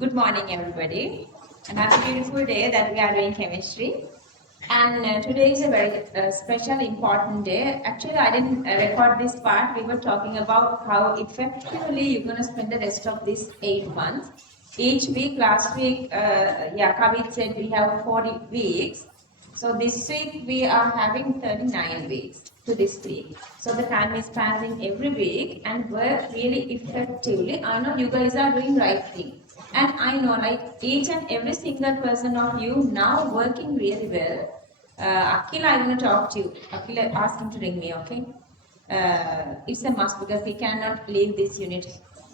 Good morning, everybody. Another beautiful day that we are doing chemistry. And today is a very special, important day. Actually, I didn't record this part. We were talking about how effectively you're going to spend the rest of these 8 months. Each week, last week, Kavit said we have 40 weeks. So this week we are having 39 weeks to this week. So the time is passing every week and work really effectively. I know you guys are doing right thing. And I know like each and every single person of you now working really well. Akhil, I'm going to talk to you. Akhil, ask him to ring me, okay? It's a must because we cannot leave this unit.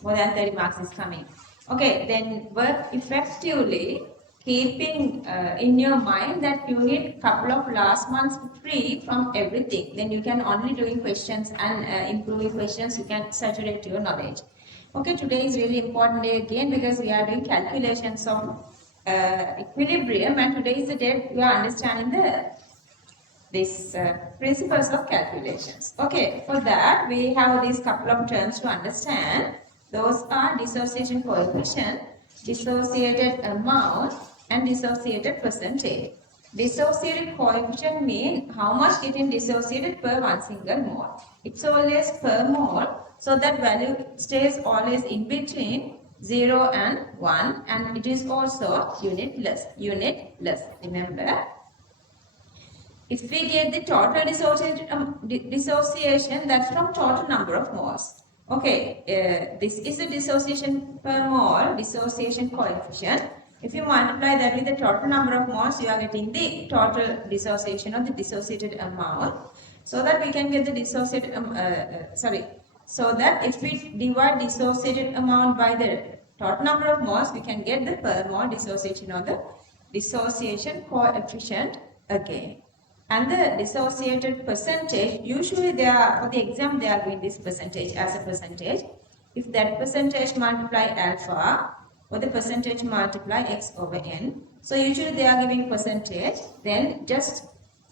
More than 30 marks is coming. Okay, then work effectively, keeping in your mind that you need couple of last months free from everything. Then you can only doing questions and improving questions. You can saturate your knowledge. Okay, today is really important day again because we are doing calculations of equilibrium, and today is the day we are understanding these principles of calculations. Okay, for that we have these couple of terms to understand. Those are dissociation coefficient, dissociated amount, and dissociated percentage. Dissociated coefficient means how much getting dissociated per one single mole. It's always per mole, so that value stays always in between 0 and 1, and it is also unitless. Remember, if we get the total dissociation, that's from total number of moles. Okay, this is the dissociation per mole, dissociation coefficient. If you multiply that with the total number of moles, you are getting the total dissociation of the dissociated amount. So that we can get the dissociated, so that if we divide dissociated amount by the total number of moles, we can get the per mole dissociation or the dissociation coefficient again. And the dissociated percentage, usually they are, for the exam they are giving this percentage as a percentage. If that percentage multiply alpha, or the percentage multiply x over n. So usually they are giving percentage, then just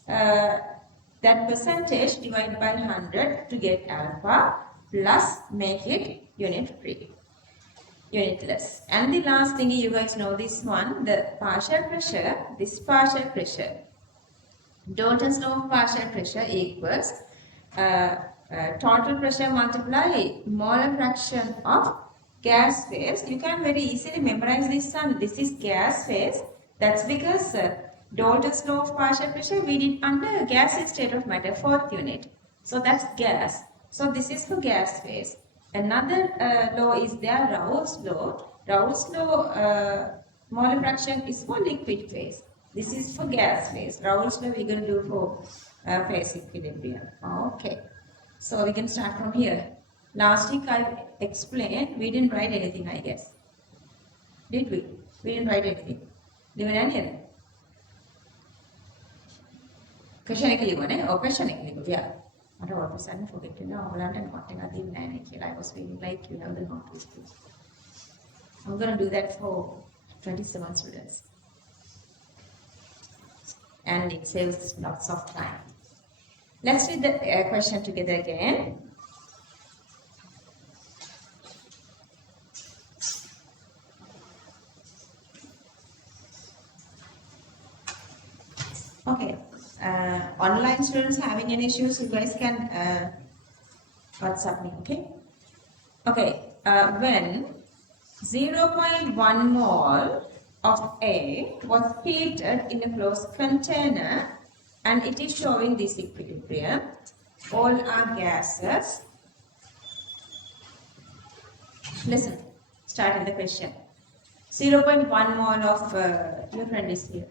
that percentage divided by 100 to get alpha, plus make it unit free, unitless. And the last thing, you guys know this one, the partial pressure, this partial pressure. Dalton's law of partial pressure equals total pressure multiply molar fraction of gas phase. You can very easily memorize this one. This is gas phase. That's because Dalton's law of partial pressure we did under gaseous state of matter, 4th unit. So that's gas. So this is for gas phase. Another law is there, Raoult's law. Raoult's law molar fraction is for liquid phase. This is for gas phase. Raoult's law we're going to do for phase equilibrium. Okay. So we can start from here. Last week I explained, we didn't write anything, I guess. Did we? We didn't write anything. Did we write anything? Question equilibrium, oh, question equilibrium, yeah. But all of a sudden forget to know, I was feeling like you have the note with you. I'm going to do that for 27 students. And it saves lots of time. Let's read the question together again. Okay. Online students having any issues, you guys can WhatsApp me, okay? Okay. When 0.1 mole of A was heated in a closed container and it is showing this equilibrium. All are gases. Listen, starting the question. 0.1 mole of your friend is here.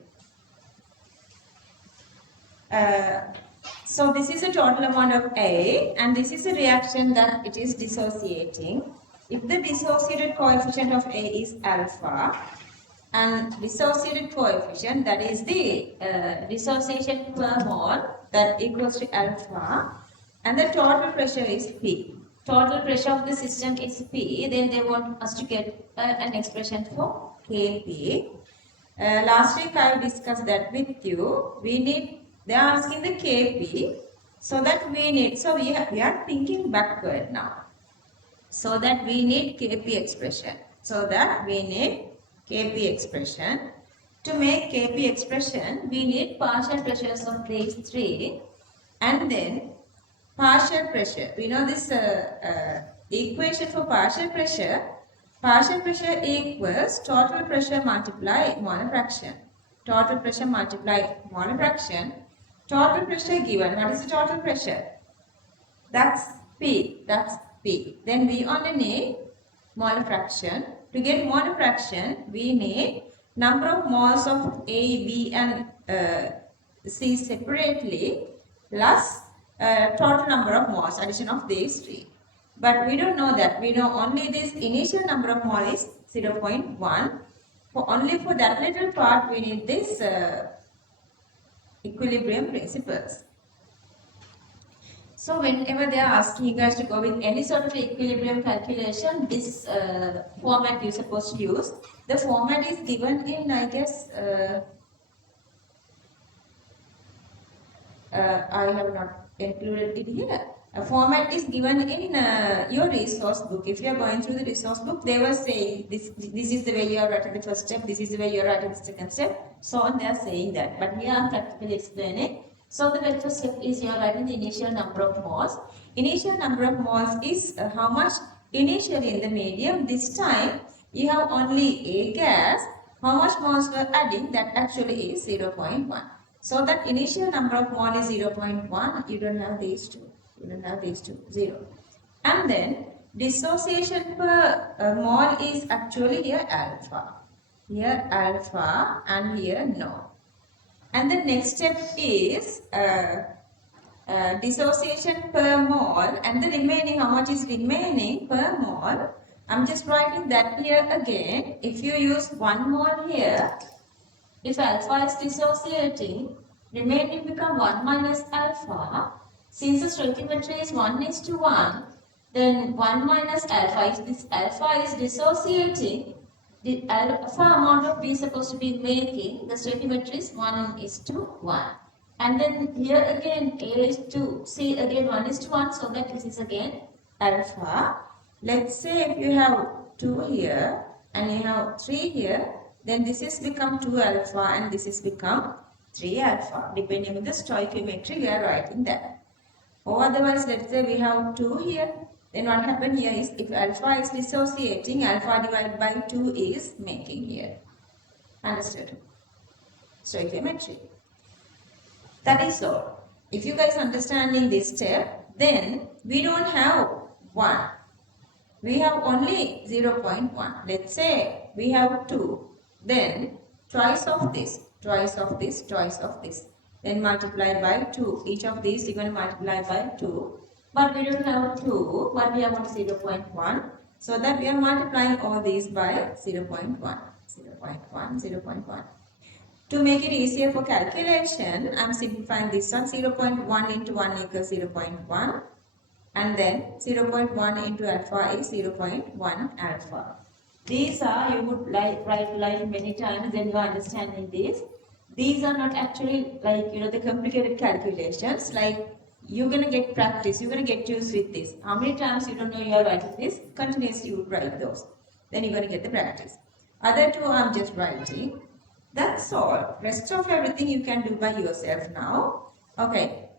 So this is the total amount of A and this is a reaction that it is dissociating. If the dissociated coefficient of A is alpha, and dissociated coefficient, that is the dissociation per mole, that equals to alpha, and the total pressure is P. Total pressure of the system is P, then they want us to get an expression for Kp. Last week I discussed that with you. They are asking the Kp, so that we need, so we are thinking backward now. So that we need Kp expression. So that we need Kp expression. To make Kp expression, we need partial pressures of these three, and then partial pressure. We know this equation for partial pressure. Partial pressure equals total pressure multiplied molar fraction. Total pressure multiplied molar fraction. Total pressure given. What is the total pressure? That's P. That's P. Then we only need molar fraction. To get molar fraction, we need number of moles of A, B and C separately plus total number of moles, addition of these three. But we don't know that. We know only this initial number of mole is 0.1. Only for that little part, we need this equilibrium principles. So whenever they are asking you guys to go with any sort of equilibrium calculation, this format you're supposed to use. The format is given in, I guess, I have not included it here. A format is given in your resource book. If you are going through the resource book, they will say this is the way you are writing the first step, this is the way you are writing the second step, so on. They are saying that. But here I am practically explaining. So the very first step is you are writing the initial number of moles. Initial number of moles is how much initially in the medium. This time you have only a gas. How much moles we are adding? That actually is 0.1. So that initial number of mole is 0.1. You don't have these two. You don't have these two. 0. And then dissociation per mole is actually here alpha. Here alpha and here no. And the next step is dissociation per mole, and the remaining, how much is remaining per mole. I'm just writing that here again. If you use 1 mole here, if alpha is dissociating, remaining become 1 minus alpha. Since the stoichiometry is 1:1, then 1 minus alpha, if this alpha is dissociating, the alpha amount of B is supposed to be making, the stoichiometry is 1:1. And then here again A is 2, C again 1:1, so that this is again alpha. Let's say if you have 2 here and you have 3 here, then this is become 2 alpha and this is become 3 alpha. Depending on the stoichiometry, we are writing that. Or otherwise, let's say we have 2 here. Then what happens here is, if alpha is dissociating, alpha divided by 2 is making here. Understood? Stoichiometry. That is all. If you guys understanding this step, then we don't have 1. We have only 0.1. Let's say we have 2. Then twice of this, twice of this, twice of this. Then multiply by 2. Each of these you're going to multiply by 2. But we don't have 2, but we have only 0.1. So that we are multiplying all these by 0.1. 0.1, 0.1. To make it easier for calculation, I am simplifying this one. 0.1 into 1 equals 0.1. And then 0.1 into alpha is 0.1 alpha. These are, you would write many times, then you are understanding this. These are not actually like, the complicated calculations. Like, you're going to get practice, you're going to get used with this. How many times you don't know you are writing this? Continuously you write those. Then you're going to get the practice. Other two I'm just writing. That's all. Rest of everything you can do by yourself now. Okay.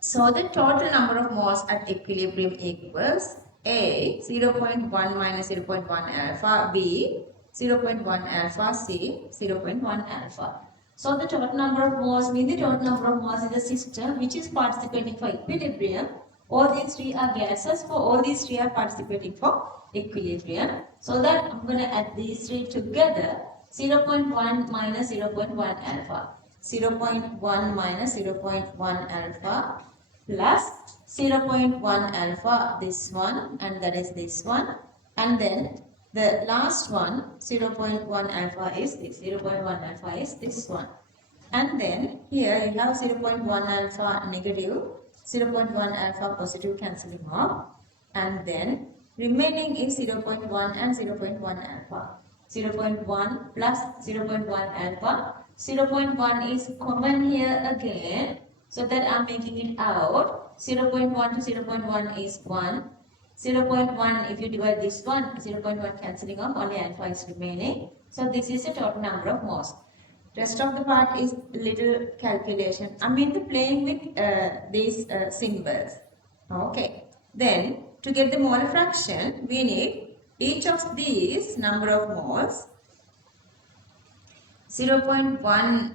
So the total number of moles at equilibrium equals A 0.1 minus 0.1 alpha, B 0.1 alpha, C 0.1 alpha. So the total number of moles means the total number of moles in the system which is participating for equilibrium. All these three are gases. For all these three are participating for equilibrium. So that I'm going to add these three together. 0.1 minus 0.1 alpha. 0.1 minus 0.1 alpha plus 0.1 alpha, this one, and that is this one. And then the last one, 0.1 alpha is this. 0.1 alpha is this one. And then here you have 0.1 alpha negative, 0.1 alpha positive cancelling off. And then remaining is 0.1 and 0.1 alpha. 0.1 plus 0.1 alpha. 0.1 is common here again, so that I'm making it out. 0.1 to 0.1 is 1. 0.1, if you divide this one, 0.1 cancelling off, only alpha is remaining. So this is the total number of moles. Rest of the part is little calculation. I'm into playing with these symbols. Okay. Then to get the mole fraction, we need each of these number of moles 0.1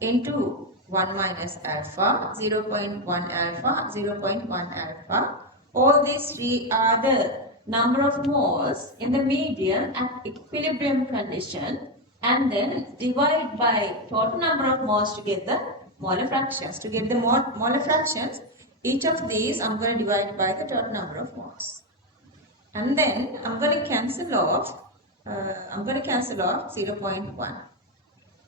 into 1 minus alpha, 0.1 alpha, 0.1 alpha. All these three are the number of moles in the medium at equilibrium condition, and then divide by total number of moles to get the molar fractions. To get the molar fractions, each of these I'm going to divide by the total number of moles. And then I'm going to cancel off 0.1.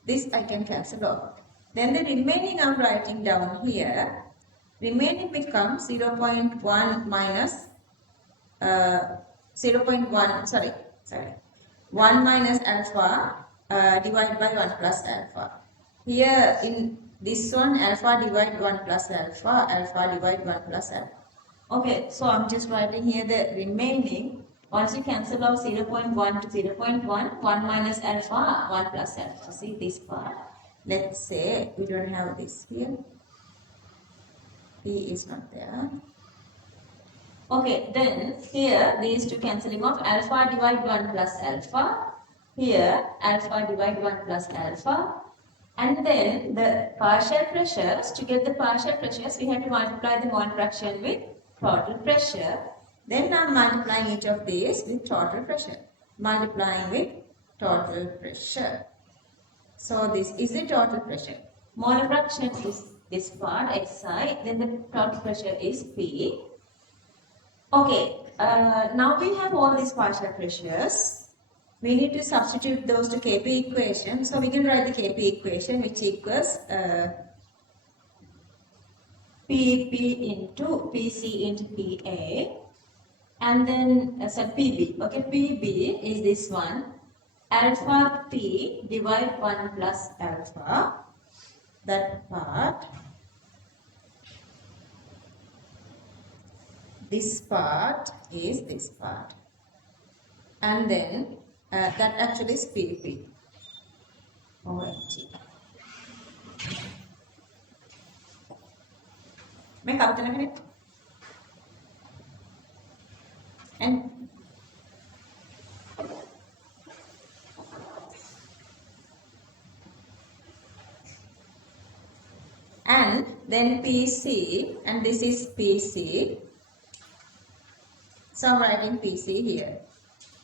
This I can cancel off. Then the remaining I'm writing down here. Remaining becomes 0.1 minus 0.1, sorry, 1 minus alpha divided by 1 plus alpha. Here in this one, alpha divide 1 plus alpha, alpha divide 1 plus alpha. Okay, so I'm just writing here the remaining. Once you cancel out 0.1 to 0.1, 1 minus alpha, 1 plus alpha. See this part. Let's say we don't have this here. P is not there. Okay, then here these two cancelling off. Alpha divide 1 plus alpha. Here alpha divide 1 plus alpha. And then the partial pressures, to get the partial pressures, we have to multiply the mole fraction with total pressure. Then I'm multiplying each of these with total pressure. Multiplying with total pressure. So this is the total pressure. Mole fraction is this part, Xi. Then the total pressure is P. Okay, now we have all these partial pressures. We need to substitute those to Kp equation. So we can write the Kp equation, which equals Pp into Pc into Pa. And then Pb. Okay, Pb is this one. Alpha P divide 1 plus alpha. That part. This part is this part. And then that actually is Pp. OMG. Make out in a minute. And then PC, and this is PC. So I'm writing PC here.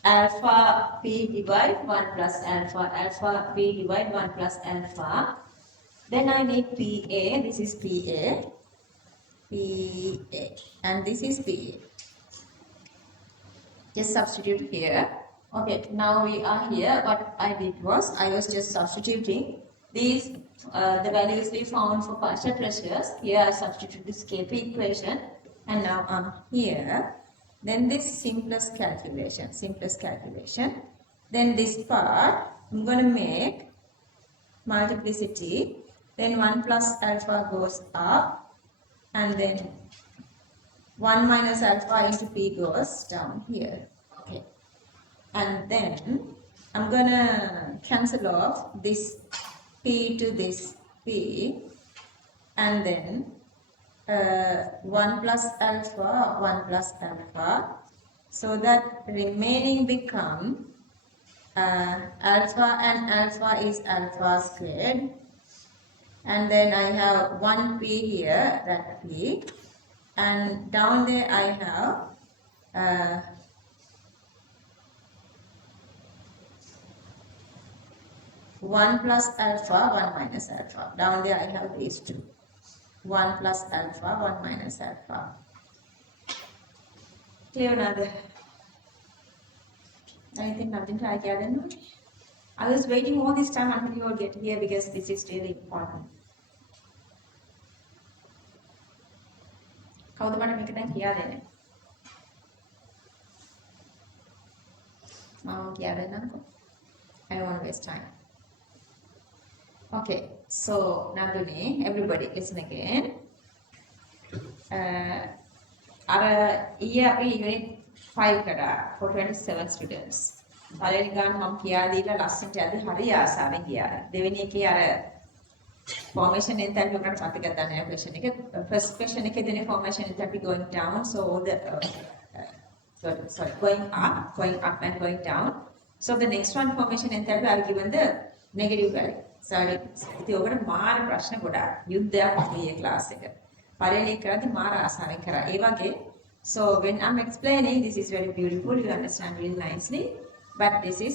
Alpha P divide 1 plus alpha, alpha P divide 1 plus alpha. Then I need PA, this is PA, PA, and this is PA. Just substitute here. Okay, now we are here. What I did was, I was just substituting these, the values we found for partial pressures. Here I substituted this Kp equation, and now I'm here. Then this simplest calculation. Then this part, I'm going to make multiplicity. Then 1 plus alpha goes up, and then 1 minus alpha into P goes down here. Okay. And then I'm going to cancel off this P to this P, and then 1 plus alpha, 1 plus alpha. So that remaining become alpha, and alpha is alpha squared. And then I have 1P here, that P. And down there I have 1 plus alpha, 1 minus alpha. Down there I have these two. 1 plus alpha, 1 minus alpha. Clear another? Anything, nothing to add? I was waiting all this time until you all get here because this is really important. කවුද මට මේක දැන් කියා දෙන්නේ? මම කියා දෙන්නම්කෝ. I don't want to waste time. Okay, so Nanduni, everybody listen again. ඊයේ අපි unit 5 කරා for 27 students. පළවෙනි ගාන මම කියා දීලා ලස්සනට ඇද හරි ආසාවෙන් ගියා. දෙවෙනි එකේ අර formation enthalpy ඔකට මතක ගන්න නැහැ question එක. First question එකේ දෙන formation enthalpy going down, so all the going up and going down. So the next one formation enthalpy I've given the negative value. Sorry. ඉතින් ඔකට මාර ප්‍රශ්න ගොඩාක් යුද්ධයක් වගේ class එක. පළවෙනි එක කරද්දි මාර ආසාවෙන් කරා. ඒ වගේ so when I'm explaining, this is very beautiful, you understand really nicely, but this is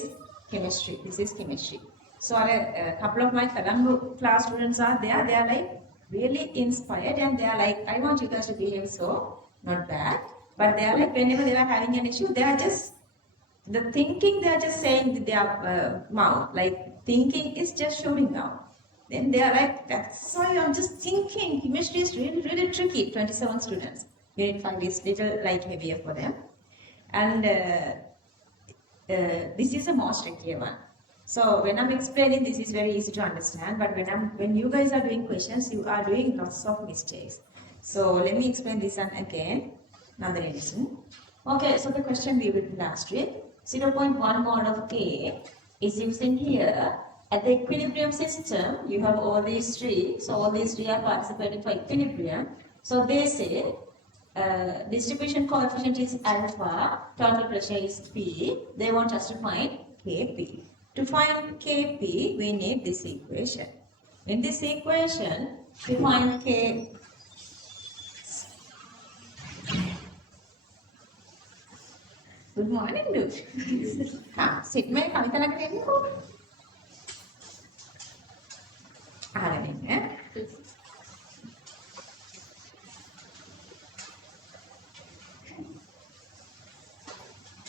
chemistry. So a couple of my Colombo class students are there, they are like really inspired and they are like, I want you guys to behave so, not bad, but they are like whenever they are having an issue, they are just, the thinking they are just saying with their mouth, like thinking is just shooting down. Then they are like, that's why I'm just thinking, chemistry is really tricky, 27 students. Unit 5 is little like heavier for them. And this is the most tricky one. So when I'm explaining, this is very easy to understand, but when you guys are doing questions, you are doing lots of mistakes. So let me explain this one again. Now then listen. Okay, so the question we did last week, 0.1 mole of A is using here. At the equilibrium system, you have all these three, so all these three are participating for equilibrium. So they say distribution coefficient is alpha, total pressure is P. They want us to find Kp. To find Kp, we need this equation. In this equation, to find K. Good morning, dude. Sit me, Kavita Nagari.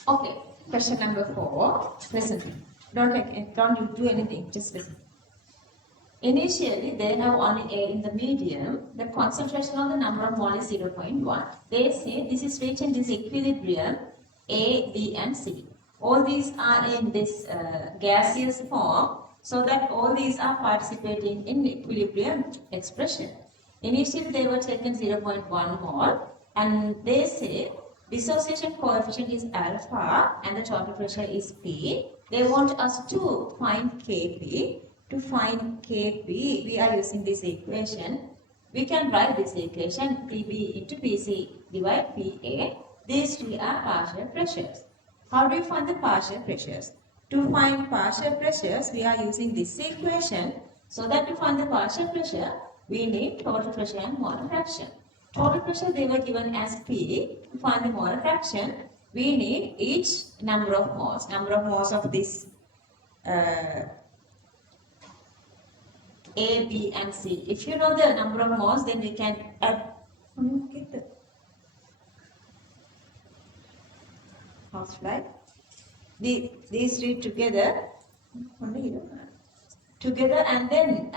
Okay, question number 4. Listen. Don't do anything, just listen. Initially, they have only A in the medium. The concentration of the number of mole is 0.1. They say this is reaching this equilibrium A, B, and C. All these are in this gaseous form, so that all these are participating in equilibrium expression. Initially, they were taken 0.1 mole, and they say dissociation coefficient is alpha, and the total pressure is P. They want us to find Kp. To find Kp, we are using this equation. We can write this equation Pb into Pc divide Pa. These three are partial pressures. How do you find the partial pressures? To find partial pressures, we are using this equation. So that to find the partial pressure, we need total pressure and molar fraction. Total pressure they were given as P. To find the molar fraction, we need each number of moles of this A, B, and C. If you know the number of moles, then we can add. Housefly. These three together, and then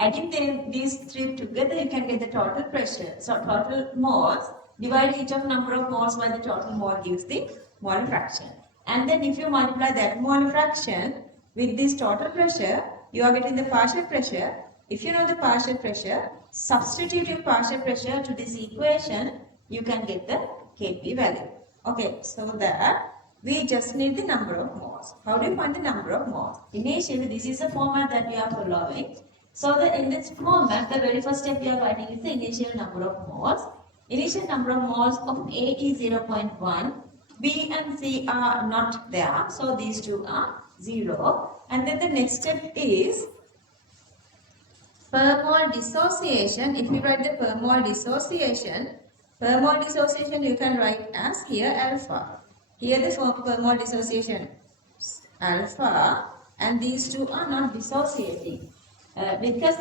adding these three together, you can get the total pressure. So total moles, divide each of number of moles by the total mole gives the molar fraction. And then if you multiply that molar fraction with this total pressure, you are getting the partial pressure. If you know the partial pressure, substituting partial pressure to this equation, you can get the Kp value. Okay, so that we just need the number of moles. How do you find the number of moles? Initially, this is the format that we are following. So in this format, the very first step we are writing is the initial number of moles. Initial number of moles of A is 0.1. B and C are not there, so these two are 0. And then the next step is per mole dissociation. If you write the per mole dissociation you can write as here alpha. Here the per mole dissociation alpha, and these two are not dissociating because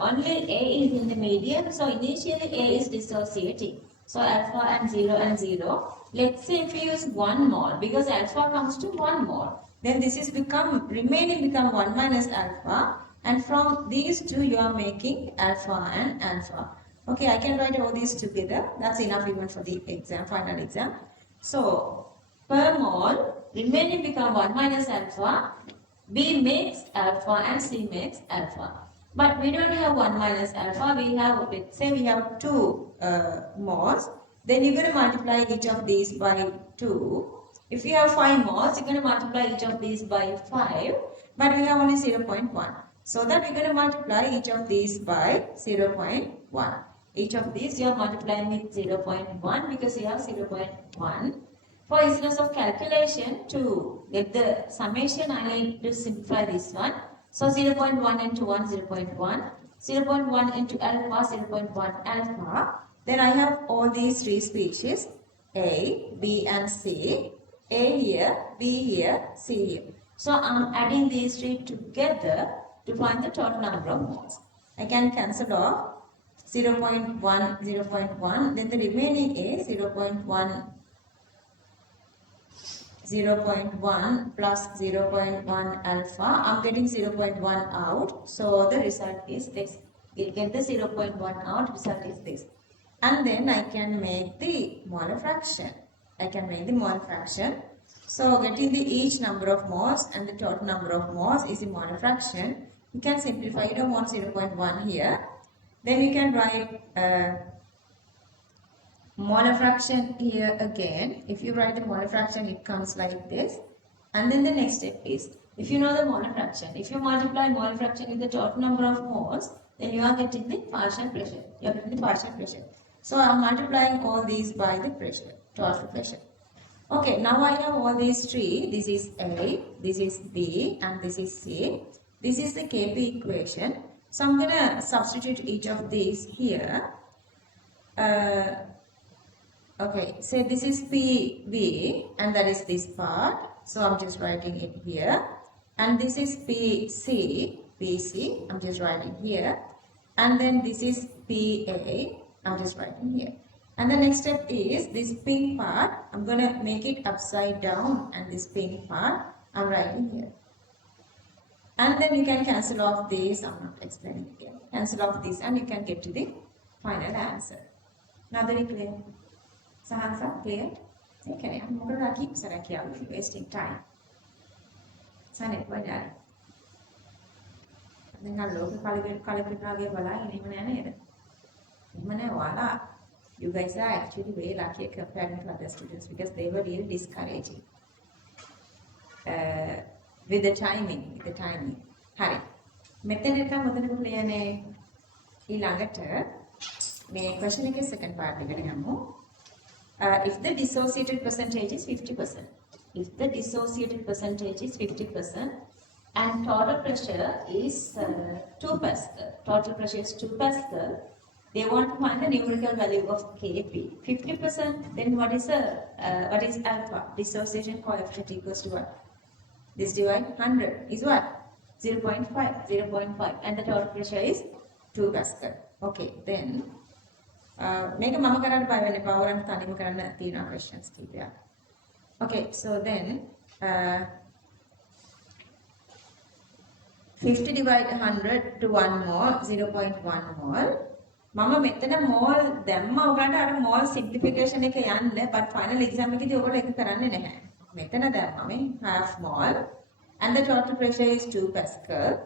only A is in the medium, so initially A is dissociating. So alpha and 0. Let's say if we use 1 mole, because alpha comes to 1 mole, then this is remaining become 1 minus alpha, and from these two you are making alpha and alpha. Okay, I can write all these together. That's enough even for the exam, final exam. So per mole, remaining become 1 minus alpha, B makes alpha and C makes alpha. But we don't have 1 minus alpha, we have, let's say we have 2 moles. Then you're going to multiply each of these by 2. If you have 5 moles, you're going to multiply each of these by 5. But we have only 0.1. So that we're going to multiply each of these by 0.1. Each of these you are multiplying with 0.1 because you have 0.1. For easiness of calculation, to get the summation, I need to simplify this one. So 0.1 into 1, 0.1. 0.1 into alpha, 0.1 alpha. Then I have all these three species, A, B and C. A here, B here, C here. So I'm adding these three together to find the total number of moles. I can cancel off 0.1, 0.1. Then the remaining is 0.1, 0.1 plus 0.1 alpha. I'm getting 0.1 out. So the result is this. You get the 0.1 out, result is this. And then I can make the molar fraction. So getting the each number of moles and the total number of moles is the molar fraction. You can simplify. You don't want 0.1 here. Then you can write molar fraction here again. If you write the molar fraction, it comes like this. And then the next step is, if you know the molar fraction, if you multiply molar fraction with the total number of moles, then you are getting the partial pressure. So I am multiplying all these by the pressure, total pressure. Okay, now I have all these three. This is A, this is B, and this is C. This is the Kp equation. So I'm going to substitute each of these here. Okay, say this is PB and that is this part. So I'm just writing it here. And this is PC, I'm just writing here. And then this is PA, I'm just writing here. And the next step is this pink part, I'm going to make it upside down, and this pink part, I'm writing here. And then you can cancel off this, I'm not explaining again. Cancel off this and you can get to the final answer. Now very clear? Sahansa, clear? Okay, I'm going to keep wasting time. Sanet, why that? Then I look at you guys are actually very lucky compared with other students because they were really discouraging with the timing. Hari. Method එක මොතනක clear නේ ඊළඟට මේ question එකේ second part එකට යමු. If the dissociated percentage is 50%. If the dissociated percentage is 50% and total pressure is 2 Pascal. Total pressure is 2 Pascal. They want to find the numerical value of Kp. 50%, then what is alpha? Dissociation coefficient equals to what? This divide 100 is what? 0.5. And the total pressure is 2 Pascal. Okay, then make a mama karana by when power and tanima karana tina questions. Okay, so then 50 divide 100 to 1 mole, 0.1 mole. මම මෙතන මෝල් දැම්මා ඔයගලන්ට අර මෝල් සිම්ප්ලිෆිකේෂන් එක යන්න but final exam එකේදී ඔයගොල්ලෝ ඒක කරන්නේ නැහැ. මෙතන දැම්මා මේ half mole and the total pressure is 2 Pascal.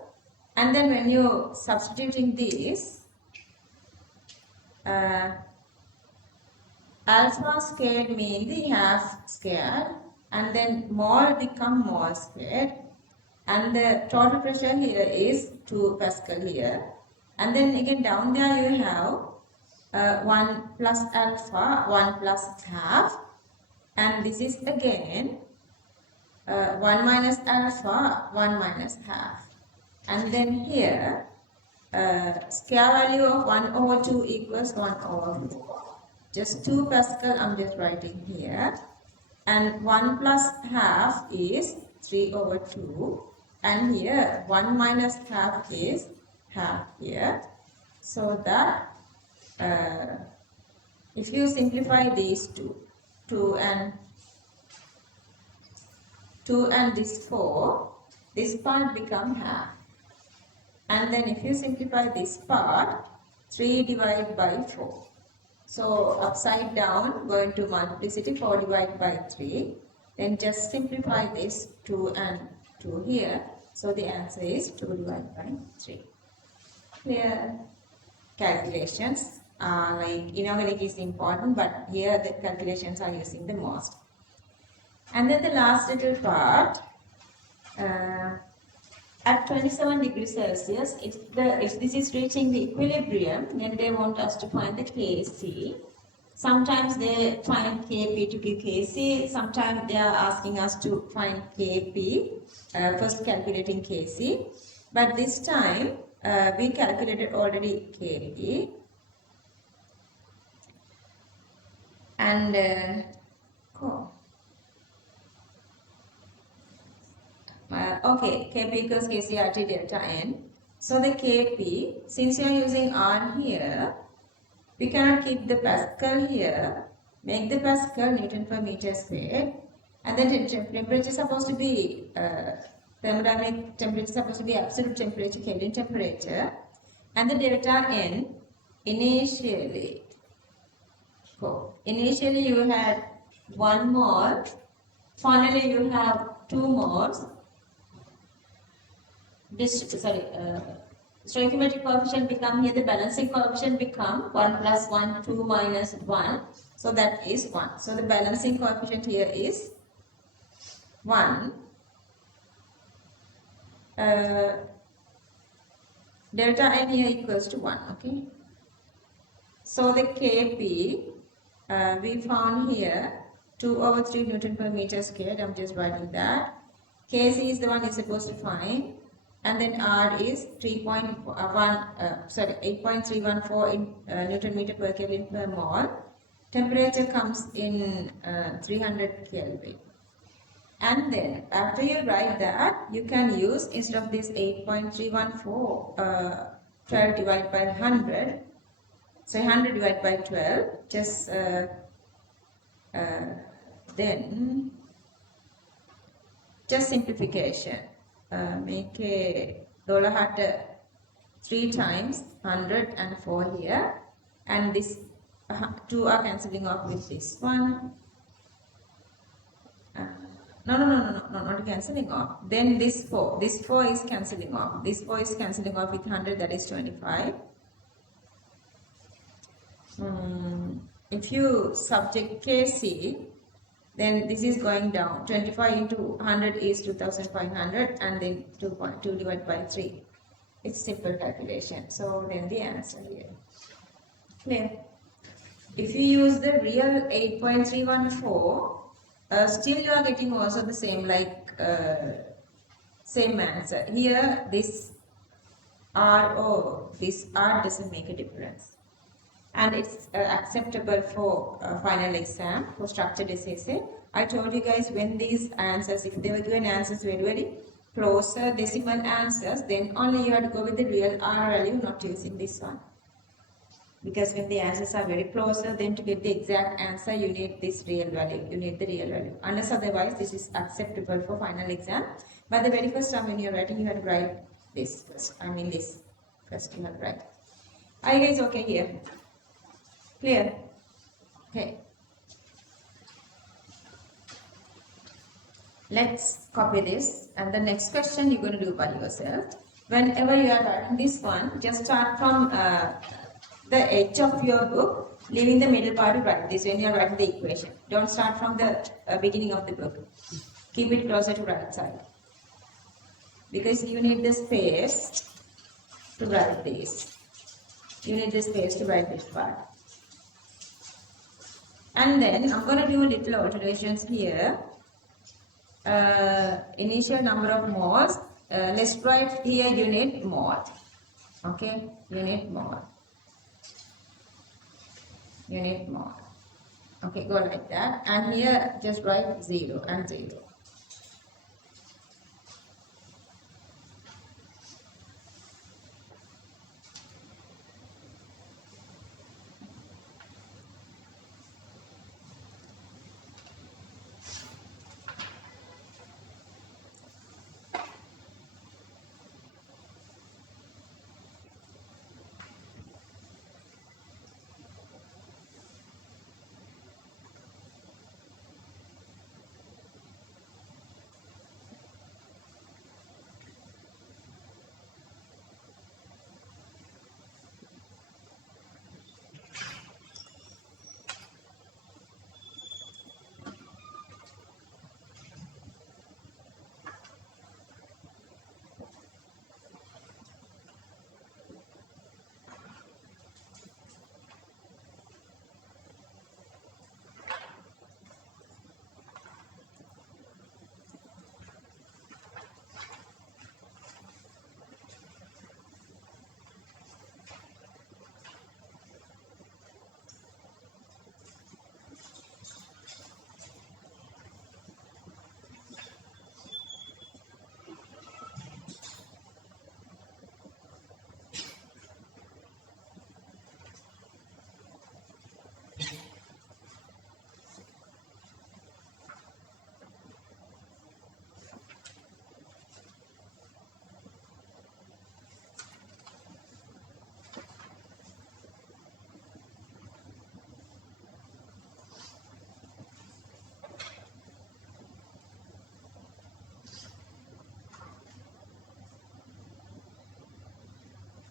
And then when you substituting this alpha squared mean the half squared and then mole become mole squared and the total pressure here is 2 Pascal here. And then again down there you have 1 plus alpha, 1 plus half, and this is again 1 minus alpha, 1 minus half. And then here square value of 1 over 2 equals 1 over 4. Just 2 Pascal I'm just writing here. And 1 plus half is 3 over 2. And here 1 minus half is half here, so that if you simplify these two and this 4, this part become half, and then if you simplify this part, 3 divided by 4. So upside down, go into multiplicity, 4 divided by 3, then just simplify this 2 and 2 here, so the answer is 2 divided by 3. Clear? Calculations like inorganic is important, but here the calculations are using the most. And then the last little part, at 27 degrees Celsius, if this is reaching the equilibrium, then they want us to find the Kc. Sometimes they find Kp to give Kc, sometimes they are asking us to find Kp, first calculating Kc. But this time, we calculated already Kp. And cool. Okay, Kp equals Kc delta n. So the Kp, since you are using R here, we cannot keep the Pascal here. Make the Pascal Newton per meter squared. And then temperature is supposed to be, thermodynamic temperature is supposed to be absolute temperature, Kelvin temperature. And the delta n, initially you had 1 mole, finally you have 2 moles. Stoichiometric coefficient become here, the balancing coefficient become 1 plus 1, 2 minus 1. So that is 1. So the balancing coefficient here is 1. Delta n here equals to 1. Okay. So the Kp we found here 2 over 3 Newton per meter squared. I'm just writing that. Kc is the one is supposed to find. And then R is 8.314 in Newton meter per Kelvin per mole. Temperature comes in 300 Kelvin. And then after you write that, you can use, instead of this 8.314, 12 divided by 100. So 100 divided by 12, just then just simplification. Make a $100 3 times 100 and 4 here, and this 2 are cancelling off with this one. No, not cancelling off. Then this 4 is cancelling off. This 4 is cancelling off with 100, that is 25. If you subject Kc, then this is going down. 25 into 100 is 2500, and then 2.2 divided by 3. It's simple calculation. So then the answer here. Clear? If you use the real 8.314, still you are getting also the same, like same answer. Here this this R doesn't make a difference. And it's acceptable for final exam, for structured essay. I told you guys, when these answers, if they were given answers very closer decimal answers, then only you have to go with the real R value, not using this one. Because when the answers are very closer, then to get the exact answer, you need this real value. You need the real value. Unless otherwise, this is acceptable for final exam. But the very first time when you're writing, you have to write this first. I mean this first you have to write. Are you guys okay here? Clear? Okay. Let's copy this, and the next question you're going to do by yourself. Whenever you are writing this one, just start from the edge of your book, leaving the middle part to write this when you are writing the equation. Don't start from the beginning of the book. Keep it closer to right side. Because you need the space to write this. You need the space to write this part. And then I'm going to do little alterations here. Initial number of moles. Let's write here unit mole. Okay, unit mole. Unit mole. Okay, go like that. And here just write 0 and 0.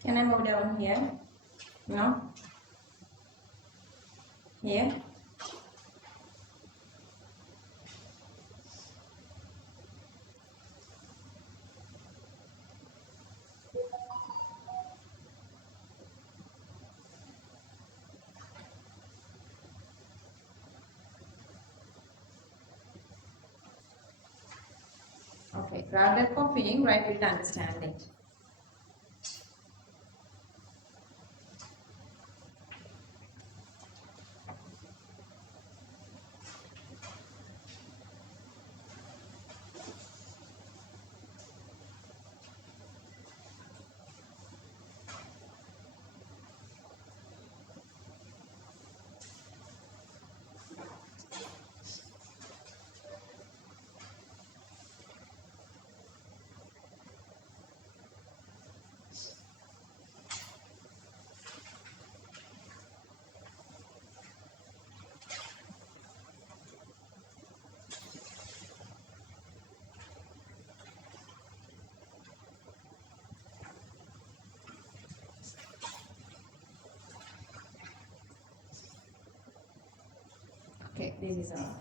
Can I move down here? No? Here? Okay, rather copying, right, we'll understand it. Okay, this is all.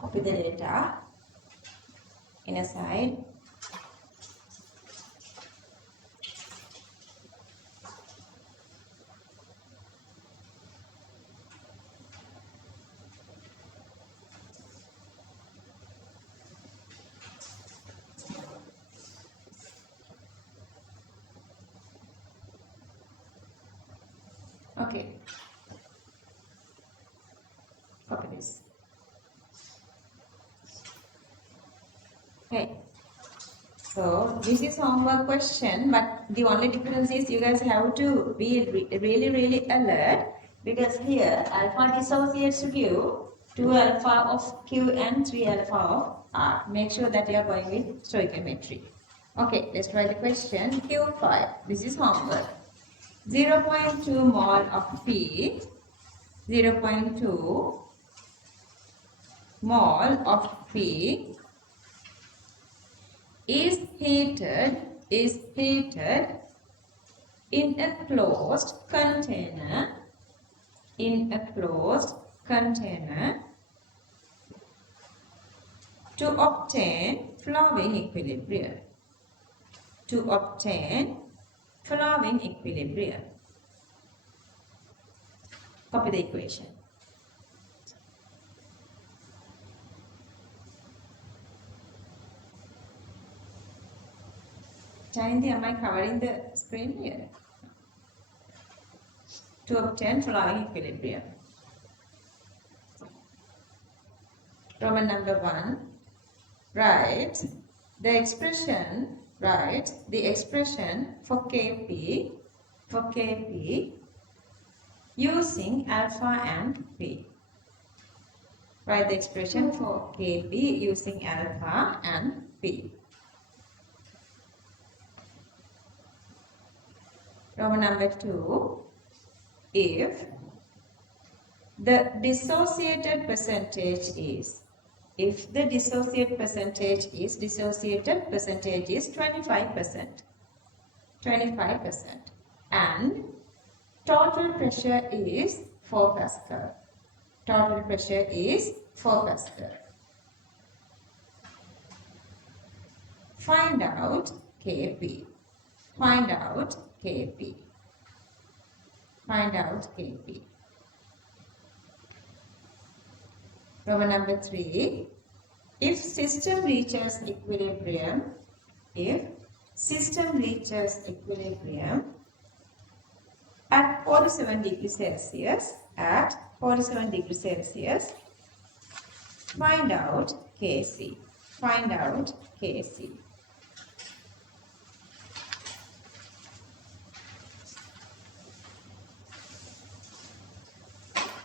Copy the data in a side. Okay. Copy this. Okay. So this is homework question, but the only difference is you guys have to be really alert, because here alpha dissociates Q, 2 alpha of Q and 3 alpha of R. Make sure that you are going with stoichiometry. Okay, let's try the question. Q5. This is homework. 0.2 mole of P, 0.2 mole of P is heated in a closed container to obtain flowing equilibrium. Copy the equation. Chandy, am I covering the screen here? To obtain flowing equilibrium. Roman number 1. Write the expression for Kp using alpha and P. Write the expression for Kp using alpha and P. Roman number 2. If the dissociated percentage is 25%, and total pressure is 4 Pascal. Find out Kp. Roman number 3. If system reaches equilibrium, if system reaches equilibrium at 47 degrees Celsius, find out Kc. Find out Kc.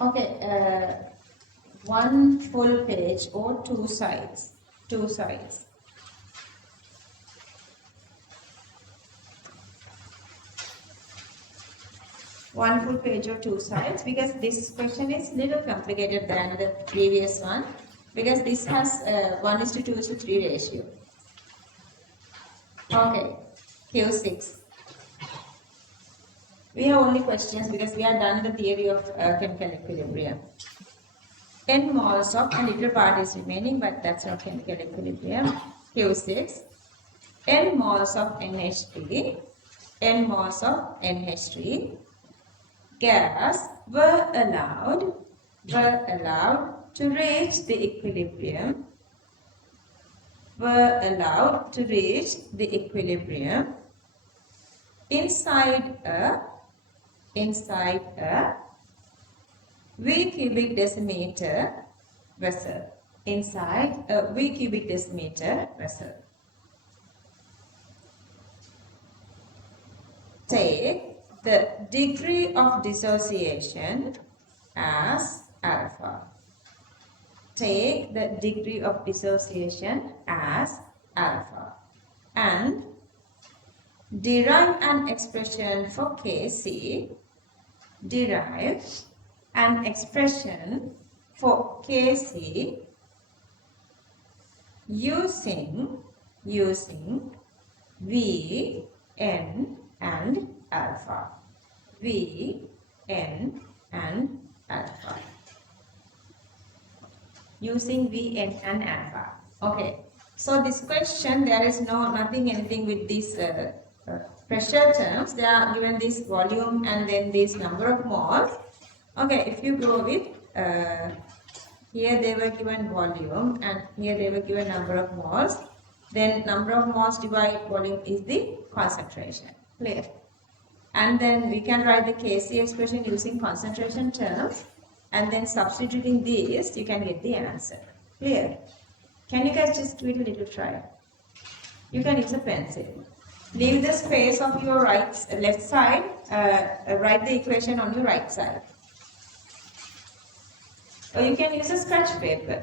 Okay, one full page or two sides. Two sides. One full page or two sides, because this question is little complicated than the previous one, because this has 1:2:3 ratio. Okay, Q6. We have only questions because we are done the theory of chemical equilibrium. 10 moles of a little part is remaining, but that's not chemical equilibrium. Q6. N moles of NH3. N moles of NH3 gas were allowed to reach the equilibrium. Inside a V cubic decimeter vessel. Inside a V cubic decimeter vessel. Take the degree of dissociation as alpha. Take the degree of dissociation as alpha. And derive an expression for Kc. Derive an expression for Kc using V, N and alpha. V, N and alpha. Using V, N and alpha. Okay. So this question, there is anything with these pressure terms. They are given this volume and then this number of moles. Okay, if you go with here they were given volume and here they were given number of moles. Then number of moles divided volume is the concentration. Clear? And then we can write the Kc expression using concentration terms, and then substituting these you can get the answer. Clear? Can you guys just give it a little try? You can use a pencil. Leave the space of your left side, write the equation on your right side. Or you can use a scratch paper.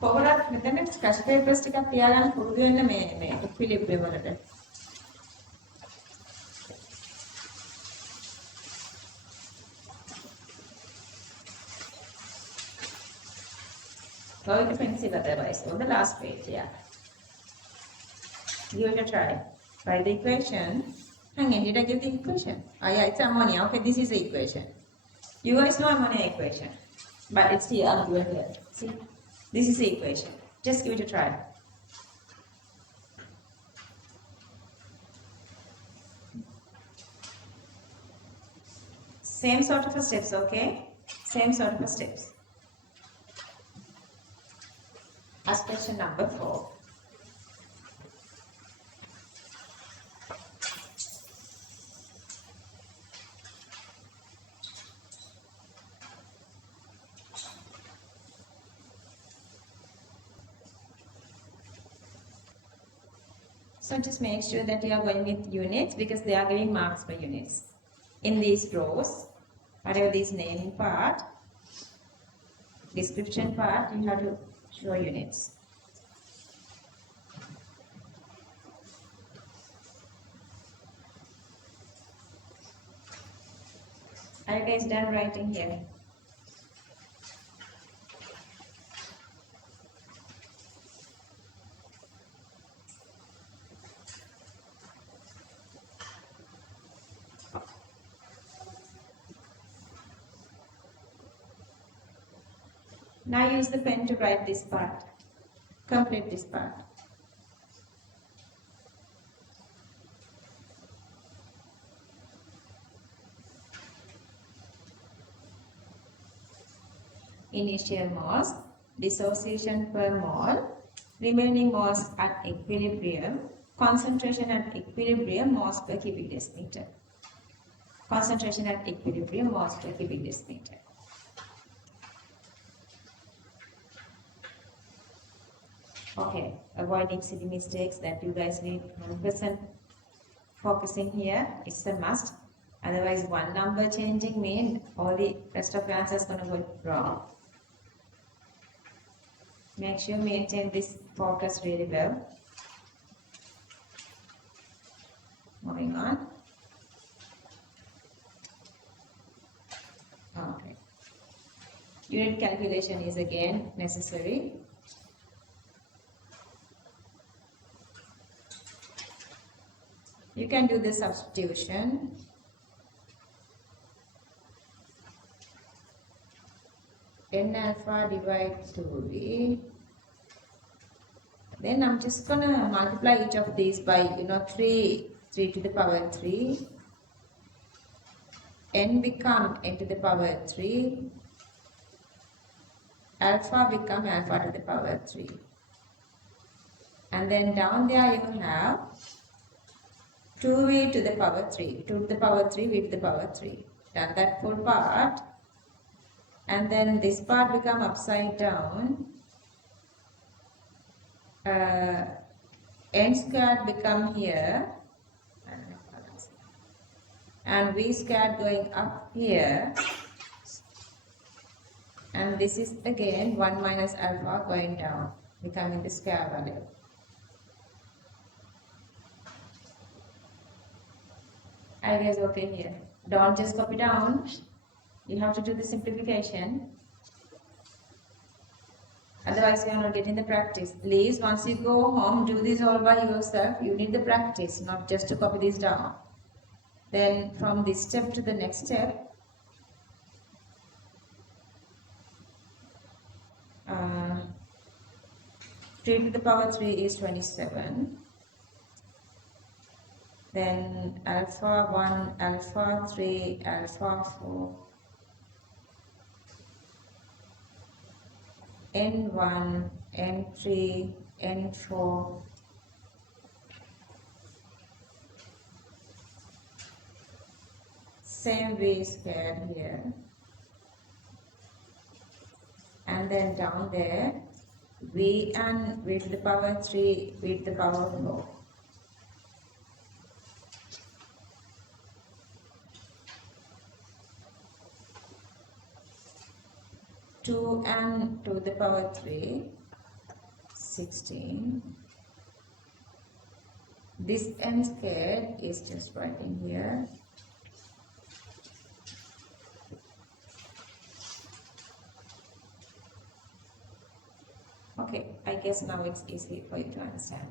කොහොමද මෙතන scratch papers ටිකක් තියාගන්න පුරුදු වෙන්න මේ equilibrium වලට. Go with the pencil otherwise on the last page, yeah. Give it a try. Write the equation. Hang on, did I give the equation? Oh yeah, it's ammonia. Okay, this is the equation. You guys know ammonia equation. But it's here, I'm given here. See? This is the equation. Just give it a try. Same sort of steps, okay? Same sort of steps. As question number 4. So just make sure that you are going with units because they are giving marks per units. In these rows, whatever this naming part, description part, you have to show units. Are you guys done writing here? Now use the pen to write this part. Complete this part. Initial mass dissociation per mole, remaining moles at equilibrium, concentration at equilibrium, moles per cubic decimeter. Concentration at equilibrium, moles per cubic decimeter. Okay, avoiding silly mistakes that you guys need 100% focusing here. It's a must. Otherwise, one number changing means all the rest of your answer is going to go wrong. Make sure you maintain this focus really well. Moving on. Okay. Unit calculation is again necessary. You can do the substitution. N alpha divided 2V. Then I'm just gonna multiply each of these by 3 to the power 3. N become n to the power 3. Alpha become alpha to the power 3. And then down there you have 2v to the power 3, 2 to the power 3, v to the power 3. Done that full part. And then this part become upside down. N squared become here. And v squared going up here. And this is again 1 minus alpha going down, becoming the square value. I guess okay here. Don't just copy down. You have to do the simplification. Otherwise, you are not getting the practice. Please, once you go home, do this all by yourself. You need the practice, not just to copy this down. Then from this step to the next step, 3 to the power 3 is 27. Then alpha 1, alpha 3, alpha 4, n1, n3, n4, same v squared here, and then down there v and v to the power 3, v to the power 4. Two and 2 to the power 3, 16. This n squared is just right in here. Okay, I guess now it's easy for you to understand.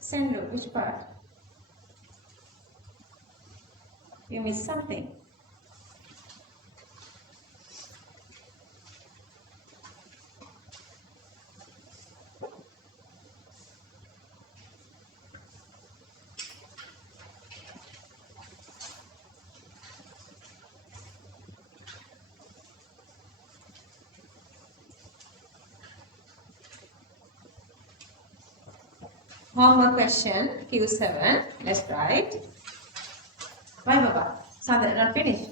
Sandro, which part? You missed something. Homework question Q7. Let's write. Why, Baba? Sandra, not finished.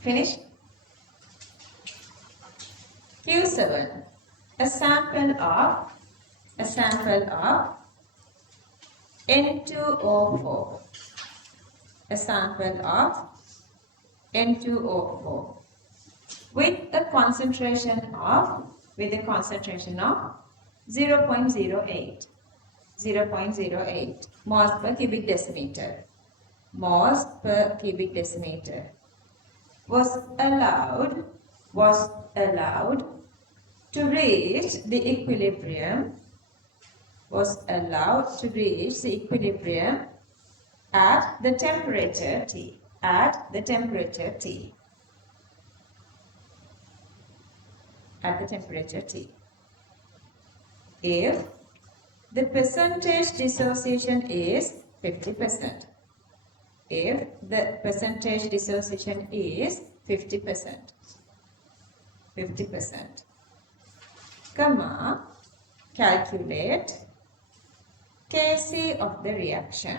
Finish? Q7. A sample of N2O4, a sample of N2O4 with a concentration of 0.08 moles per cubic decimeter. Moles per cubic decimeter was allowed to reach the equilibrium at the temperature T. If the percentage dissociation is 50%. If the percentage dissociation is 50%, comma, calculate Kc of the reaction.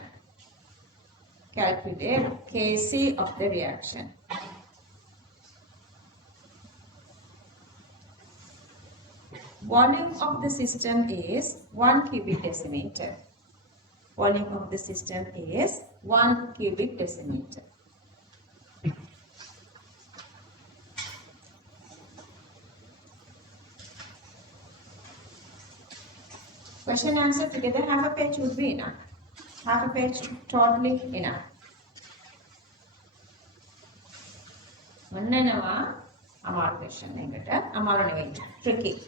Volume of the system is 1 cubic decimeter. Question answer together, half a page would be enough. Half a page totally enough. Amar question tricky.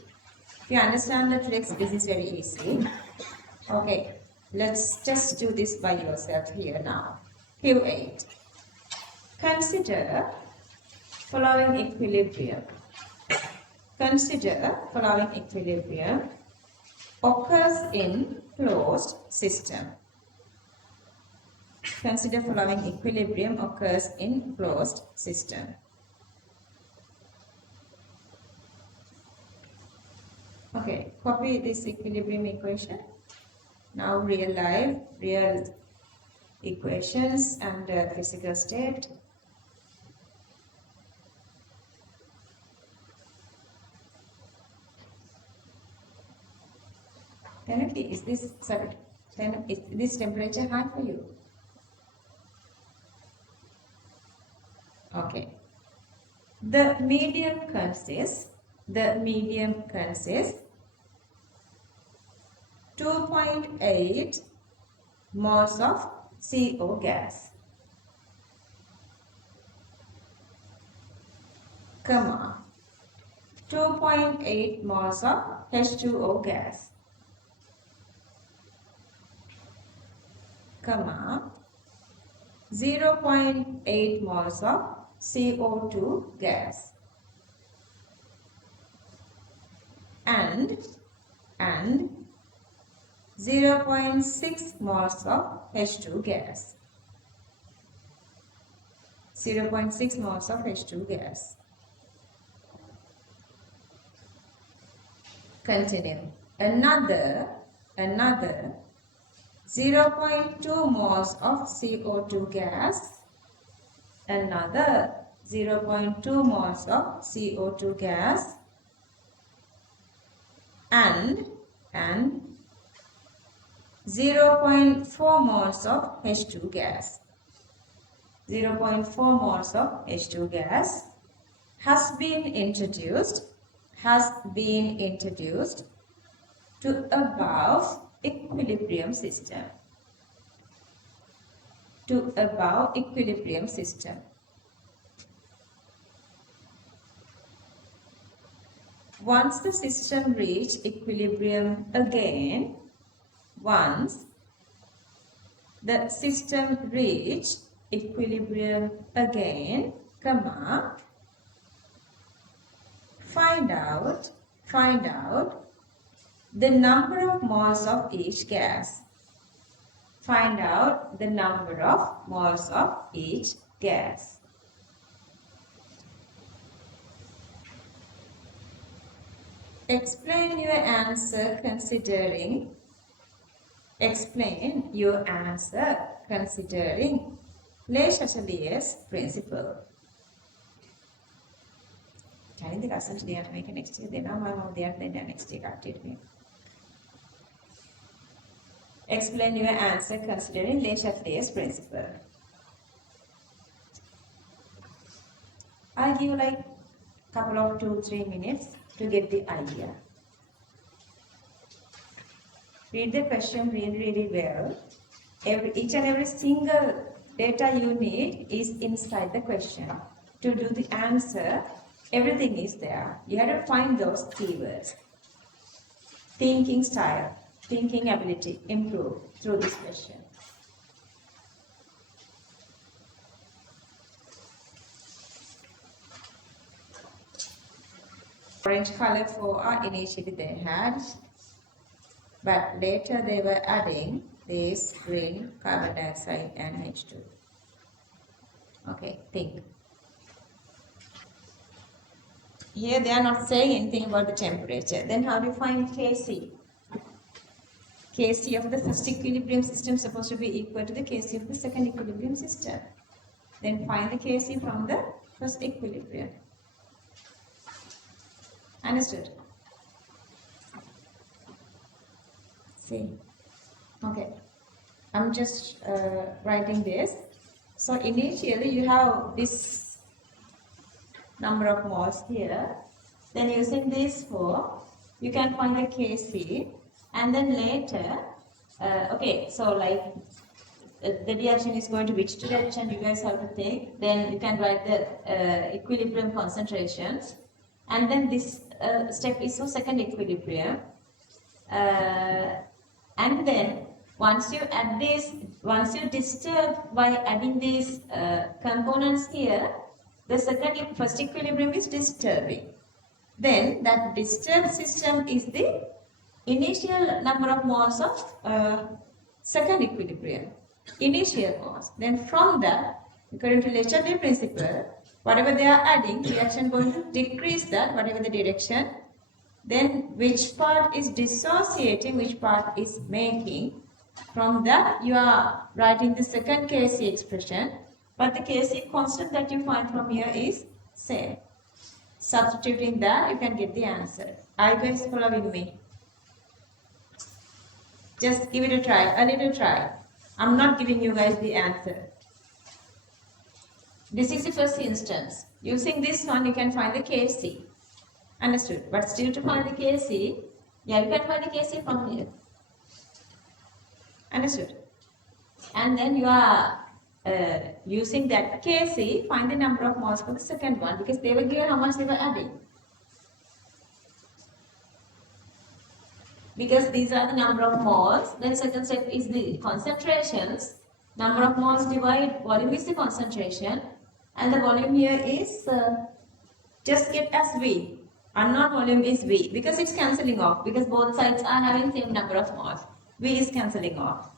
If you understand the tricks, this is very easy. Okay, let's just do this by yourself here now. Q8. Consider following equilibrium. Occurs in closed system. Okay, copy this equilibrium equation. Now real equations and physical state. Penalty, is this temperature high for you? Okay. The medium consists 2.8 moles of CO gas, comma, 2.8 moles of H2O gas, comma, 0.8 moles of CO2 gas, and 0.6 moles of H2 gas. Continue. Another 0.2 moles of CO2 gas. Another 0.2 moles of CO2 gas. And 0.4 moles of H2 gas. 0.4 moles of H2 gas has been introduced to above equilibrium system. Once the system reach equilibrium again, comma, find out the number of moles of each gas. Explain your answer considering Le-Chatelier's principle. Can you listen to the make next year? Then I'm next year. Explain your answer considering Le Chatelier's principle. I'll give you like couple of 2-3 minutes to get the idea. Read the question really well. Each and every single data you need is inside the question. To do the answer, everything is there. You have to find those keywords. Thinking style, thinking ability, improve through this question. Orange color for initially they had, but later they were adding this green carbon dioxide and H2. Okay, think. Here they are not saying anything about the temperature. Then how do you find Kc? Kc of the first equilibrium system is supposed to be equal to the Kc of the second equilibrium system. Then find the Kc from the first equilibrium. Understood? See. Okay. I'm just writing this. So initially you have this number of moles here. Then using these four, you can find the Kc. And then later, okay, so like the reaction is going to which direction you guys have to take. Then you can write the equilibrium concentrations. And then this step is for second equilibrium. And then once you add this, once you disturb by adding these components here, the first equilibrium is disturbing. Then that disturbed system is the initial number of moles of second equilibrium. Initial moles. Then from that, according to Le Chatelier's principle, whatever they are adding, reaction going to decrease that, whatever the direction. Then which part is dissociating, which part is making. From that, you are writing the second Kc expression, but the Kc constant that you find from here is same. Substituting that, you can get the answer. Are you guys following me? Just give it a try, a little try. I'm not giving you guys the answer. This is the first instance. Using this one, you can find the Kc. Understood? But still to find the Kc, yeah, you can find the Kc from here. Understood? And then you are using that Kc, find the number of moles for the second one, because they were given how much they were adding. Because these are the number of moles, then second step is the concentrations. Number of moles divide volume is the concentration, and the volume here is just get as V. Unknown volume is V, because it's cancelling off, because both sides are having same number of moles. V is cancelling off.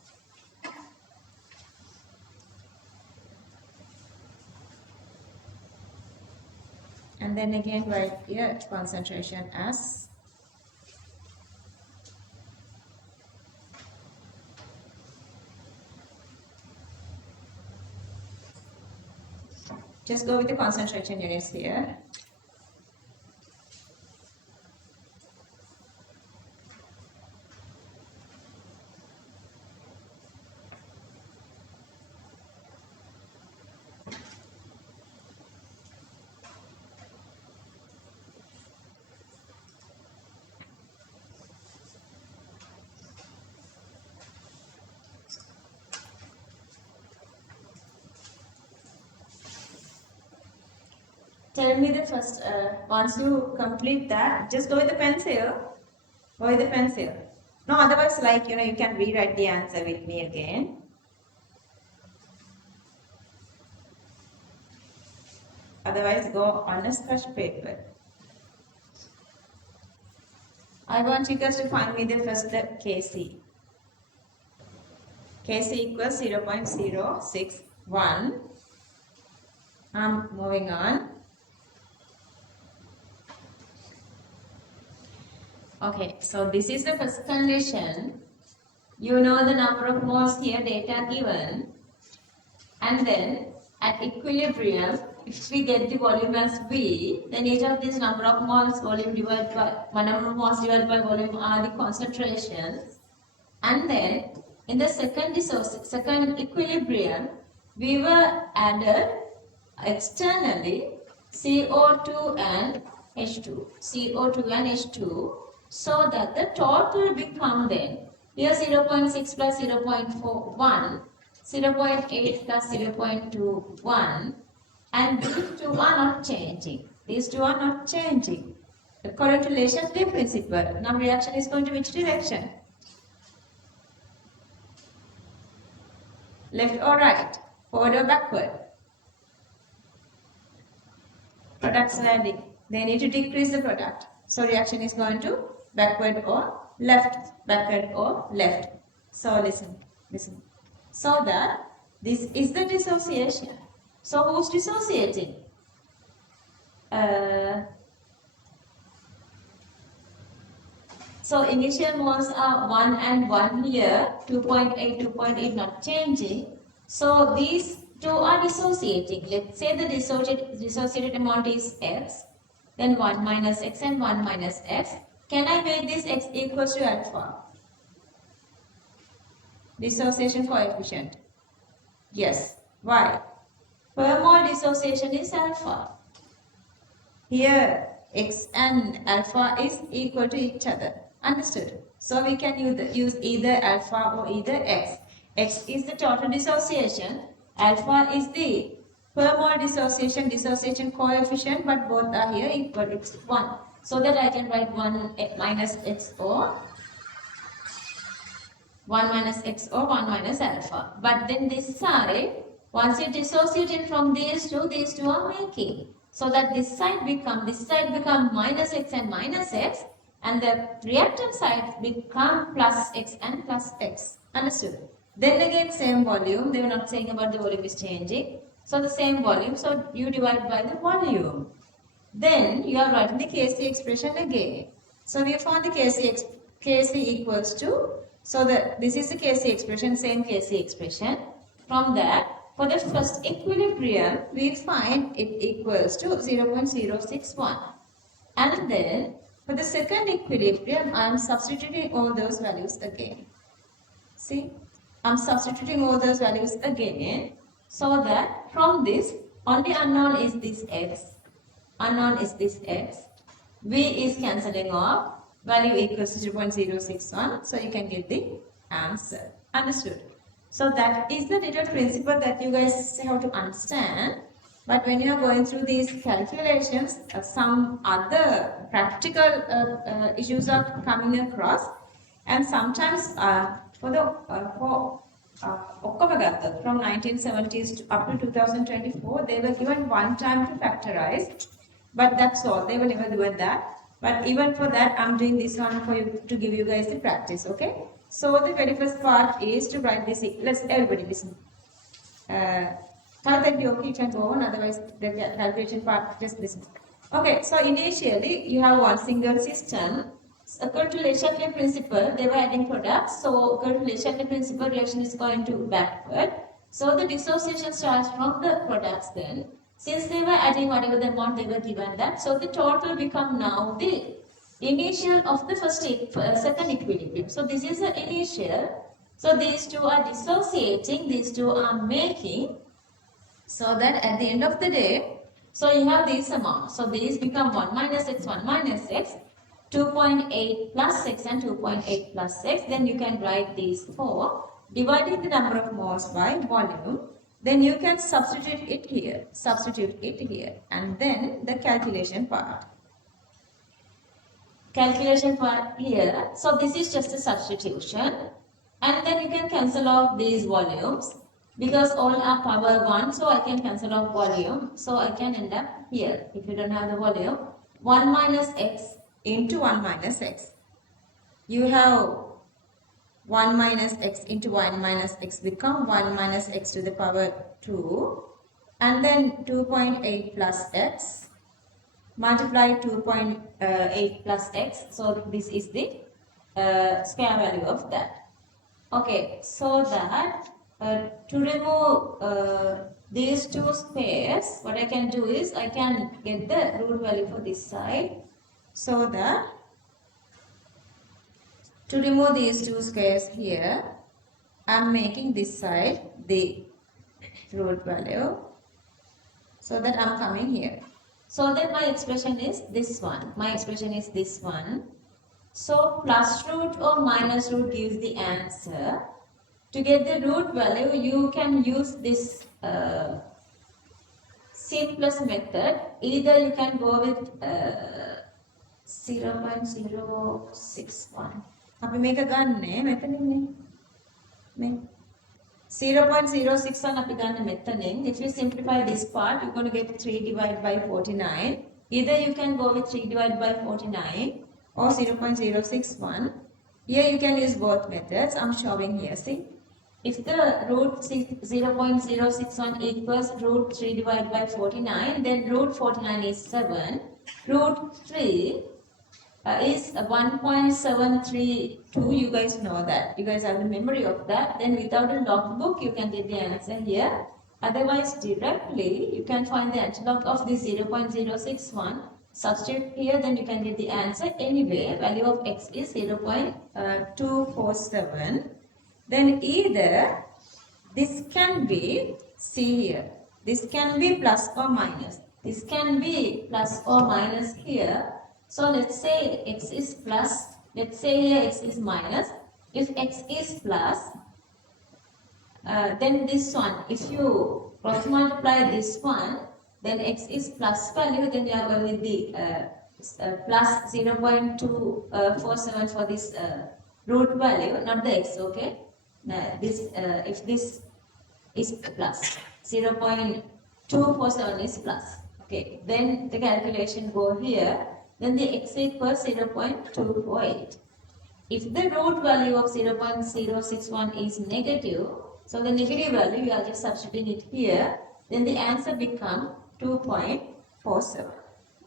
And then again write here concentration as just go with the concentration units here. Tell me the first, once you complete that, just go with the pencil. Go with the pencil. No, otherwise like, you can rewrite the answer with me again. Otherwise go on a scratch paper. I want you guys to find me the first Kc. Kc equals 0.061. I'm moving on. Okay, so this is the first condition. You know the number of moles here, data given. And then at equilibrium, if we get the volume as V, then each of these number of moles volume divided by number of moles divided by volume are the concentrations. And then in the second equilibrium, we were added externally CO2 and H2, CO2 and H2, so that the total become then here 0.6 plus 0.41, 0.8 plus 0.21, and these two are not changing. These two are not changing. According to Leschetz principle, now reaction is going to which direction? Left or right? Forward or backward? Products adding. They need to decrease the product. So reaction is going to backward or left. Backward or left. So listen. So that this is the dissociation. So who's dissociating? So initial moles are 1 and 1 here, 2.8, 2.8 not changing. So these two are dissociating. Let's say the dissociated amount is x, then 1 minus x and 1 minus x. Can I make this x equals to alpha? Dissociation coefficient. Yes. Why? Per mole dissociation is alpha. Here x and alpha is equal to each other. Understood? So we can use either alpha or either x. X is the total dissociation. Alpha is the per mole dissociation coefficient, but both are here equal. It's 1. So that I can write 1 minus x or 1 minus x or 1 minus alpha. But then this side, once you dissociate it from these two are making. So that this side become minus x and minus x, and the reactant side become plus x and plus x. Understood? Then again same volume. They were not saying about the volume is changing. So the same volume. So you divide by the volume. Then you are writing the Kc expression again. So we found the Kc equals to. So this is the Kc expression. Same Kc expression. From that, for the first equilibrium, we find it equals to 0.061. And then, for the second equilibrium, I am substituting all those values again. See, I am substituting all those values again, so that from this, only unknown is this x, unknown is this x, v is cancelling off, value equals to 0.061, so you can get the answer. Understood? So that is the little principle that you guys have to understand. But when you are going through these calculations, some other practical issues are coming across, and sometimes from 1970s to up to 2024, they were given one time to factorize, but that's all. They were never doing that. But even for that, I'm doing this one for you to give you guys the practice. Okay. So the very first part is to write this. Let's everybody listen. You can go on, otherwise the calculation part, just listen. Okay, so initially you have one single system. According to Leschetz principle, they were adding products. So according to Leschetz principle, reaction is going to backward. So the dissociation starts from the products then. Since they were adding whatever the amount they were given that, so the total become now the initial of the second equilibrium. So this is the initial. So these two are dissociating, these two are making, so that at the end of the day, so you have these amounts. So these become 1 minus x, 1 minus x, 2.8 plus 6 and 2.8 plus 6. Then you can write these 4, dividing the number of moles by volume. Then you can substitute it here, and then the calculation part. Here. So this is just a substitution, and then you can cancel off these volumes because all are power 1, so I can cancel off volume. So I can end up here. If you don't have the volume, 1 minus x into 1 minus x. You have 1 minus x into 1 minus x become 1 minus x to the power 2, and then 2.8 plus x multiply 2.8 plus x. So this is the square value of that. Okay, so that to remove these two squares, what I can do is I can get the root value for this side. So that to remove these two squares here, I'm making this side the root value, so that I'm coming here. So then my expression is this one. My expression is this one. So plus root or minus root gives the answer. To get the root value, you can use this simplest method. Either you can go with 0.061. අපි මේක ගන්නෙ මෙතනින්නේ. මේ 0.061 අපි ගන්න මෙතනින්. If you simplify this part, you're going to get 3 divided by 49. Either you can go with 3 divided by 49 or 0.061. Here you can use both methods. I'm showing here. See, if the root 0.061 equals root 3 divided by 49, then root 49 is 7. Root 3 is 1.732. You guys know that. You guys have the memory of that. Then without a logbook, you can get the answer here. Otherwise, directly, you can find the antilog of this 0.061. Substitute here, then you can get the answer. Anyway, value of x is 0.247. Then either this can be, see here, this can be plus or minus. This can be plus or minus here. So let's say x is plus, let's say here x is minus. If x is plus, then this one, if you cross multiply this one, then x is plus value, then you are going with the plus 0.247 for this root value, not the x, okay? This if this is plus, 0.247 is plus, okay? Then the calculation go here, then the x equals 0.248. If the root value of 0.061 is negative, so the negative value you are just substituting it here, then the answer becomes 2.47.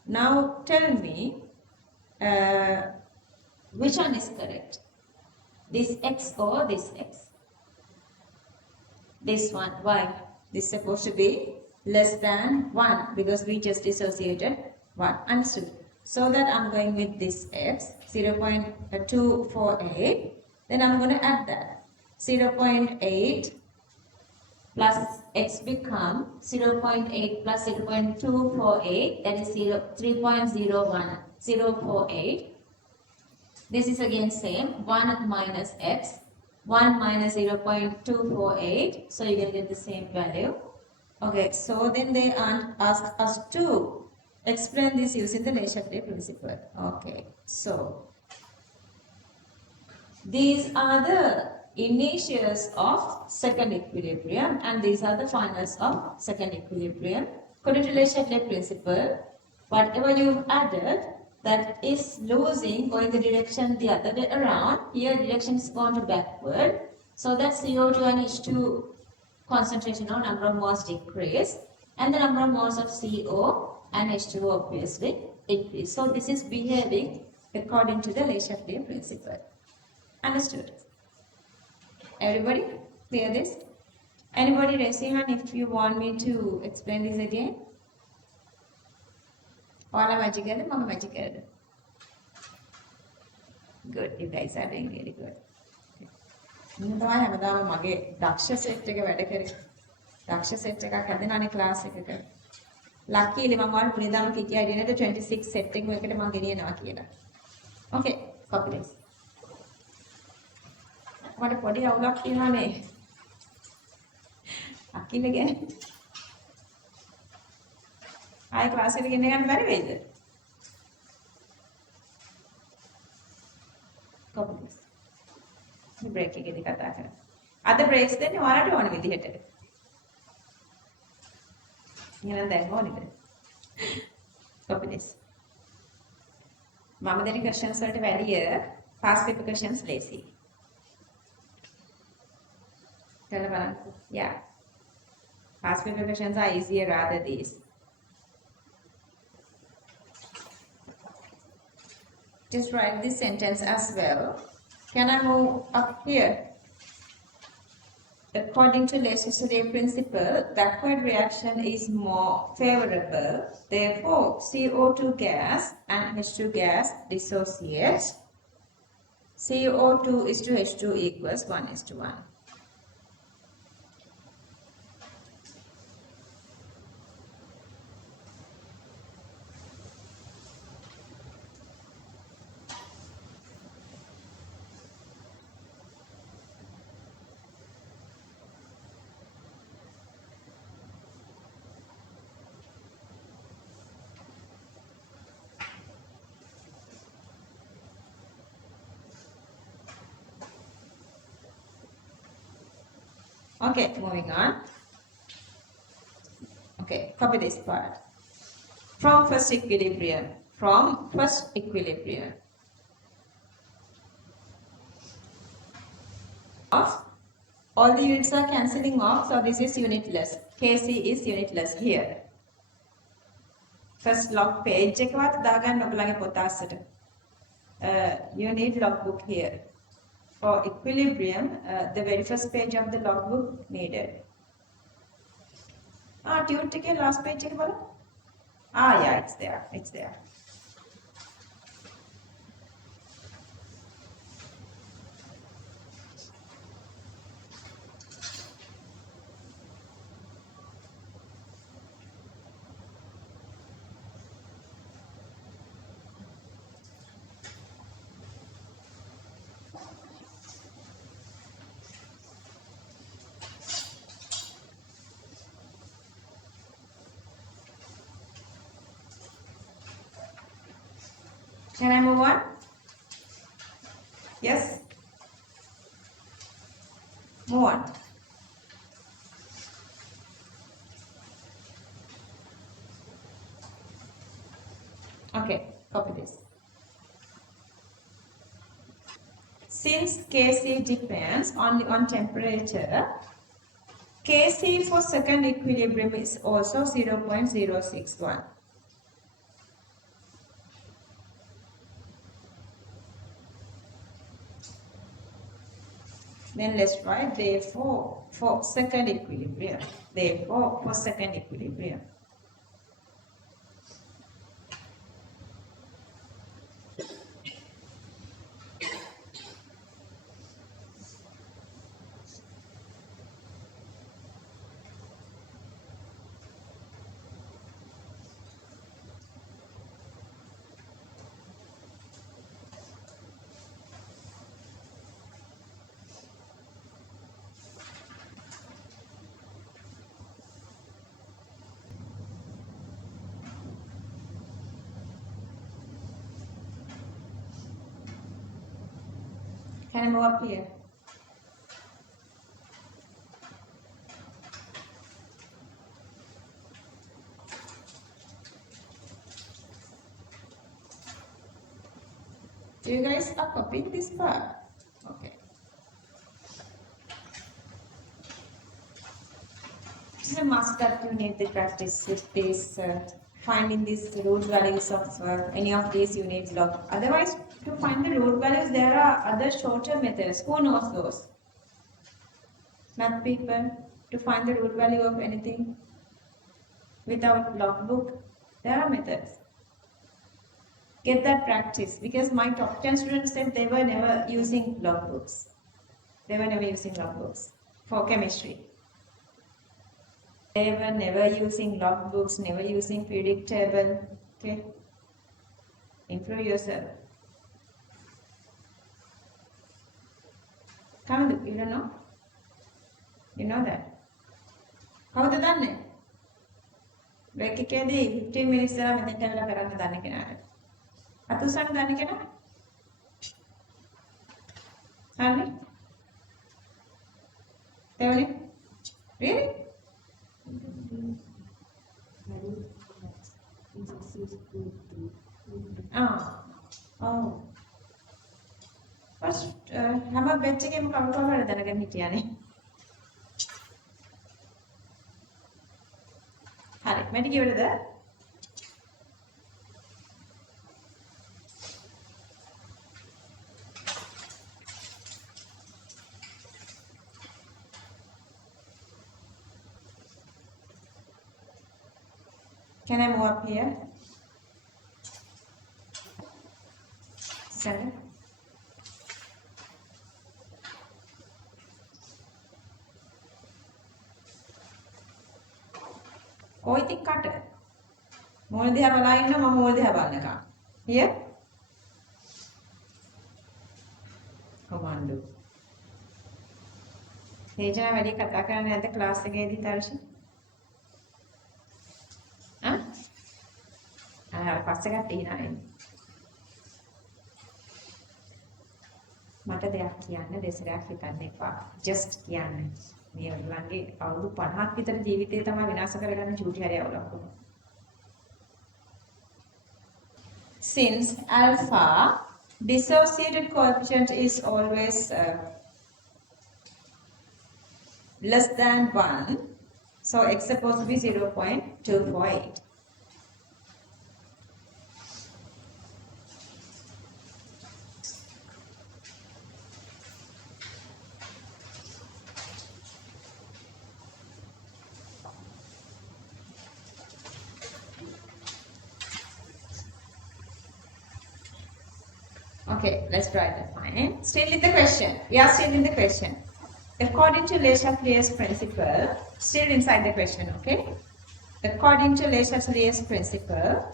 Now tell me which one is correct? This x or this x? This one. Why? This is supposed to be less than 1 because we just dissociated 1. Understood? So that I'm going with this x, 0.248. Then I'm going to add that. 0.8 plus x become 0.8 plus 0.248, that is 3.01048. This is again same, 1 minus x, 1 minus 0.248, so you will get the same value. Okay, so then they ask us to explain this using the Le principle. Okay, so these are the initials of second equilibrium and these are the finals of second equilibrium. According to Le principle, whatever you've added, that is losing, going the direction the other way around. Here direction is going to backward. So that CO2 and H2 concentration or number of moles decrease and the number of moles of CO and H2 obviously increase. So this is behaving according to the Le principle. Understood? Everybody clear this? Anybody raise your hand if you want me to explain this again? All magic කරද මම magic කරද? Good, you guys are doing really good. මම තමයි හැමදාම මගේ දක්ෂ set එක වැඩ කරේ. දක්ෂ සෙට් එකක් හදනනේ ක්ලාස් එකක. ලක්කීලි මම ඔයාලට පුරේදාම කිකියා දිනේට 26 සෙට් එක එකට මම ගෙනියනවා කියලා. Okay, copy this. මට පොඩි අවුලක් තියෙනවානේ. අකිල ගැන. ආයෙ ක්ලාස් එකට ගෙන්න ගන්න බැරි වෙයිද? copy this. මේ බ්‍රේක් එකේදී කතා කරා. අද බ්‍රේක්ස් දෙන්නේ ඔයාලට ඕන විදිහට. එහෙනම් දැන් ඕනේද? copy this. මම දෙන questions වලට වැඩිය past paper questions lazy. Yeah, past paper questions are easier rather these. Just write this sentence as well. Can I move up here? According to Le principle, backward reaction is more favorable. Therefore, CO2 gas and H2 gas dissociate. CO2 is to H2 equals 1:1. Okay, moving on. Okay, copy this part. From first equilibrium. From first equilibrium. Off. All the units are cancelling off, so this is unitless. KC is unitless here. First log page එකවත් දාගන්න ඔයගලගේ පොත අස්සට. You need logbook here. For equilibrium, the very first page of the logbook needed. Tute එකේ last page එක බලන්න. Yeah, it's there. It's there. Can I move on? Yes? Move on. Okay, copy this. Since Kc depends only on temperature, Kc for second equilibrium is also 0.061. Then let's write therefore for second equilibrium. Therefore for second equilibrium. Can I move up here? Do you guys are copying this part? Okay. It's a must that you need to practice with this, finding these root values of any of these units log. Otherwise, to find the root values, there are other shorter methods. Who knows those? Math people, to find the root value of anything without logbook, there are methods. Get that practice, because my top 10 students said they were never using logbooks. They were never using logbooks for chemistry. They were never using logbooks, never using periodic table. Okay? Improve yourself. Come, you don't know? You know that? කවුද දන්නේ? Break එකේදී 15 minutes දලා මෙතෙන්ට ඇවිල්ලා කරන්න දන්නේ කෙනාට. අතුසන් දන්නේ කෙනා? හරි? තේරුණේ? Really? Oh. First, හැම බෙච් එකේම කවුරු කවුරු දැනගෙන හිටියානේ. හරි, මට කිව්වද? Can I move up here? 7. කොයිති කට මොන දිහා බලා ඉන්න මම මොන දිහා බලනකම් here commando තේජන වැඩි කතා කරන්නේ නැද්ද ක්ලාස් එකේදී තර්ෂි අර පස්සේ ගත්ත ඉනා එන්නේ මට දෙයක් කියන්න දෙසරයක් හිතන්න එපා just කියන්න මේ ඔයගලන්ගේ අවුරුදු 50ක් විතර ජීවිතේ තමයි විනාශ කරගන්න චූටි හැරයවලක් වුණා. Since alpha dissociated coefficient is always less than 1, so x is supposed to be 0.248. Okay, let's try to find. Still in the question. We are still in the question. According to Le-Chatelier's principle, still inside the question, okay? According to Le-Chatelier's principle,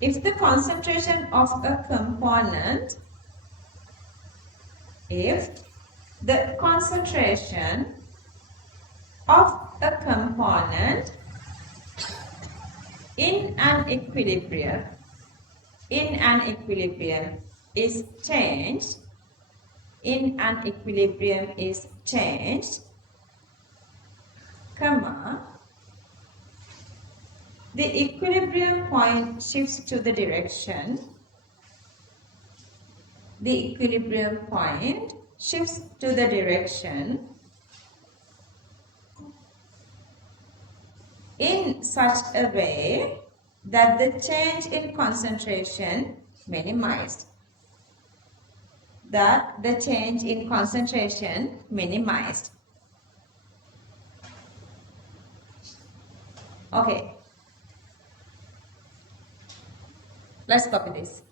if the concentration of a component, in an equilibrium is changed, the equilibrium point shifts to the direction, in such a way that the change in concentration minimized. Okay. Let's copy this.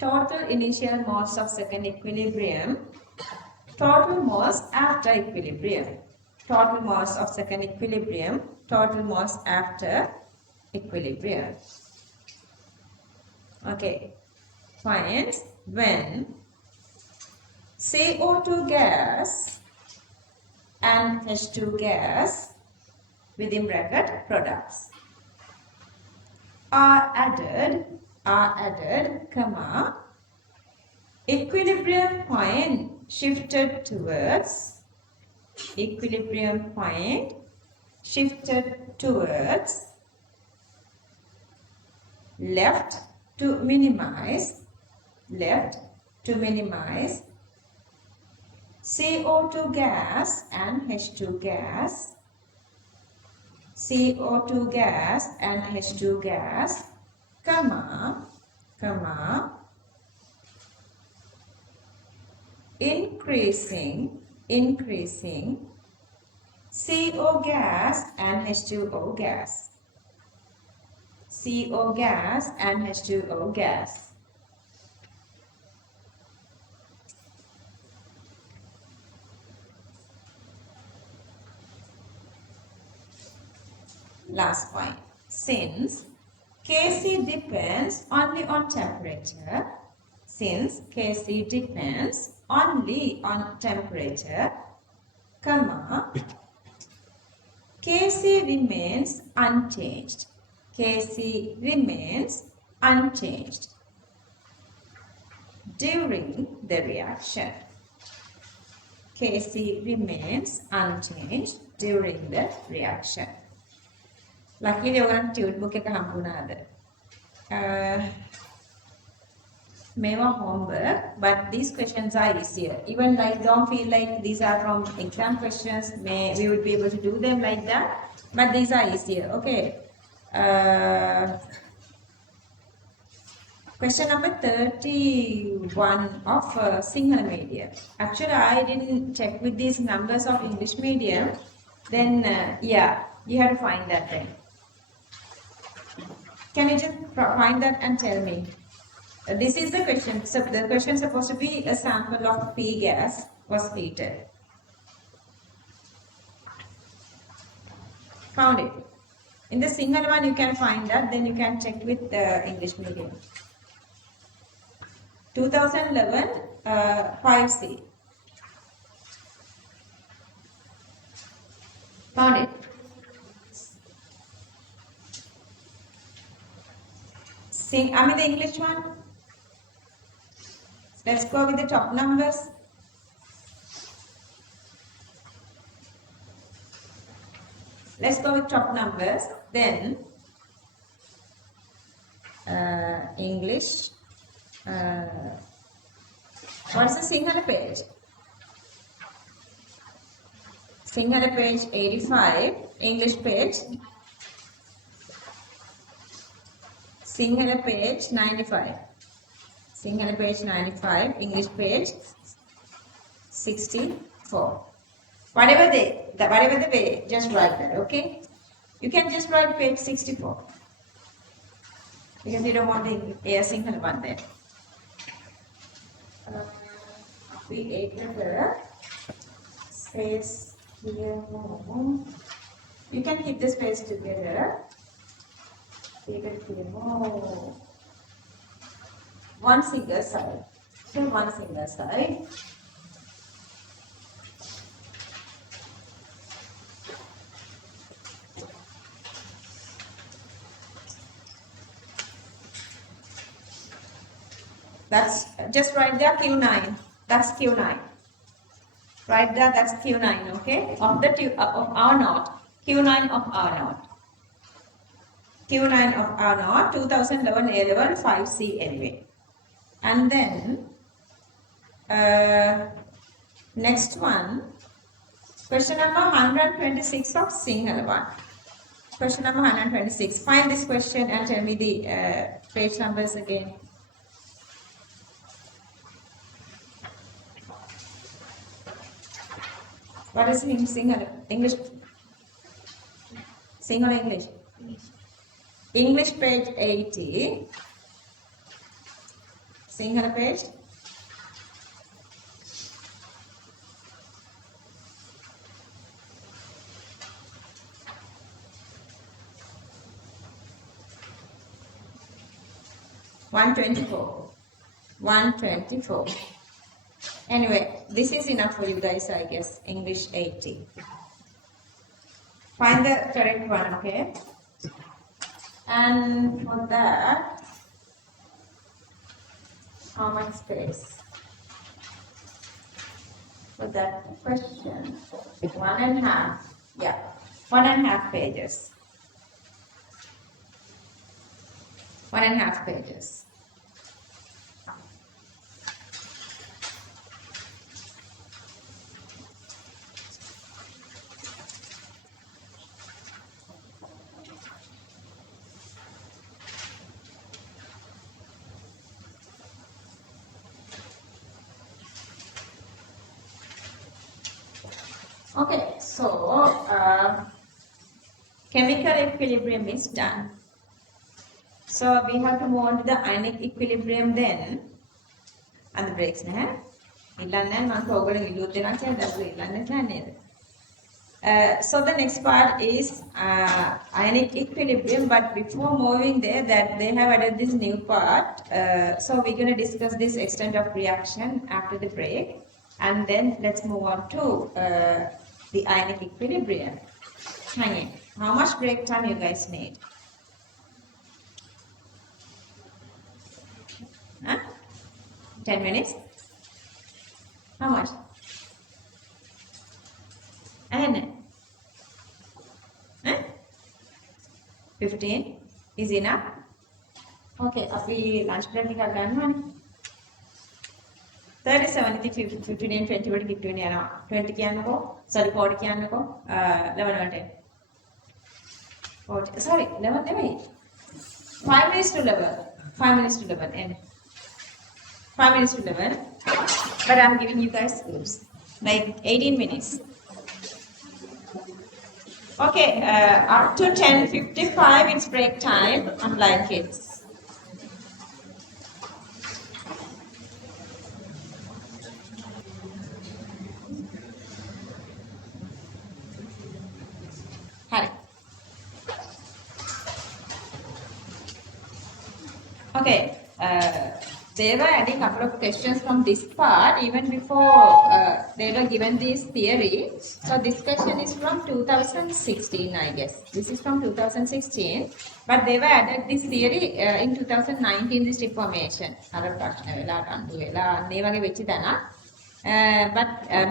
Total initial mass of second equilibrium, total mass after equilibrium. Total mass of second equilibrium, total mass after equilibrium. Okay, find when CO2 gas and H2 gas within bracket products are added, comma, equilibrium point shifted towards left to minimize CO2 gas and H2 gas, comma, increasing CO gas and H2O gas. Last point. Since Kc depends only on temperature, comma, Kc remains unchanged. During the reaction. Kc remains unchanged during the reaction. Luckily, ඔයගොල්ලන්ට tute book එක හම්බුණාද? Meva homework, but these questions are easier. Even like don't feel like these are from exam questions. We would be able to do them like that, but these are easier. Okay. Question number 31 of Sinhala medium. Actually, I didn't check with these numbers of English medium. Then, yeah, you have to find that then. Can you just find that and tell me? This is the question. So the question is supposed to be a sample of P gas was treated. Found it. In the Sinhala one, you can find that. Then you can check with the English medium. 2011 5C. Found it. I mean the English one. Let's go with the top numbers. Let's go with top numbers. Then English. What's the Sinhala page? Sinhala page 85. English page. Sinhala page 95. Sinhala page 95. English page 64. Whatever the way, just write that, okay? You can just write page 64. Because you don't want the Sinhala one there. We ate the space here. You can keep the space together. Keep it here. One single side. So one single side. That's just write there Q9. That's Q9. Write there, that's Q9, okay? Of R naught. Q9 of R naught. Q9 of R naught, 2011 A-level 5C anyway. And then next one, question number 126 of Sinhala one. Question number 126. Find this question and tell me the page numbers again. What is in Sinhala? English? Sinhala English? English page 80. Sinhala page? $124. $124. Anyway, this is enough for you guys, I guess. English 80. Find the correct one, okay? And for that, how much space? For that question, 1.5. Yeah, 1.5 pages. 1.5 pages. Okay, so chemical equilibrium is done. So we have to move on to the ionic equilibrium then. And the breaks, nah? So the next part is ionic equilibrium, but before moving there, that they have added this new part. So we're going to discuss this extent of reaction after the break, and then let's move on to the ionic equilibrium. Hang in. How much break time you guys need? Huh? 10 minutes? How much? And 15 is enough. Okay, අපි lunch break එකක් ගන්නවනේ. 37 ඉතින් 15 and 20 වලට කිට්ටු වෙන යනවා. 20 කියන්නකෝ. sorry 40 කියන්නකෝ. 11 වලට. 40 sorry 11 නෙමෙයි. 5 minutes to 11. 5 minutes to 11 and 5 minutes to 11. But I'm giving you guys oops, like 18 minutes. Okay, up to 10:55 it's break time. Online kids. Hi. Okay, they were adding a couple of questions from this part even before they were given this theory. So this question is from 2016, I guess. This is from 2016, but they were added this theory in 2019, this information. But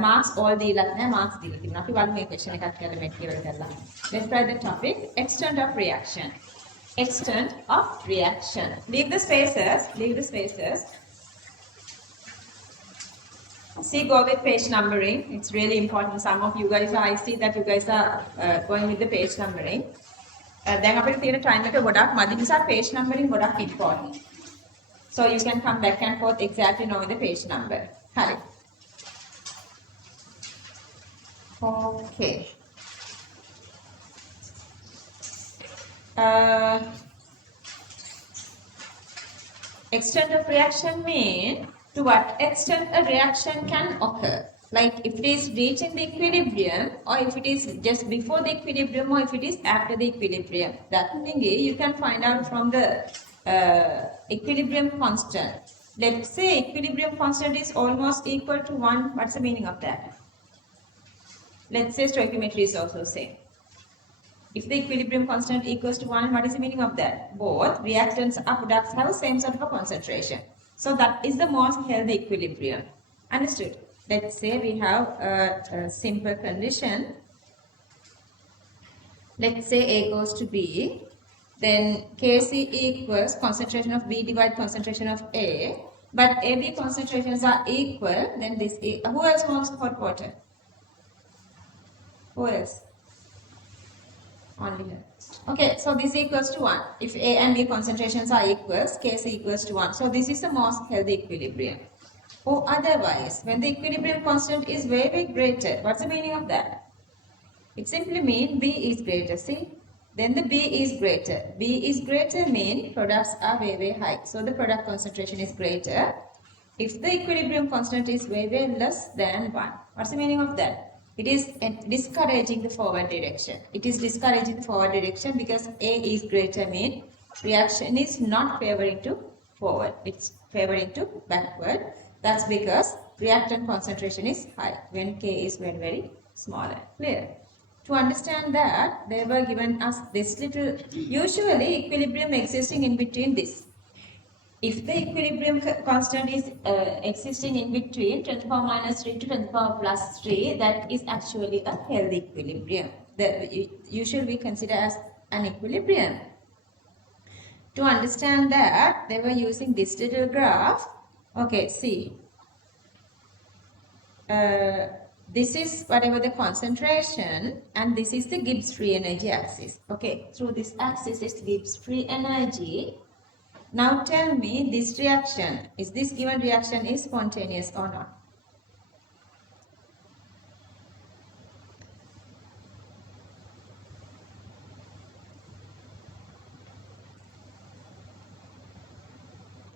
marks all the marks දීලා අපි බලමු මේ question එකක් කියලා මෙට්ටිවල කරලා. Let's try the topic extent of reaction. Extent of reaction. Leave the spaces. Leave the spaces. See, go with page numbering. It's really important. Some of you guys, I see that you guys are going with the page numbering. Then අපිට තියෙන time එක ගොඩක් මදි නිසා page numbering ගොඩක් important. So you can come back and forth exactly knowing the page number. හරි. Okay. Extent of reaction mean to what extent a reaction can occur. Like if it is reaching the equilibrium, or if it is just before the equilibrium, or if it is after the equilibrium. That thing you can find out from the equilibrium constant. Let's say equilibrium constant is almost equal to 1. What's the meaning of that? Let's say stoichiometry is also same. If the equilibrium constant equals to 1, what is the meaning of that? Both reactants or products have the same sort of a concentration. So that is the most healthy equilibrium. Understood? Let's say we have a simple condition. Let's say A goes to B. Then Kc equals concentration of B divided concentration of A. But AB concentrations are equal. Then this A. Who else wants hot water? Who else? Only here. Okay, so this equals to 1. If A and B concentrations are equals, Kc equals to 1. So this is the most healthy equilibrium. Or otherwise, when the equilibrium constant is very greater, what's the meaning of that? It simply means B is greater, see? Then the B is greater. B is greater means products are very high. So the product concentration is greater. If the equilibrium constant is very less than 1, what's the meaning of that? It is discouraging the forward direction. It is discouraging the forward direction because A is greater mean reaction is not favoring to forward. It's favoring to backward. That's because reactant concentration is high when K is very, very smaller. Clear? To understand that, they were given us this little, usually equilibrium existing in between this. If the equilibrium constant is existing in between 10 to the power minus 3 to 10 to the power plus 3, that is actually a healthy equilibrium. That usually we consider as an equilibrium. To understand that, they were using this little graph. Okay, see. This is whatever the concentration, and this is the Gibbs free energy axis. Okay, through this axis is Gibbs free energy. Now tell me, this reaction, is this given reaction is spontaneous or not?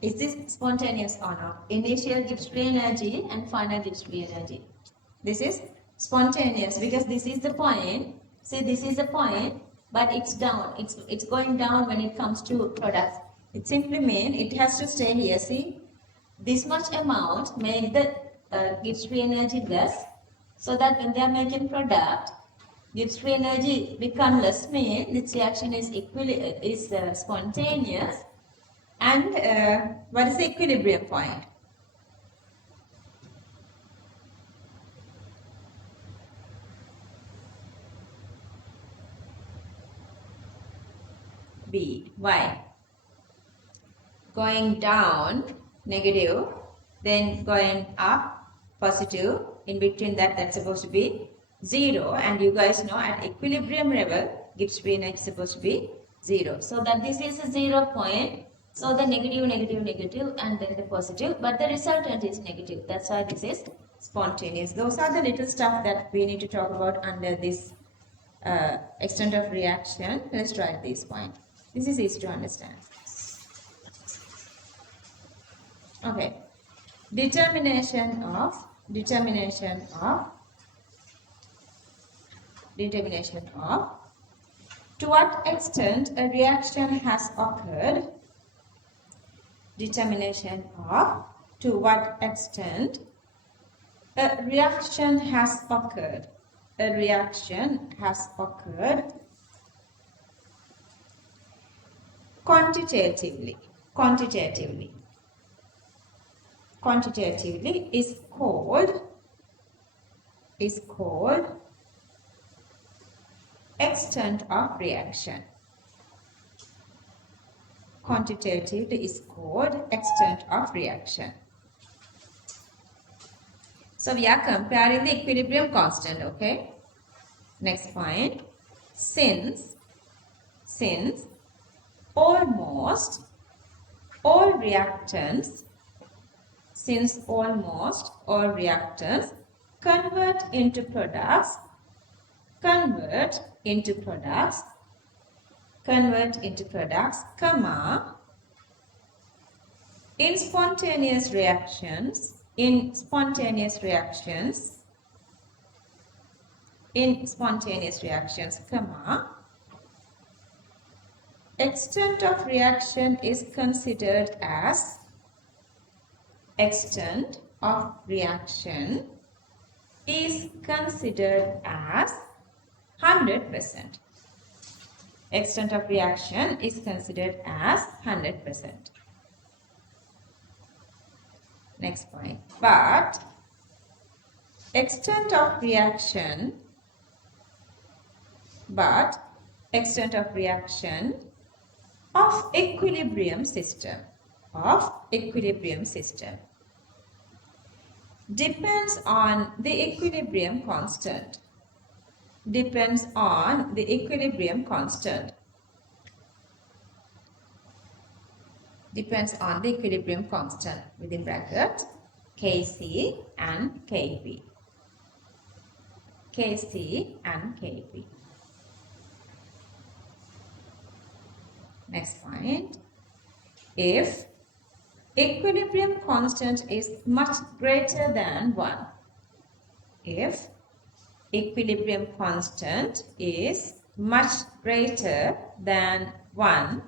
Is this spontaneous or not? Initial Gibbs free energy and final Gibbs free energy. This is spontaneous because this is the point. See, this is the point, but it's down. It's going down when it comes to products. It simply means it has to stay here. See, this much amount make the Gibbs free energy less, so that when they are making product, Gibbs free energy become less. Mean this reaction is spontaneous. And what is the equilibrium point? B. Why? Going down, negative, then going up, positive. In between that, that's supposed to be 0. And you guys know at equilibrium level, Gibbs free energy is supposed to be 0. So that this is a 0 point. So the negative, negative, negative, and then the positive. But the resultant is negative. That's why this is spontaneous. Those are the little stuff that we need to talk about under this extent of reaction. Let's try this point. This is easy to understand. Okay. Determination of to what extent a reaction has occurred. Determination of to what extent a reaction has occurred. A reaction has occurred quantitatively is called extent of reaction. Quantitatively is called extent of reaction. So we are comparing the equilibrium constant, okay? Next point. Since almost all reactants convert into products, comma, in spontaneous reactions, comma, extent of reaction is considered as 100%. Extent of reaction is considered as 100%. Next point. But extent of reaction of equilibrium system depends on the equilibrium constant. Depends on the equilibrium constant within bracket Kc and Kp. Next point. If equilibrium constant is much greater than 1. If equilibrium constant is much greater than 1,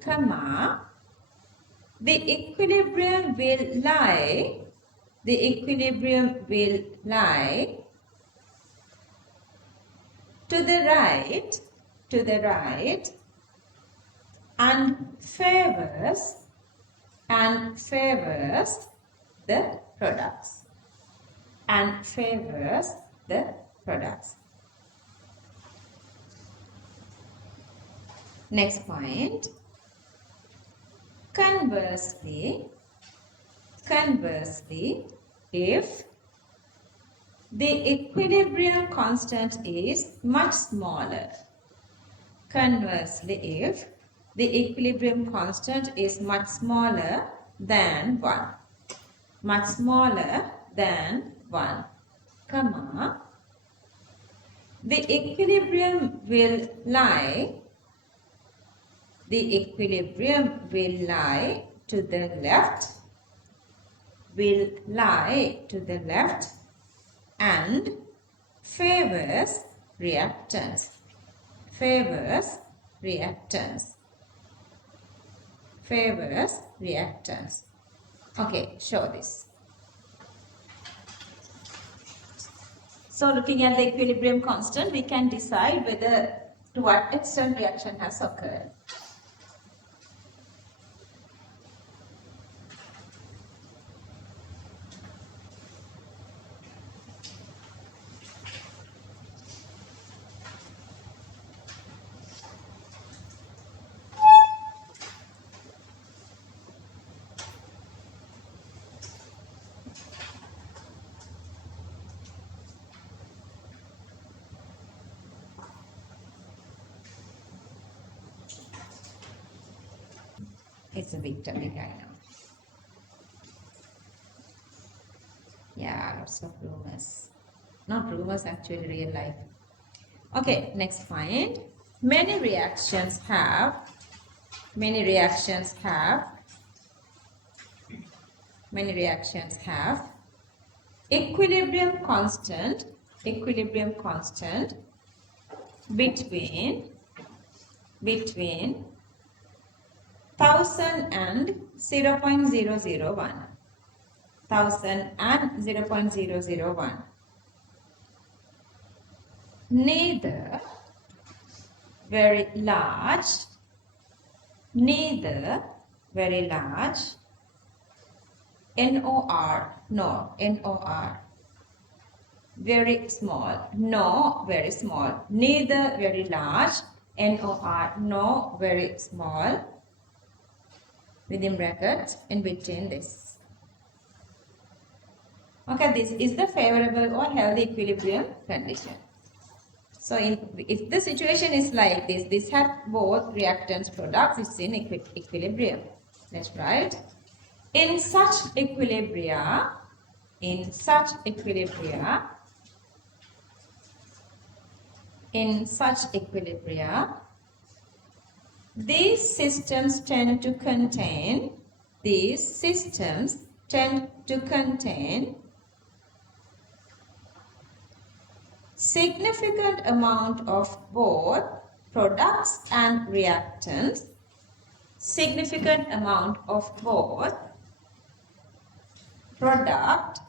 comma, the equilibrium will lie to the right and favors the products. Next point. Conversely, if the equilibrium constant is much smaller. If the equilibrium constant is much smaller than 1. Comma, the equilibrium will lie to the left and favors reactants. Okay, show this. So looking at the equilibrium constant, we can decide whether to what extent reaction has occurred. It's a big topic, I know. Yeah, lots of rumors. Not rumors, actually, real life. Okay, next point. Many reactions have equilibrium constant between 1000 and 0.001. 1000 and 0.001. Neither very large, NOR, very small, no, very small, neither very large, NOR, no, very small, within brackets, in between this. Okay, this is the favorable or healthy equilibrium condition. So if the situation is like this has both reactants products, it's in equilibrium. That's right. In such equilibria, these systems tend to contain significant amount of both products and reactants, products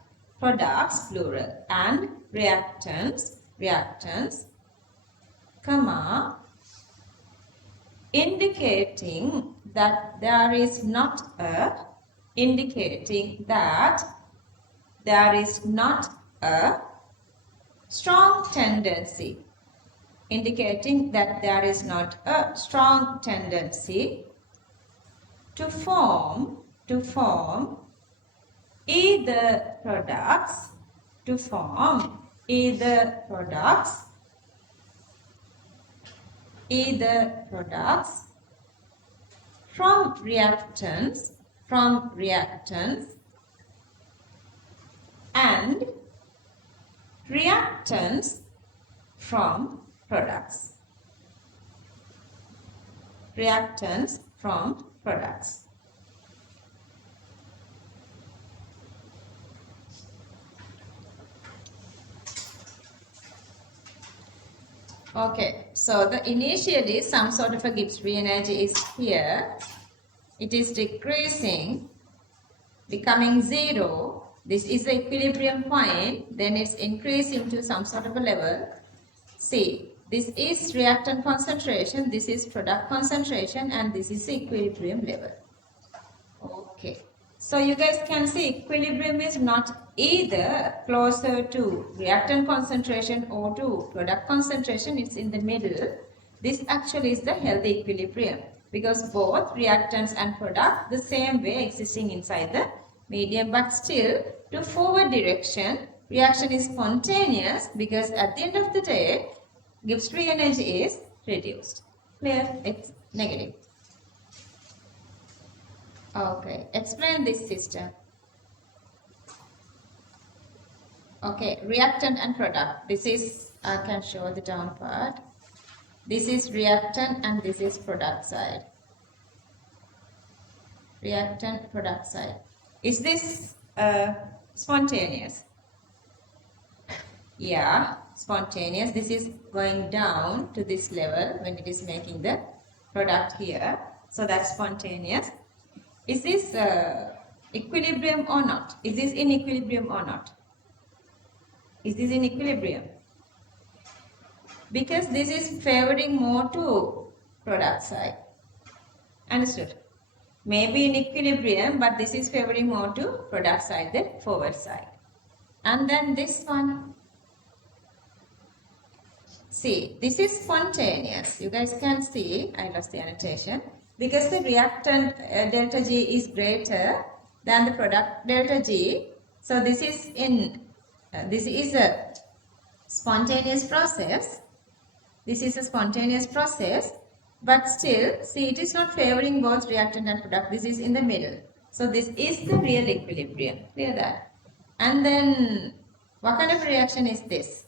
plural and reactants, indicating that there is not a strong tendency to form either products from reactants and reactants from products. Okay, so initially some sort of a Gibbs free energy is here. It is decreasing, becoming zero. This is the equilibrium point. Then it's increasing to some sort of a level. See, this is reactant concentration, this is product concentration, and this is the equilibrium level. Okay. So you guys can see equilibrium is not either closer to reactant concentration or to product concentration, it's in the middle. This actually is the healthy equilibrium because both reactants and product the same way existing inside the medium, but still to forward direction reaction is spontaneous because at the end of the day Gibbs free energy is reduced. Clear? It's negative. Okay, explain this system. Okay, reactant and product. This is, I can show the down part. This is reactant and this is product side. Reactant, product side. Is this spontaneous? Yeah, spontaneous. This is going down to this level when it is making the product here. So that's spontaneous. Is this equilibrium or not? Is this in equilibrium or not? Is this in equilibrium? Because this is favoring more to product side. Understood? Maybe in equilibrium, but this is favoring more to product side than forward side. And then this one. See, this is spontaneous. You guys can see, I lost the annotation. Because the reactant delta G is greater than the product delta G. So this is a spontaneous process. This is a spontaneous process. But still, see, it is not favoring both reactant and product. This is in the middle. So this is the real equilibrium. Clear that? And then, what kind of reaction is this?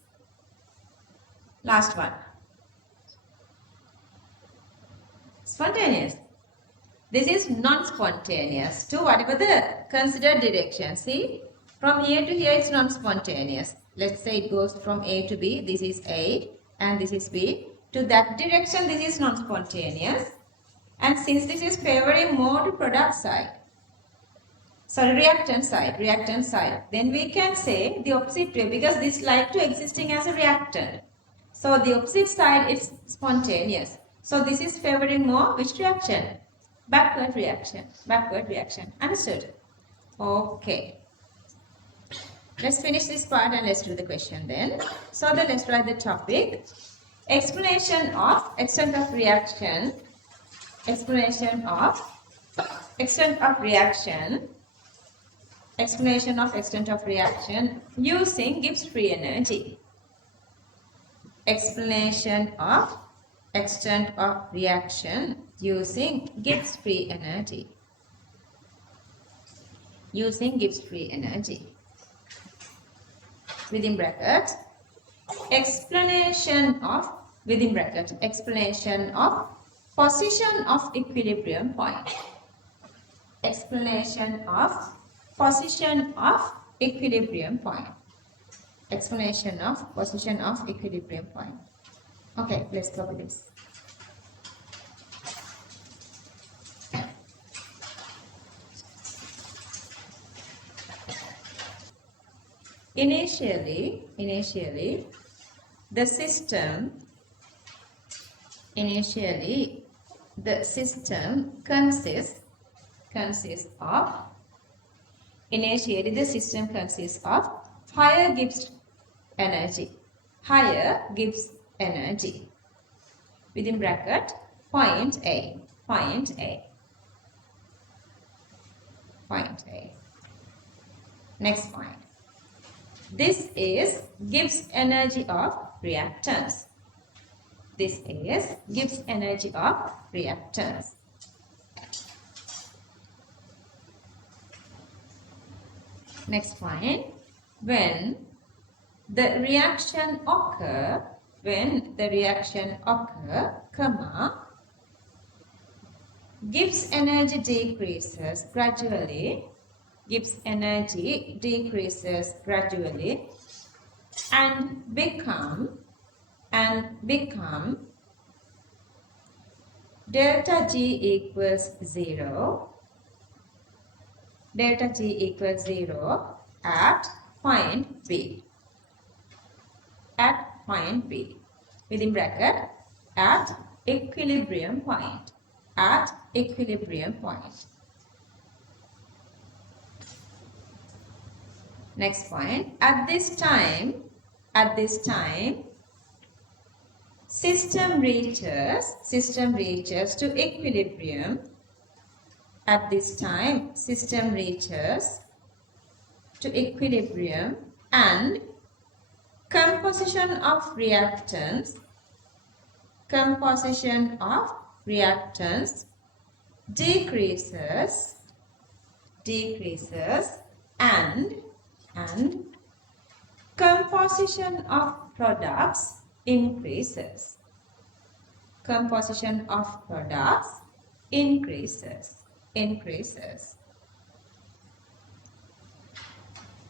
Last one. Spontaneous. This is non-spontaneous to whatever the considered direction. See, from here to here it's non-spontaneous. Let's say it goes from A to B. This is A and this is B. To that direction, this is non-spontaneous. And since this is favoring more to product side, sorry, reactant side, then we can say the opposite way because this like to existing as a reactant. So the opposite side is spontaneous. So this is favoring more which reaction? Backward reaction. Understood? Okay. Let's finish this part and let's do the question then. So then let's write the topic. Explanation of extent of reaction. Explanation of extent of reaction using Gibbs free energy. Explanation of extent of reaction using Gibbs free energy. Within bracket, explanation of position of equilibrium point. Explanation of position of equilibrium point. Okay, let's go with this. Initially, the system consists of higher Gibbs energy. Within bracket, point A. Next point. This is Gibbs energy of reactants. Next point. When the reaction occur, comma, Gibbs energy decreases gradually, and become delta G equals 0 at point B. Within bracket, at equilibrium point. Next point. At this time, system reaches to equilibrium. At this time, system reaches to equilibrium and composition of reactants decreases and composition of products increases.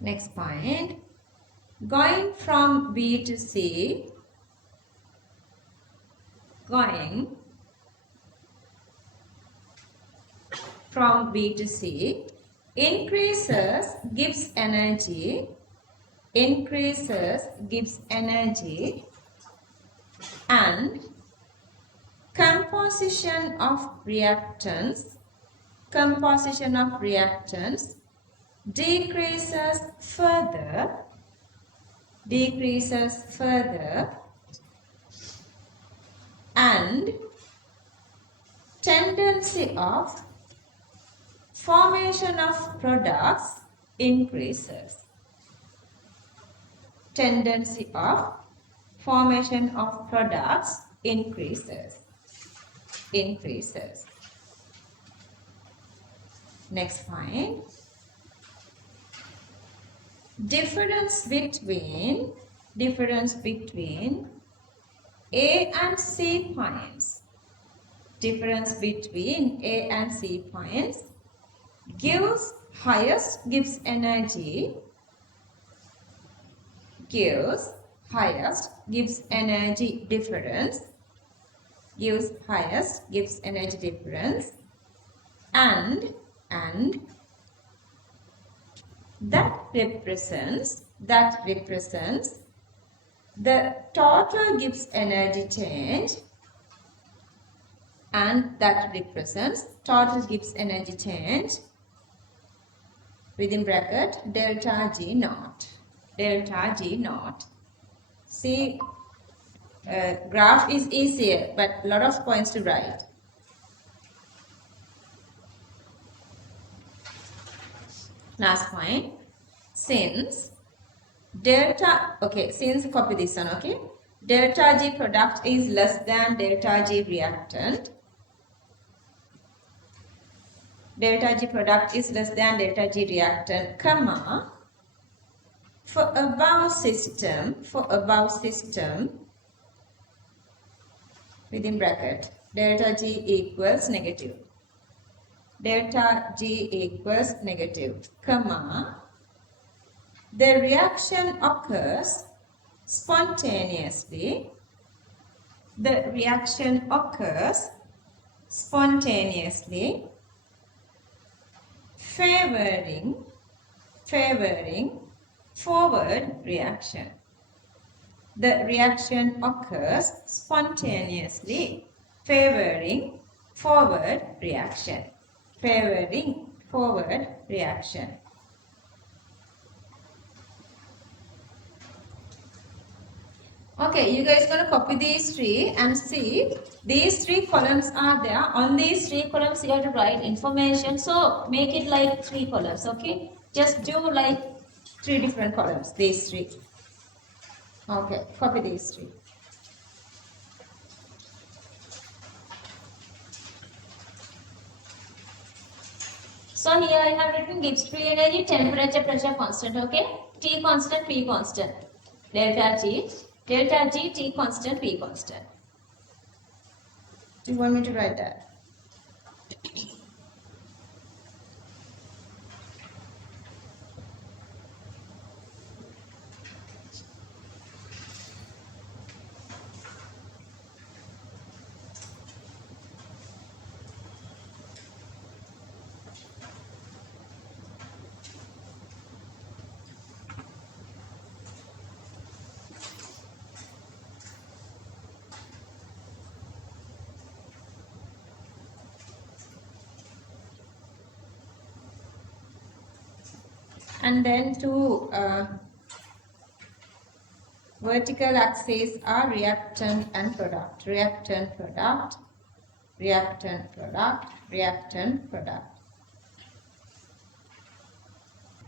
Next point. Going from B to C, increases Gibbs energy and composition of reactants decreases further and tendency of formation of products increases. increases. Next point. Difference between A and C points. Difference between A and C points gives energy. Gives energy difference. Gives energy difference. And that represents the total gives energy change, and that represents total gives energy change within bracket delta G naught. See, graph is easier, but a lot of points to write. Last point. Since copy this one, okay? Delta G product is less than delta G reactant. Delta G product is less than delta G reactant, comma, for above system, within bracket, delta G equals negative. Delta G equals negative, comma, the reaction occurs spontaneously. Favoring forward reaction. The reaction occurs spontaneously, favoring forward reaction. Okay, you guys gonna copy these three and see these three columns are there. On these three columns you have to write information. So make it like 3 columns, okay? Just do like 3 different columns, these 3. Okay, copy these 3. So here I have written gives free energy, temperature, pressure constant, okay? T constant, P constant. Delta G, T constant, P constant. Do you want me to write that? And then 2 vertical axes are reactant and product.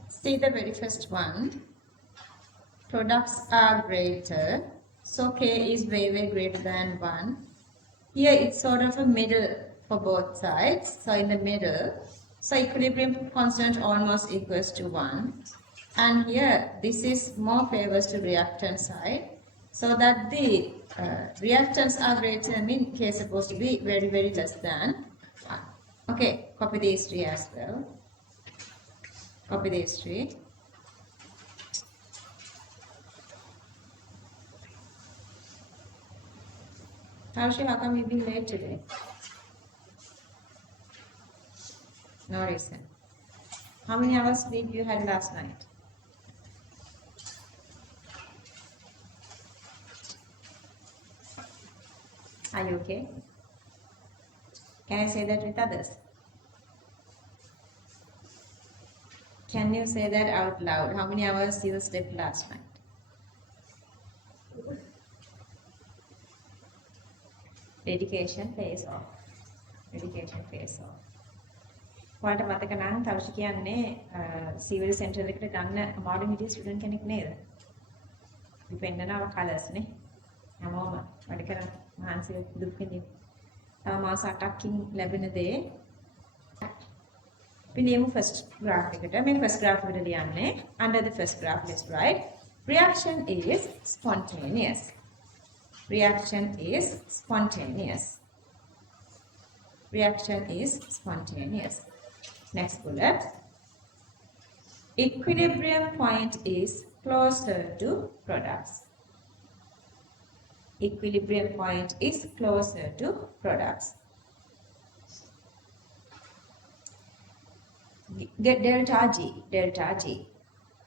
See the very first one. Products are greater. So K is way greater than 1. Here it's sort of a middle for both sides. So in the middle. So equilibrium constant almost equals to 1. And here this is more favors to reactant side. So that the reactants are greater mean K is supposed to be very less than 1. Okay, copy these 3 as well. Copy these 3. Asha, how come you've been late today? No reason. How many hours sleep you had last night? Are you okay? Can I say that with others? Can you say that out loud? How many hours you slept last night? Dedication pays off. ඔයාලට මතක නම් තවශ කියන්නේ civil centre එකට ගන්න අමාරු හිටිය student කෙනෙක් නේද? අපි පෙන්නනවා කලර්ස් නේ. හැමෝම වැඩ කරන මහන්සිය දුක් විඳින්න. මාස 8කින් ලැබෙන දේ we name first graph එකට මේ first graph එකට ලියන්නේ under the first graph let's write reaction is spontaneous. Reaction is spontaneous. Reaction is spontaneous. Next bullet. Equilibrium point is closer to products. Equilibrium point is closer to products. Get delta G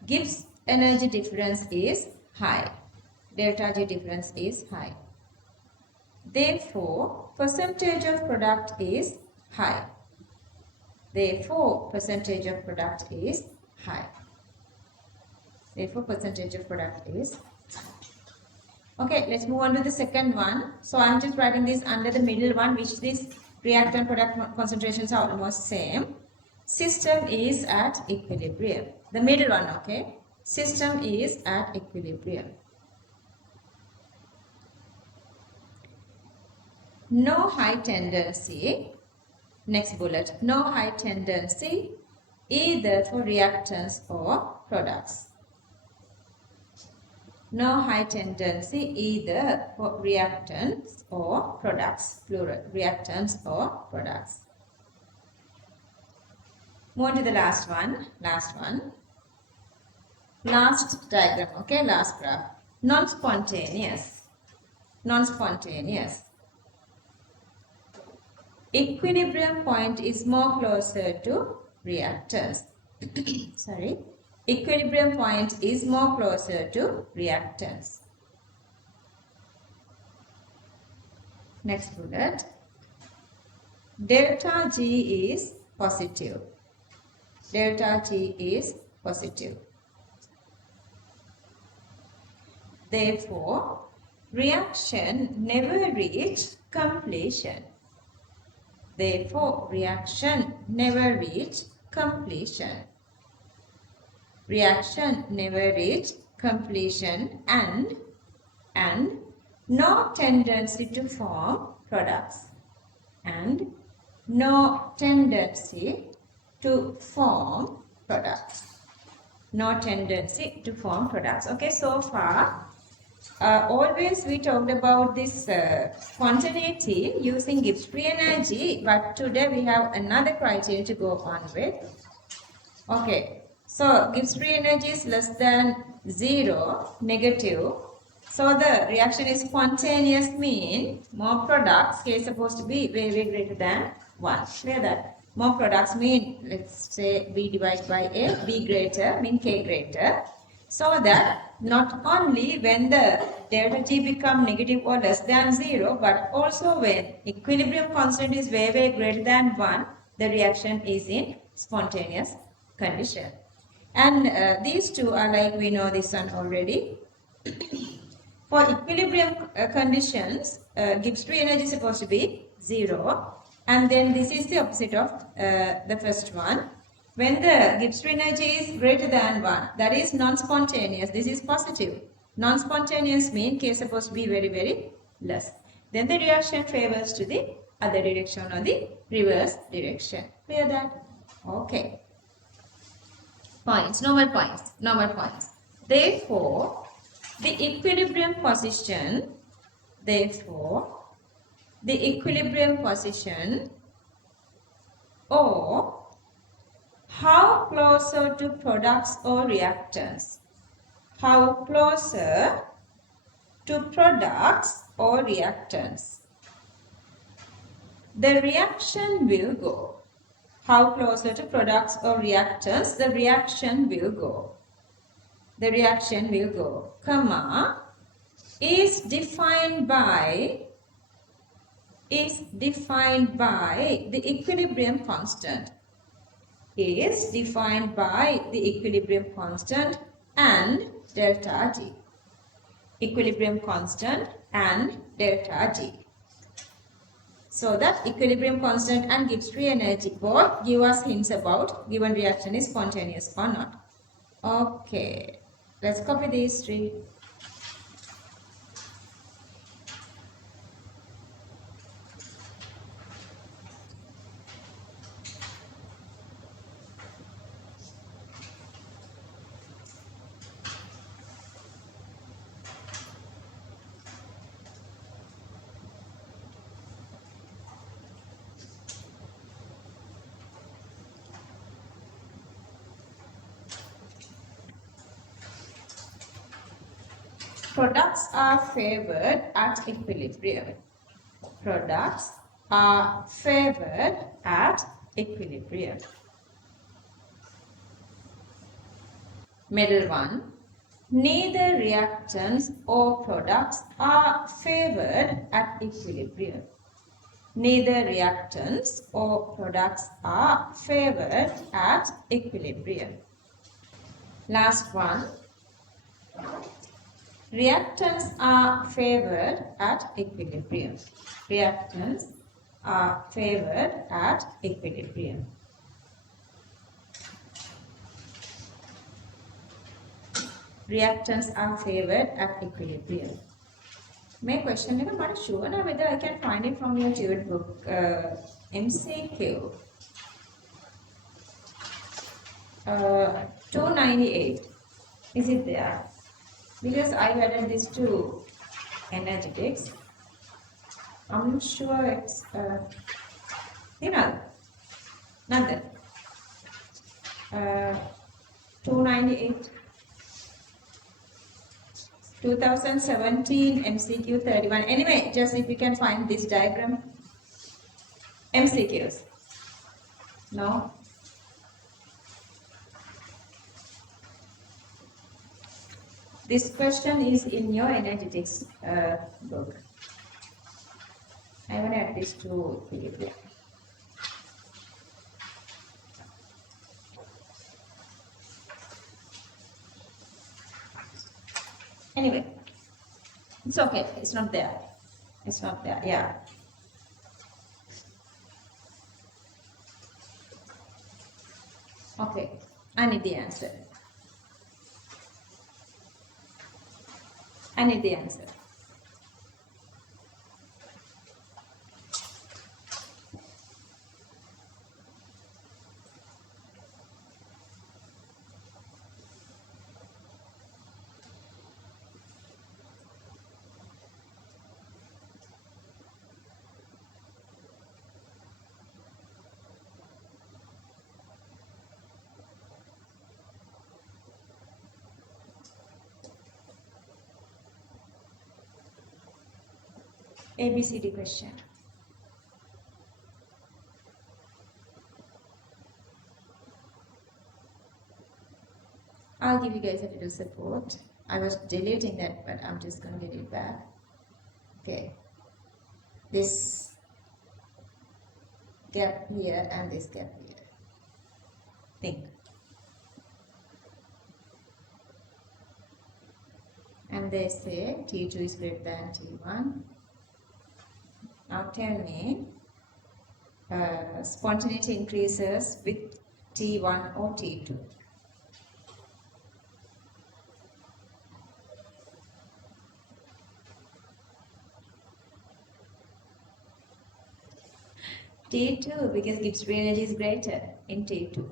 gives energy difference is high. Delta G difference is high. Therefore, percentage of product is high. Therefore, percentage of product is high. Therefore, percentage of product is high. Okay, let's move on to the second one. So, I'm just writing this under the middle one, which this reactant product concentrations are almost same. System is at equilibrium. The middle one, okay? System is at equilibrium. No high tendency. Next bullet. No high tendency either for reactants or products. No high tendency either for reactants or products. Plural. Reactants or products. Move on to the last one. Last one. Last diagram. Okay. Last graph. Non-spontaneous. Non-spontaneous. Equilibrium point is more closer to reactants. Sorry. Equilibrium point is more closer to reactants. Next bullet. Delta G is positive. Delta G is positive. Therefore, reaction never reached completion. Therefore, reaction never reached completion. Reaction never reached completion and no tendency to form products. And no tendency to form products. No tendency to form products. Okay, so far, always we talked about this spontaneity using Gibbs free energy, but today we have another criteria to go on with. Okay, so Gibbs free energy is less than 0, negative. So the reaction is spontaneous, mean more products K is supposed to be way greater than 1. Clear that? More products mean, let's say B divided by A, B greater mean K greater. So that not only when the delta G become negative or less than 0, but also when equilibrium constant is way greater than 1, the reaction is in spontaneous condition. And these two are like, we know this one already. For equilibrium conditions, Gibbs free energy is supposed to be 0. And then this is the opposite of the first one. When the Gibbs free energy is greater than 1, that is non-spontaneous. This is positive. Non-spontaneous means K is supposed to be very less. Then the reaction favors to the other direction or the reverse direction. Clear that? Okay. Points, normal points. Therefore, the equilibrium position or how closer to products or reactants? How closer to products or reactants? The reaction will go. How closer to products or reactants? The reaction will go. The reaction will go, comma, is defined by the equilibrium constant. Is defined by the equilibrium constant and delta G. Equilibrium constant and delta G. So that equilibrium constant and Gibbs free energy both give us hints about given reaction is spontaneous or not. Okay, let's copy these three. Products are favored at equilibrium. Products are favored at equilibrium. Middle one. Neither reactants or products are favored at equilibrium. Neither reactants or products are favored at equilibrium. Last one. Reactants are favored at equilibrium. Reactants are favored at equilibrium. Reactants are favored at equilibrium. My question is, I'm sure whether I can find it from your tutored book, MCQ. 298. Is it there? Because I added this to energetics. I'm sure it's not that. 298. 2017 MCQ 31. Anyway, just if you can find this diagram. MCQs. No? This question is in your energetics book. I want to add this to Wikipedia. Anyway, it's okay. It's not there. It's not there. Yeah. Okay. I need the answer. I need the answer. ABCD question. I'll give you guys a little support. I was deleting that, but I'm just going to get it back. Okay. This gap here and this gap here. Think. And they say T2 is greater than T1. Now tell me, spontaneity increases with T1 or T2. T2 because Gibbs free energy is greater in T2.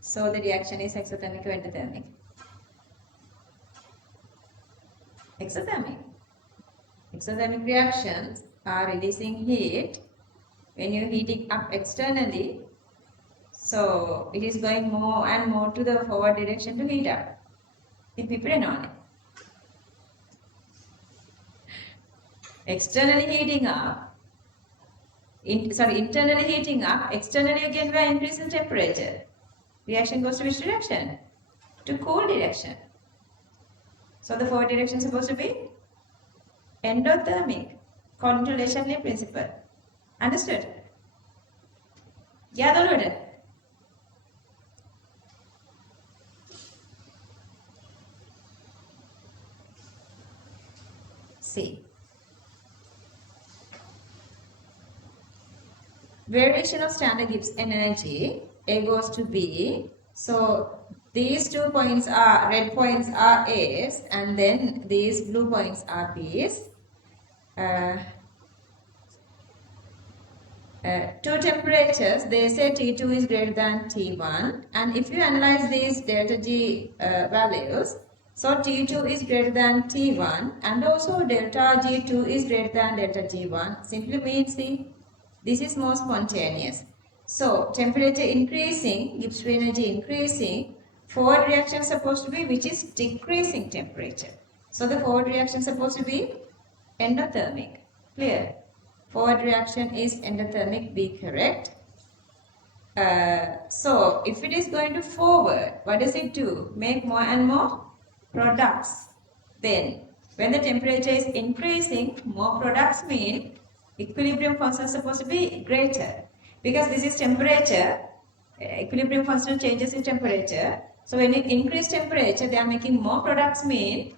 So the reaction is exothermic or endothermic? Exothermic. Exothermic reactions are releasing heat when you heat it up externally. So it is going more and more to the forward direction to heat up. If we put on it. Externally heating up, internally heating up, externally again we are increasing temperature. Reaction goes to which direction? To cool direction. So the forward direction is supposed to be endothermic, according to Le Chatelier's principle. Understood? Yeah, Dolores. See. Variation of standard Gibbs energy, A goes to B. So these 2 points are, red points are A's and then these blue points are B's. Two temperatures, they say T2 is greater than T1, and if you analyze these delta G values, so T2 is greater than T1 and also delta G2 is greater than delta G1. Simply means, see, this is more spontaneous. So temperature increasing, Gibbs free energy increasing forward reaction is supposed to be which is decreasing temperature. So the forward reaction is supposed to be endothermic. Clear? Forward reaction is endothermic, be correct. So if it is going to forward, what does it do? Make more and more products. Then when the temperature is increasing, more products mean equilibrium constant is supposed to be greater. Because this is temperature, equilibrium constant changes in temperature. So when you increase temperature, they are making more products mean,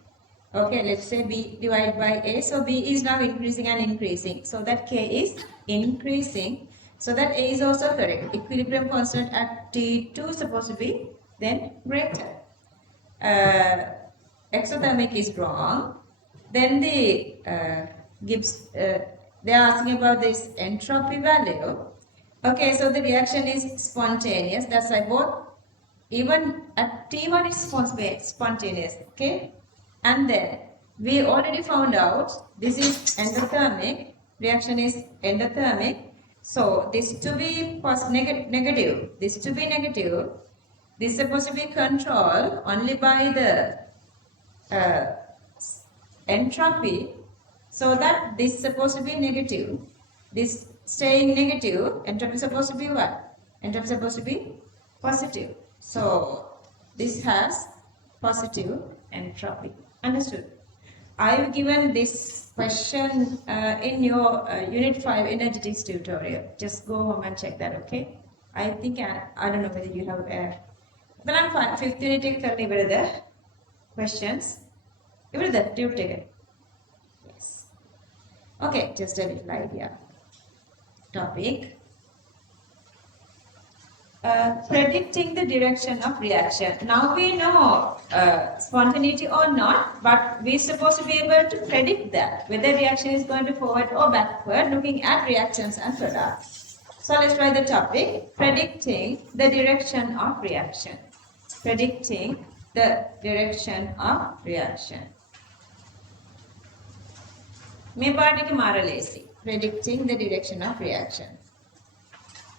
okay, let's say B divided by A. So B is now increasing and increasing. So that K is increasing. So that A is also correct. Equilibrium constant at T2 is supposed to be then greater. Exothermic is wrong. Then the they are asking about this entropy value. Okay, so the reaction is spontaneous. That's why both, even at T1 it's spontaneous. Okay, and then we already found out this is endothermic. Reaction is endothermic. So this to be negative, this to be negative. This is supposed to be controlled only by the entropy, so that this is supposed to be negative. This staying negative, entropy is supposed to be what? Entropy is supposed to be positive. So this has positive entropy. Understood? I've given this question in your Unit 5 energetics tutorial. Just go home and check that, okay? I think, I don't know whether you have, well, I'm fine. 5th unit take the questions. Give the tube take. Yes. Okay, just a little idea. Topic. Predicting the direction of reaction. Now we know spontaneity or not, but we're supposed to be able to predict that, whether reaction is going to forward or backward, looking at reactions and products. So let's try the topic, predicting the direction of reaction. Predicting the direction of reaction. Predicting the direction of reaction.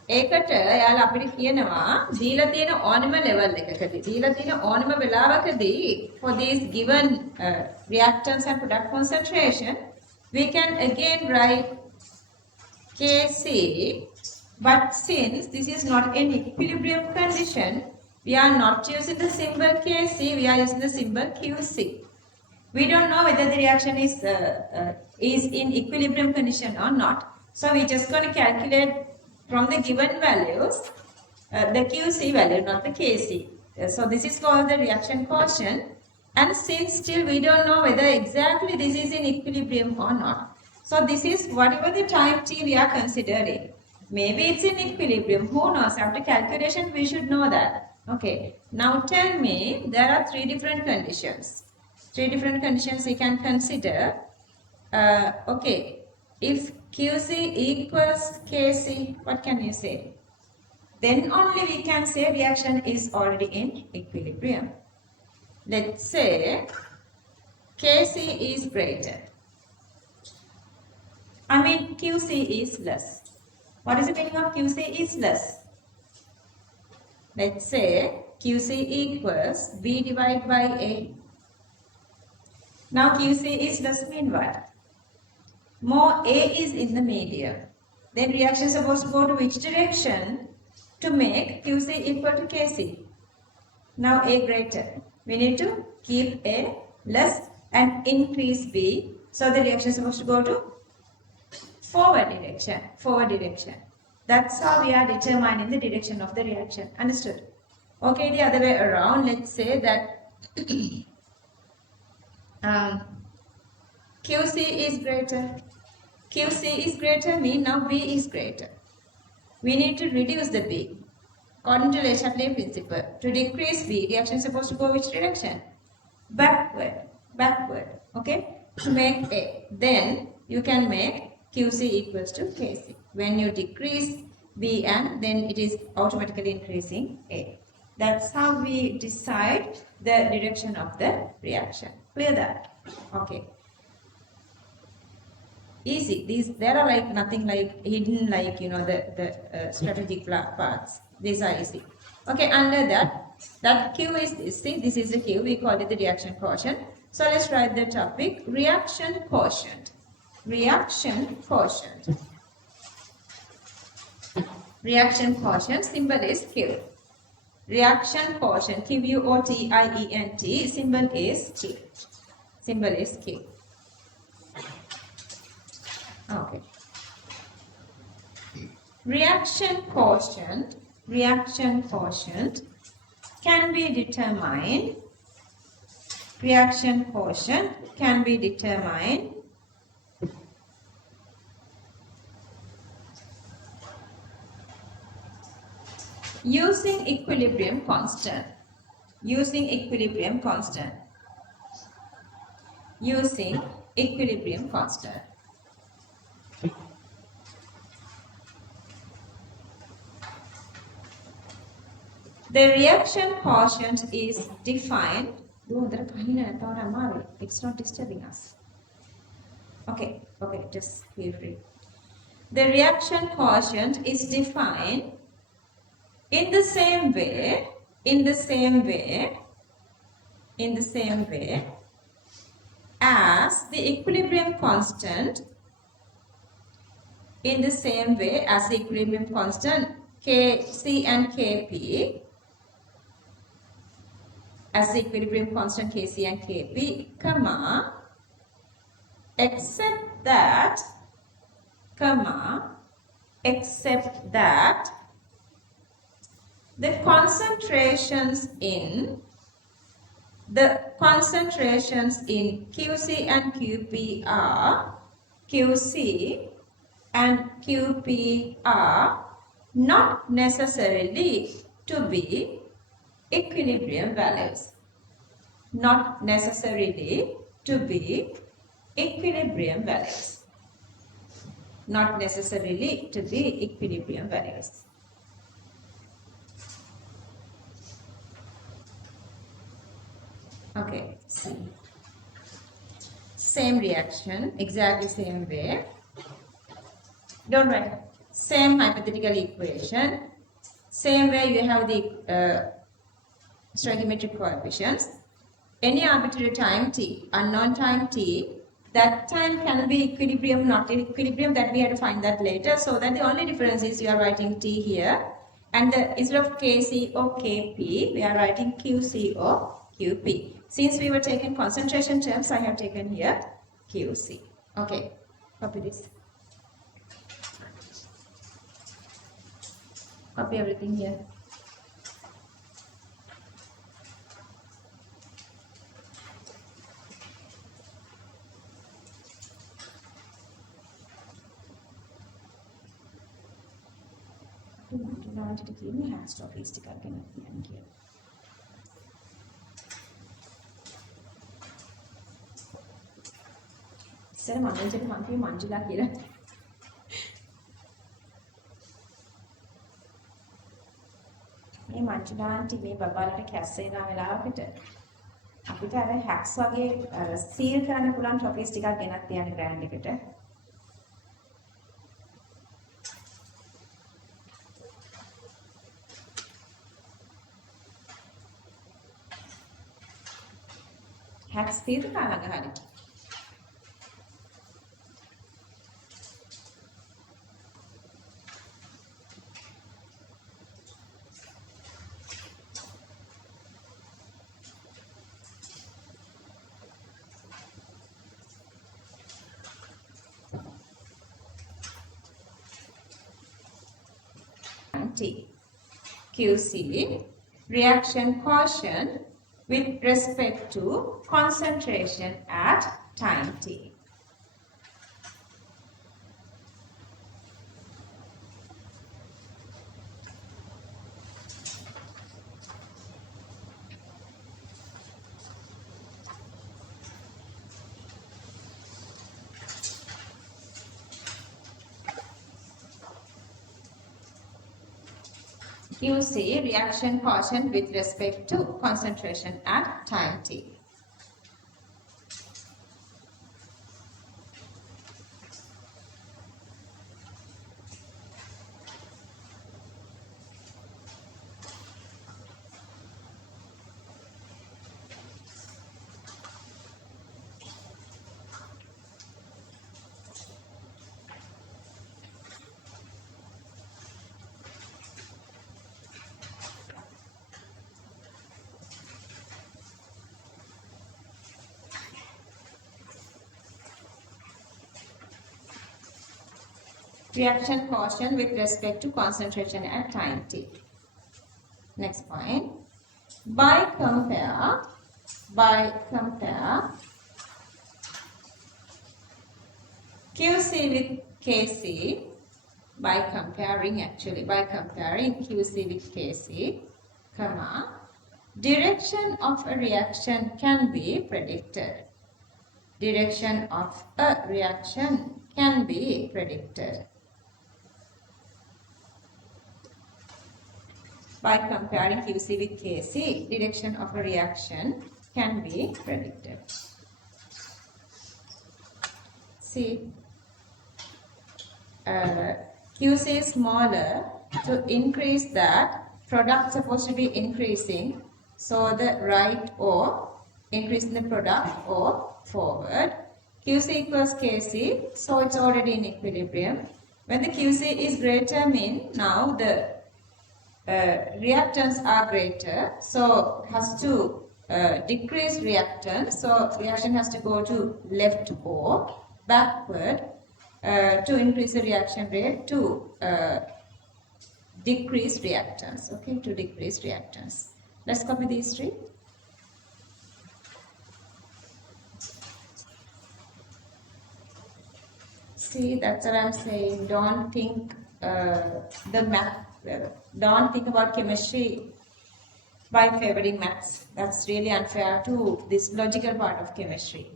ඒකට යාලා අපිට කියනවා දීලා තියෙන ඕනම level එකකදී දීලා තියෙන ඕනම වෙලාවකදී for these given reactants and product concentration we can again write Kc, but since this is not in equilibrium condition, we are not using the symbol Kc, we are using the symbol Qc. We don't know whether the reaction is in equilibrium condition or not, so we're just going to calculate from the given values, the Qc value, not the Kc. So this is called the reaction quotient. And since still we don't know whether exactly this is in equilibrium or not. So this is whatever the time t we are considering. Maybe it's in equilibrium. Who knows? After calculation we should know that. Okay. Now tell me, there are 3 different conditions. 3 different conditions we can consider. Okay. If Qc equals Kc, what can you say? Then only we can say reaction is already in equilibrium. Let's say Kc is greater. I mean Qc is less. What is the meaning of Qc is less? Let's say Qc equals B divided by A. Now Qc is less mean what? More A is in the medium. Then reaction is supposed to go to which direction to make Qc equal to Kc? Now A greater. We need to keep A less and increase B. So the reaction is supposed to go to forward direction. Forward direction. That's how we are determining the direction of the reaction. Understood? Okay, the other way around. Let's say that Qc is greater. Qc is greater mean now B is greater. We need to reduce the B. According to Le Chatelet principle, to decrease B, reaction is supposed to go which direction? Backward. Backward. Okay? To make A. Then you can make Qc equals to Kc. When you decrease B and then it is automatically increasing A. That's how we decide the direction of the reaction. Clear that? Okay. Easy. There are like nothing like hidden, like the strategic parts. These are easy. Okay, under that Q is this thing. This is the Q. We call it the reaction quotient. So let's write the topic reaction quotient. Reaction quotient. Reaction quotient symbol is Q. Reaction quotient Q-U-O-T-I-E-N-T symbol is Q. Symbol is Q. Okay. Reaction quotient can be determined. Reaction quotient can be determined using equilibrium constant. Using equilibrium constant. Using equilibrium constant. The reaction quotient is defined. It's not disturbing us. Okay, just feel free. The reaction quotient is defined in the same way as the equilibrium constant. In the same way as the equilibrium constant Kc and Kp. As the equilibrium constant Kc and Kp, except that the concentrations in Qc and Qp are not necessarily to be equilibrium values. Not necessarily to be equilibrium values. Not necessarily to be equilibrium values. Okay, see. Same reaction, exactly same way. Don't write. Same hypothetical equation. Same way you have the stoichiometric coefficients. Any arbitrary time t, unknown time t, that time can be equilibrium, not equilibrium, that we have to find that later. So that the only difference is you are writing t here, and instead of Kc or Kp, we are writing Qc or Qp. Since we were taking concentration terms, I have taken here Qc. Okay, copy this. Copy everything here. Mathotaarachchi කියන්නේ hash topics ටිකක් ගැන කියන්න කියලා. ඉතින් මම මංජුලා කියලා. මේ Manjula aunty මේ බබාලට කැස් වෙනා වෙලාවකට අපිට අර හැක්ස් වගේ සීල් කරන්න පුළුවන් ටොපික්ස් ටිකක් ගෙනත් තියන්න බ්‍රෑන්ඩ් එකට. Hacks తీరు కాలగహాలి. T. QC reaction quotient with respect to concentration at time t. QC reaction quotient with respect to concentration at time t. reaction quotient with respect to concentration at time t. Next point. By compare QC with KC, by comparing QC with KC, comma, direction of a reaction can be predicted. Direction of a reaction can be predicted. By comparing QC with KC, direction of a reaction can be predicted. See, QC is smaller, to increase that, product supposed to be increasing, so the right or increase in the product or forward. QC equals KC, so it's already in equilibrium. When the QC is greater, means now the reactants are greater, so has to decrease reactants, so reaction has to go to left or backward to increase the reaction rate to decrease reactants, okay, to decrease reactants. Let's copy these three. See, that's what I'm saying. Don't think the math. Don't think about chemistry by favoring maths. That's really unfair to this logical part of chemistry.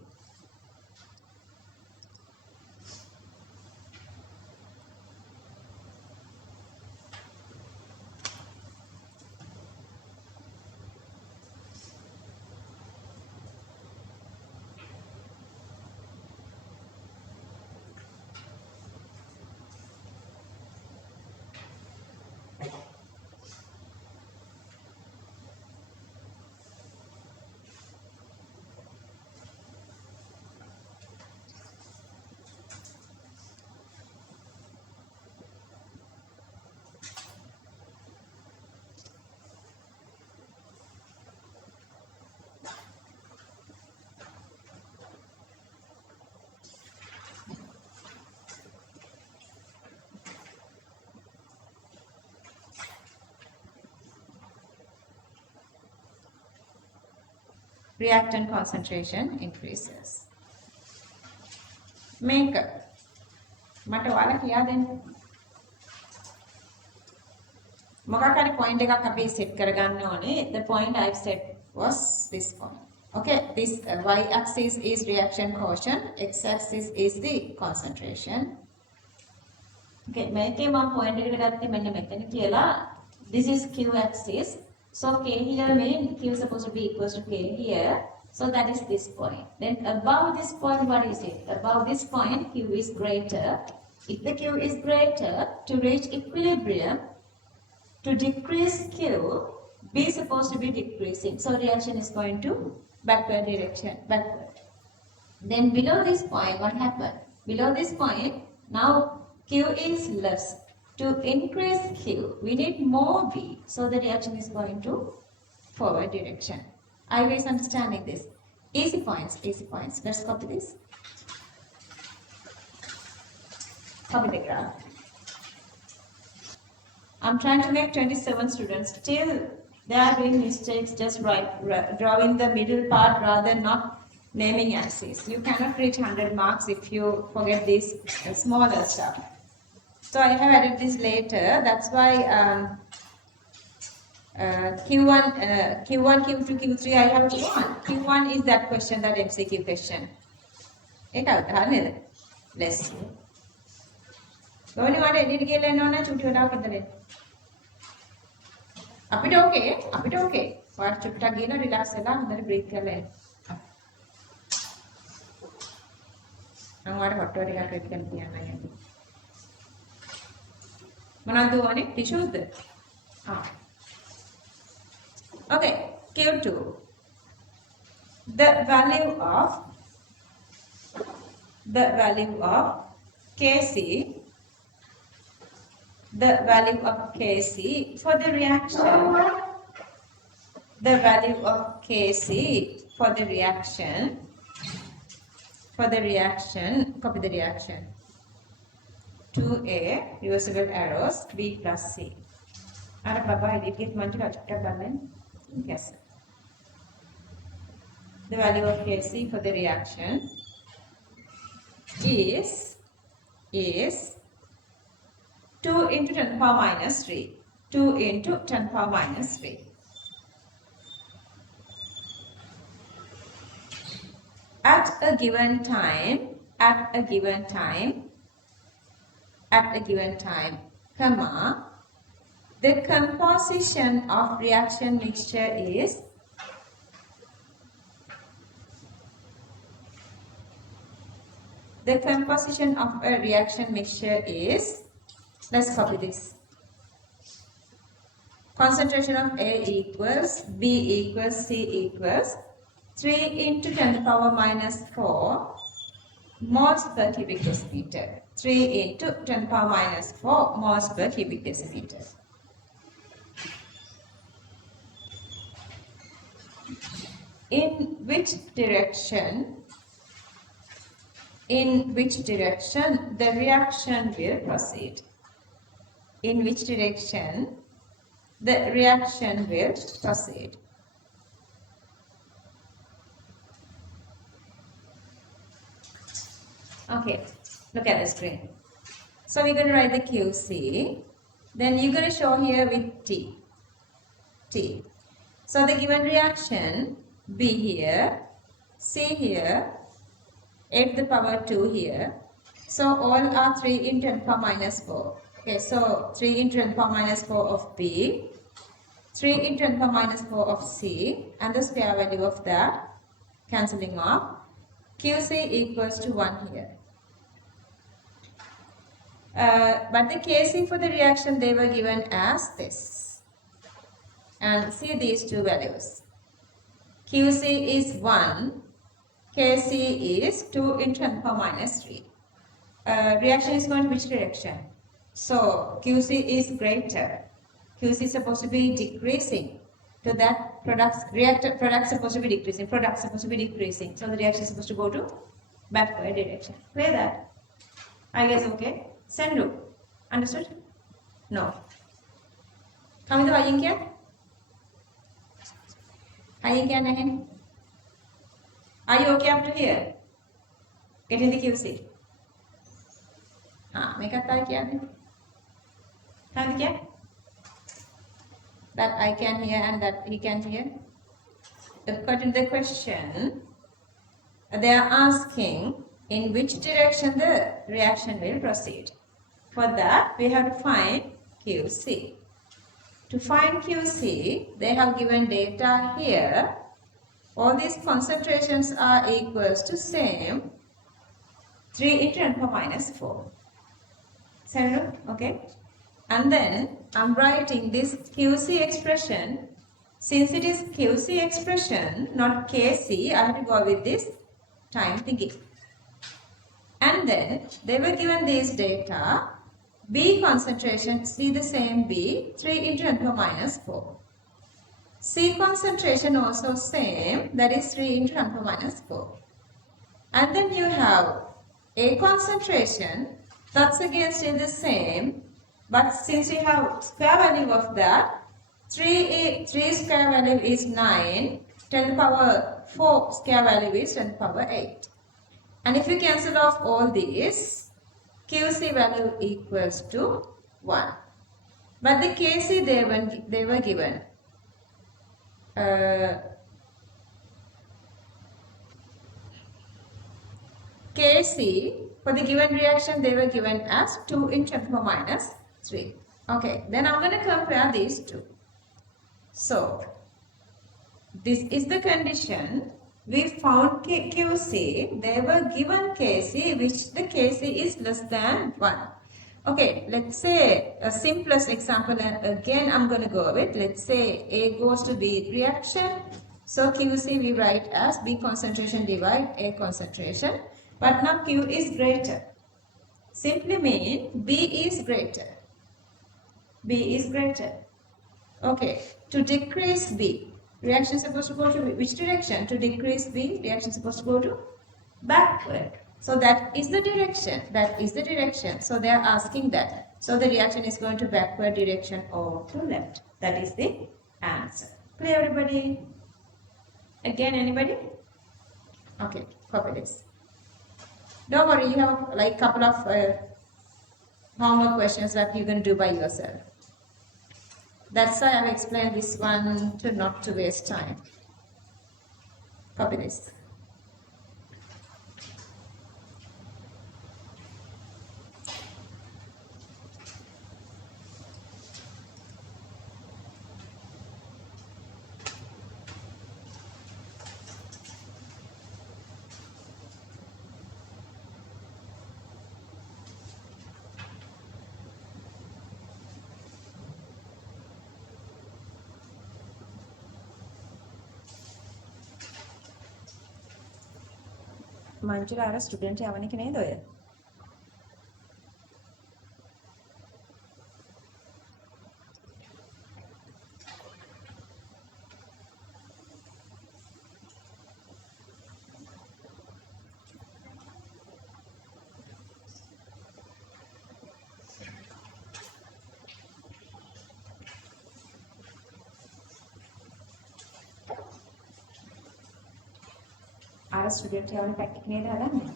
Reactant concentration increases. Make මට ඔයාලා කියා දෙන්න. මොකක් හරි point එකක් අපි set කරගන්න ඕනේ. The point I've set was this point. Okay, this y axis is reaction quotient, x axis is the concentration. Okay, මේකේ මම point එකට ගත්තේ මෙන්න මෙතන කියලා. This is q axis. So k here means q is supposed to be equals to k here. So that is this point. Then above this point, what is it? Above this point, q is greater. If the q is greater, to reach equilibrium, to decrease q, b is supposed to be decreasing. So reaction is going to backward direction, backward. Then below this point, what happened? Below this point, now q is less. To increase q, we need more b. So the reaction is going to forward direction. Are you guys understanding this? Easy points, easy points. Let's copy this. Copy the graph. I'm trying to make 27 students. Still, they are doing mistakes, just drawing the middle part rather than not naming axes. You cannot reach 100 marks if you forget this smaller stuff. So I have added this later. That's why Q1, Q2, Q3 I have Q1. Q1 is that question, that MCQ question. Less. Only one edit gale and on a tutor out in the net. Up it okay. What chupta gina relax along the break a leg. And what hot to react with can be an Manadu on it, tissues there. Okay, Q2. The value of Kc, for the reaction, copy the reaction. 2A reversible arrows B plus C. Ara Baba edit manchu rajutta ballen. Yes. The value of Kc for the reaction is 2 into 10 power minus 3. 2 into 10 power minus 3. At a given time, comma, the composition of reaction mixture is let's copy this. Concentration of A equals B equals C equals 3 into 10 to the power minus 4 moles per cubic decimeter. 3 into 10 to the power minus 4 moles per cubic decimeter. In which direction the reaction will proceed? In which direction the reaction will proceed? Okay, look at the screen. So we're going to write the QC. Then you're going to show here with T. So the given reaction, B here, C here, A to the power 2 here. So all are 3 into 10 power minus 4. Okay, so 3 into 10 power minus 4 of B, 3 into 10 power minus 4 of C, and the square value of that cancelling off. QC equals to 1 here. But the Kc for the reaction, they were given as this. And see these two values. QC is 1, Kc is 2 into 10 power minus 3. Reaction is going to which direction? So QC is greater. QC is supposed to be decreasing. So that product supposed to be decreasing. Product supposed to be decreasing. So the reaction is supposed to go to backward direction. Clear that? I guess okay. Sendu. Understood? No. Come to Hayinkia. Hayinkia nahin. Are you okay up to here? Getting the QC. Make a thigh here. Come here. That I can hear and that he can hear. According to the question, they are asking in which direction the reaction will proceed. For that, we have to find QC. To find QC, they have given data here. All these concentrations are equals to same 3 into 10 power minus 4. Settled? Okay. And then I'm writing this QC expression. Since it is QC expression, not KC, I have to go with this time thinking. And then they were given these data. B concentration, see the same B, 3 into 10 power minus 4. C concentration also same, that is 3 into 10 power minus 4. And then you have A concentration, that's again still the same, but since you have square value of that, 3 square value is 9, 10 to the power 4 square value is 10 to the power 8. And if you cancel off all these, QC value equals to 1. But the KC they were given. KC for the given reaction they were given as 2 into 10 to the power minus 3. Okay, then I'm going to compare these two. So, this is the condition. We found QC, they were given KC, which the KC is less than 1. Okay, let's say a simplest example, and again I'm going to go with, let's say A goes to B reaction. So QC we write as B concentration divide A concentration. But now Q is greater. Simply mean B is greater. B is greater. Okay, to decrease B, reaction is supposed to go to which direction? To decrease B, reaction is supposed to go to backward. So that is the direction. That is the direction. So they are asking that. So the reaction is going to backward direction or to left. That is the answer. Clear, everybody? Again, anybody? Okay, copy this. Don't worry, you have like couple of homework questions that you can do by yourself. That's why I've explained this one to not to waste time. Copy this. Manjula අර student යවන එක නේද ඔය? අර student යවන pack එක නේද හදන්නේ?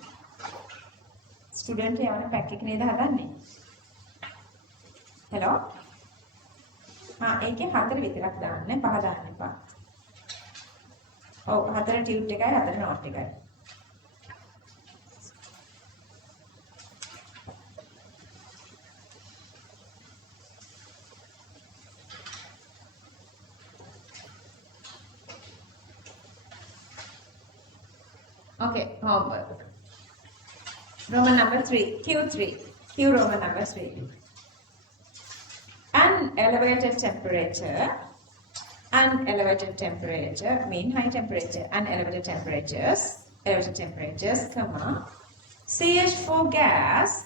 ස්ටුඩන්ට් යවන පැක් එක නේද හදන්නේ? හෙලෝ? ඒකේ 4 විතරක් දාන්න, 5 දාන්න එපා. ඔව් 4 ටියුට් එකයි 4 නෝට් එකයි. Okay, homework. Roman number 3, Q3. Q Roman number 3. An elevated temperature mean high temperature, and elevated temperatures, comma, CH4 gas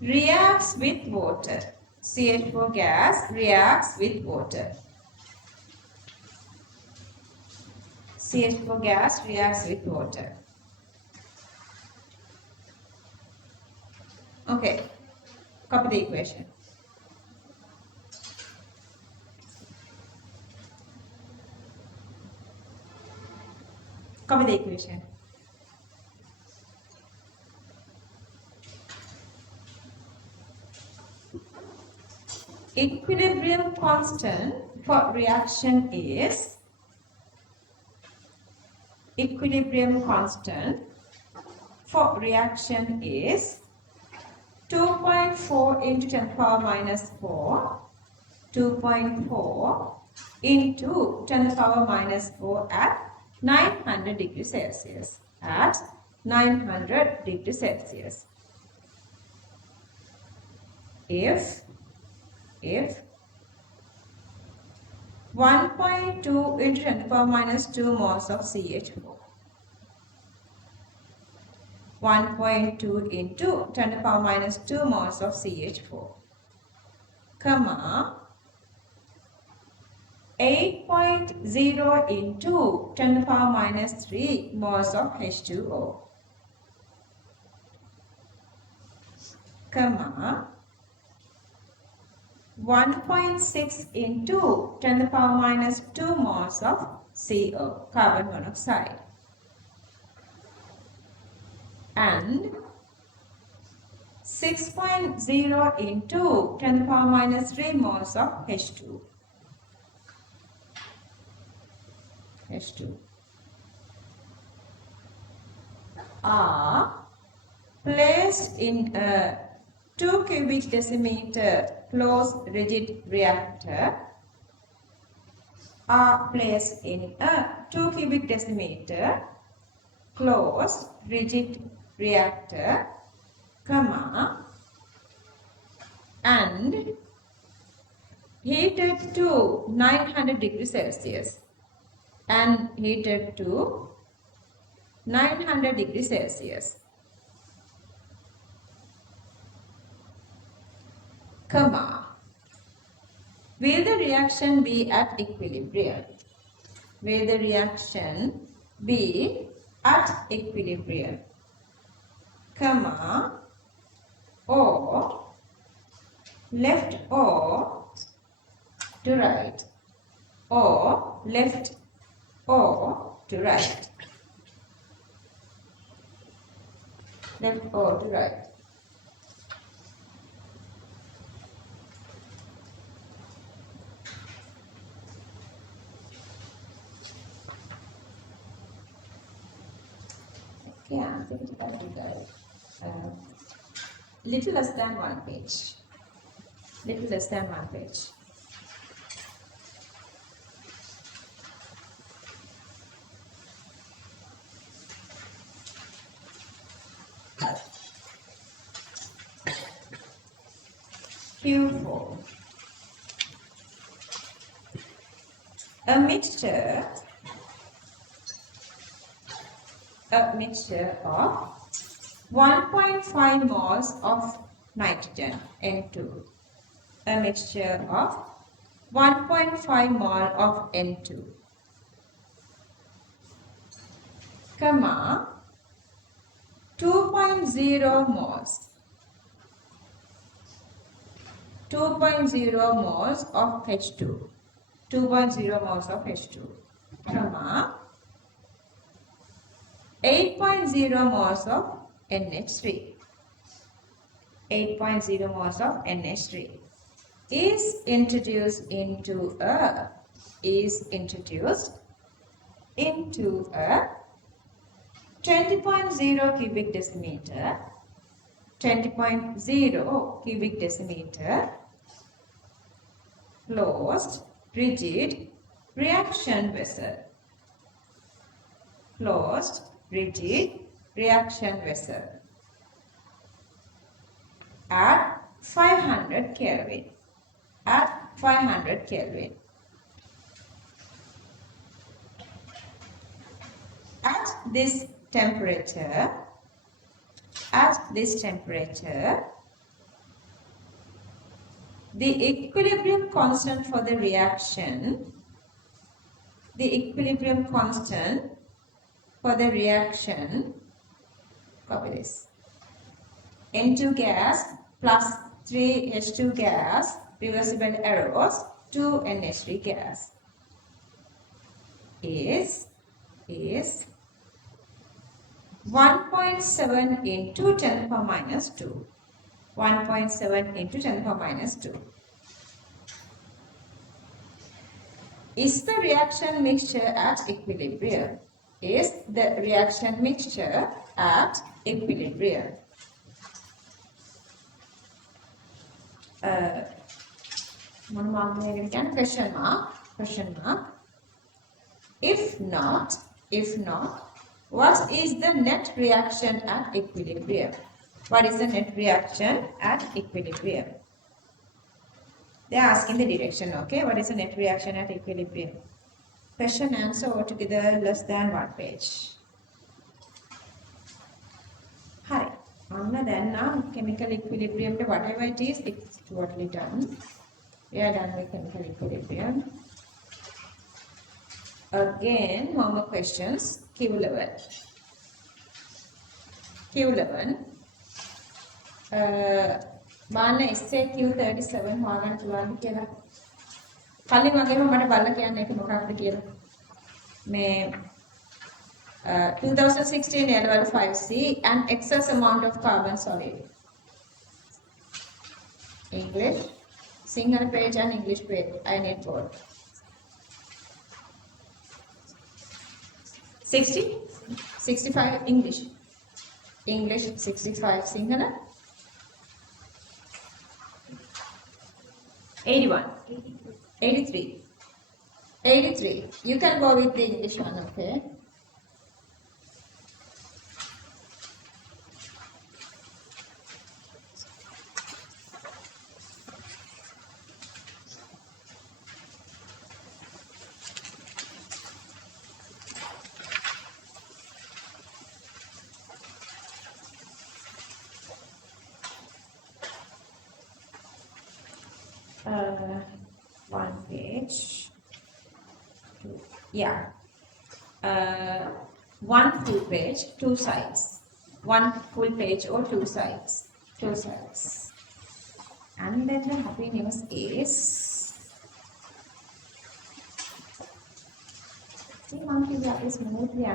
reacts with water. CH4 gas reacts with water. CH4 gas reacts with water. Okay, copy the equation. Copy the equation. Equilibrium constant for reaction is 2.4 into 10 to the power minus 4, 2.4 into 10 to the power minus 4 at 900 degrees Celsius. At 900 degrees Celsius. If 1.2 into 10 to the power minus 2 moles of CH4. 1.2 into 10 to the power minus 2 moles of CH4, comma, 8.0 into 10 to the power minus 3 moles of H2O, comma, 1.6 into 10 to the power minus 2 moles of CO, carbon monoxide, and 6.0 into 10 to the power minus 3 moles of H2. Are placed in a 2 cubic decimeter closed rigid reactor. Are placed in a 2 cubic decimeter closed rigid reactor, comma, and heated to 900 degrees Celsius, and heated to 900 degrees Celsius, comma, will the reaction be at equilibrium? Will the reaction be at equilibrium, comma, or left or to right, or left or to right, left or to right. Okay, I'm thinking that you guys. Little less than one page. Little less than one page. Q4. A mixture of 1.5 moles of nitrogen, N2. A mixture of 1.5 mole of N2, comma, 2.0 moles. 2.0 moles of H2. 2.0 moles of H2, comma, 8.0 moles of NH3. 8.0 moles of NH3 is introduced into a 20.0 cubic decimeter, 20.0 cubic decimeter closed rigid reaction vessel. Closed rigid reaction vessel at 500 Kelvin. At 500 Kelvin. At this temperature, the equilibrium constant for the reaction, copy this, N2 gas plus 3H2 gas, reversible arrows, 2 NH3 gas is 1.7 into 10 power minus 2. 1.7 into 10 power minus 2. Is the reaction mixture at equilibrium? Is the reaction mixture at equilibrium? Question mark. If not, what is the net reaction at equilibrium? What is the net reaction at equilibrium? They are asking the direction, okay? What is the net reaction at equilibrium? Question answer altogether less than one page. Hi. Then now chemical equilibrium, whatever it is, it's totally done. We are done with chemical equilibrium. Again, more questions. Q11. බලන්න essay Q37 හොයාගන්න පුළුවන්ද කියලා. කලින් වගේම මට බලලා කියන්න ඒක මොකක්ද කියලා. මේ 2016 A-level 5C and excess amount of carbon solid. English, Sinhala page and English page. I need both. 60, 65 English. English 65 Sinhala. 81. 83. 83. You can go with the English one, okay? One page. Yeah. one full page, two sides. One full page or two sides. Two sides. And then the happy news is, see monkey is smoothly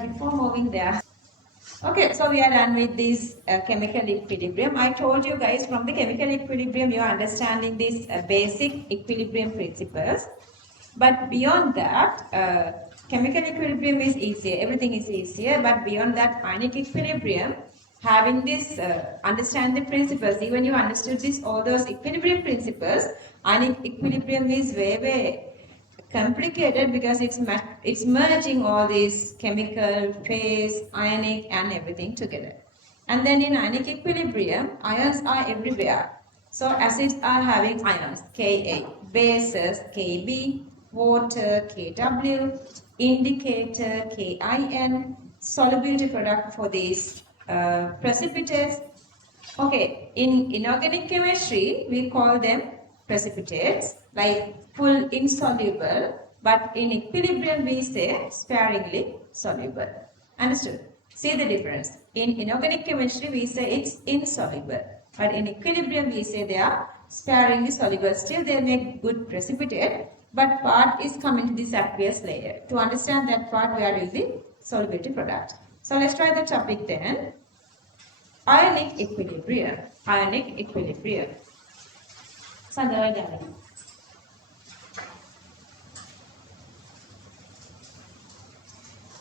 before moving there. Okay, so we are done with this chemical equilibrium. I told you guys from the chemical equilibrium you are understanding these basic equilibrium principles. But beyond that, chemical equilibrium is easier. Everything is easier. But beyond that, ionic equilibrium, having this, understand the principles. Even you understood this, all those equilibrium principles, ionic equilibrium is very complicated because it's merging all these chemical, phase, ionic and everything together. And then in ionic equilibrium, ions are everywhere. So acids are having ions, Ka, bases, Kb, water, Kw, indicator, Kin, solubility product for these precipitates. Okay, in inorganic chemistry, we call them precipitates, like full insoluble, but in equilibrium we say sparingly soluble. Understood? See the difference. In inorganic chemistry we say it's insoluble, but in equilibrium we say they are sparingly soluble. Still they make good precipitate, but part is coming to this aqueous layer. To understand that part we are using solubility product. So let's try the topic then. Ionic equilibrium. Ionic equilibrium.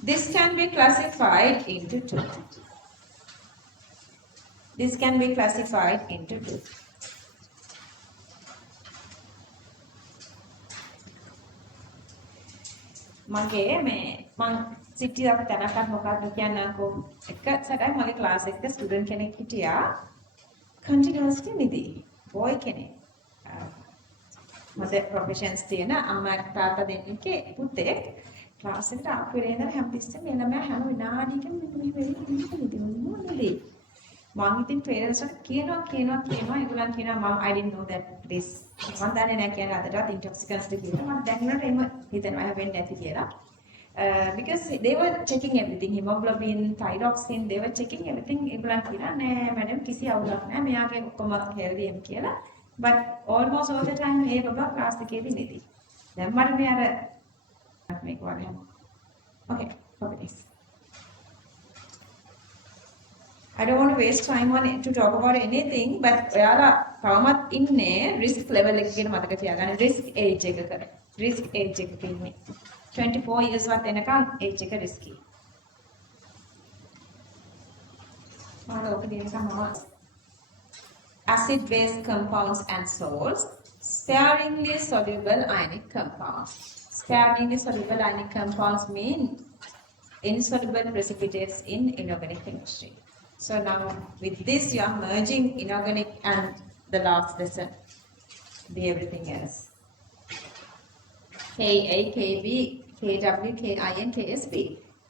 This can be classified into two. This can be classified into two. සිටියක් තැනකට මොකක්ද කියන්නකෝ එක සැරයක් මගේ class එකක student කෙනෙක් හිටියා continuously නිදි බොයි කෙනෙක් මට ප්‍රොෆෙෂන්ස් තියෙන අම්මා තාත්තා දෙන්නෙක්ගේ පුතෙක් ක්ලාස් එකට ආපු වෙලේ ඉඳන් හැමතිස්සෙම මේ ළමයා හැම විනාඩියකම මෙන්න මෙහෙම නිදි මම ඉතින් පේරන්ට්ස්ට කියනවා ඒගොල්ලන් කියනවා මම I didn't know that this මම දන්නේ නැහැ කියන අදටත් intoxicants කියලා මම දැන් එහෙම හිතනවා හැවෙන්නේ නැති කියලා because they were checking everything, hemoglobin, thyroxine, they were checking everything. ඒගොල්ලන් කියනවා නෑ මැඩම් කිසි අවුලක් නෑ මෙයාගේ ඔක්කොම healthy එම් කියලා. But almost all the time මේ බබා ක්ලාස් එකේදී නිදි. දැන් මට මේ අර මේක වගේ. Okay, properties. I don't want to waste time on to talk about anything, but ඔයාලා තවමත් ඉන්නේ risk level එක කියන මතක තියාගන්න. risk age එකක. risk age එකක ඉන්නේ. 24 years වත් එනකන් age එක risky. Acid base compounds and salts, sparingly soluble ionic compounds. Sparingly soluble ionic compounds mean insoluble precipitates in inorganic chemistry. So now with this you are merging inorganic and the last lesson, be everything else. Ka, Kb, Kw, Kin, Ksp.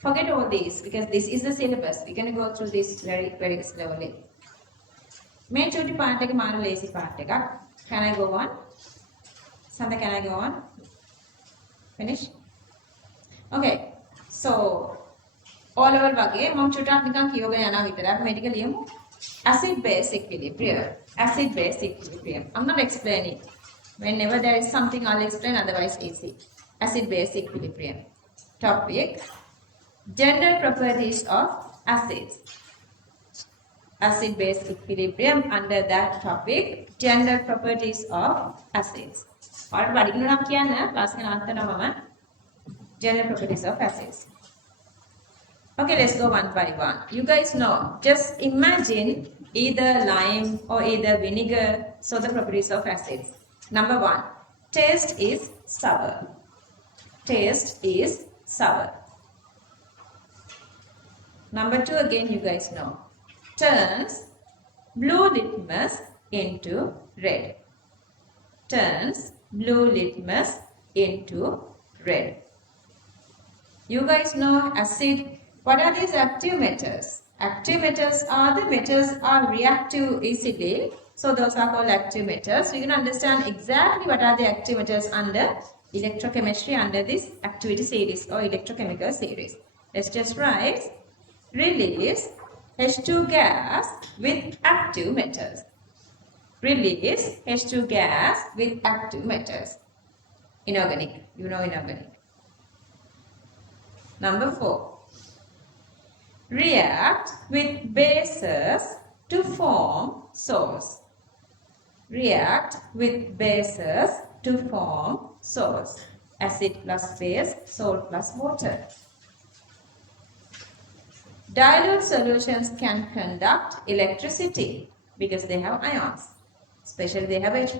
Forget all these because this is the syllabus. We're going to go through this very slowly. Main choti part එක මාන lazy part එකක්. Can I go on? Sandha, can I go on? Finish? Okay. So all over වගේ මම චුට්ටක් නිකන් කියවගෙන යනවා විතරයි. අපි මේක ලියමු. Acid base equilibrium. Acid base equilibrium. I'm not explaining. Whenever there is something I'll explain, otherwise easy. Acid base equilibrium. Topic: general properties of acids. Acid base equilibrium. Under that topic, general properties of acids. Alright, படிக்கணும் නම් කියන්න class එක නවත්තනවා මම. General properties of acids. Okay, let's go one by one. You guys know, just imagine either lime or either vinegar. So the properties of acids. Number 1, taste is sour. Taste is sour. Number 2, again you guys know, turns blue litmus into red. Turns blue litmus into red. You guys know acid. What are these active metals? Active metals are the metals are reactive easily. So those are called active metals. So you can understand exactly what are the active metals under electrochemistry under this activity series or electrochemical series. Let's just write release H2 gas with active metals. Release H2 gas with active metals. Inorganic, you know inorganic. Number 4. React with bases to form salts. React with bases to form salts. Acid plus base, salt plus water. Dilute solutions can conduct electricity because they have ions, especially they have H+.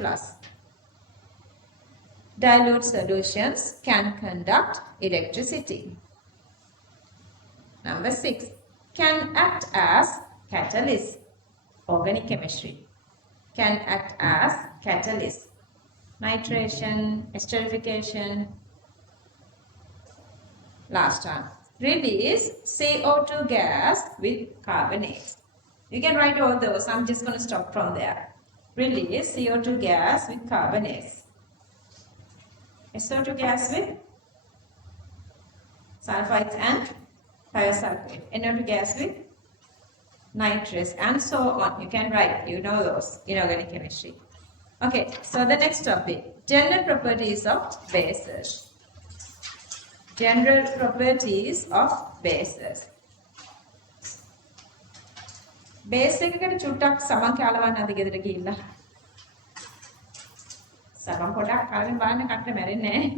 Dilute solutions can conduct electricity. Number 6. Can act as catalyst. Organic chemistry. Can act as catalyst. Nitration, esterification. Last one. Release CO2 gas with carbonates. You can write all those. I'm just going to stop from there. Release CO2 gas with carbonates. SO2 gas with sulfides and thiosulfate. NO2 gas with nitrous and so on. You can write, you know those in organic chemistry. Okay, so the next topic, general properties of bases. General properties of bases. Base එකකට චුට්ටක් සමන් කාලවන්න අද ගෙදර ගිහිල්ලා. සමන් පොඩක් කාලෙන් බලන්න කට්ට මැරෙන්නේ නැහැ.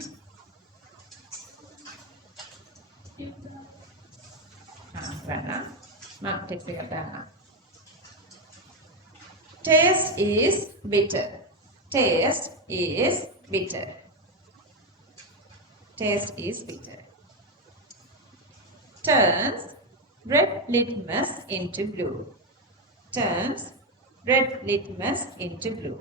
Right. Text Taste is bitter. Taste is bitter. Taste is bitter. Turns red litmus into blue. Turns red litmus into blue.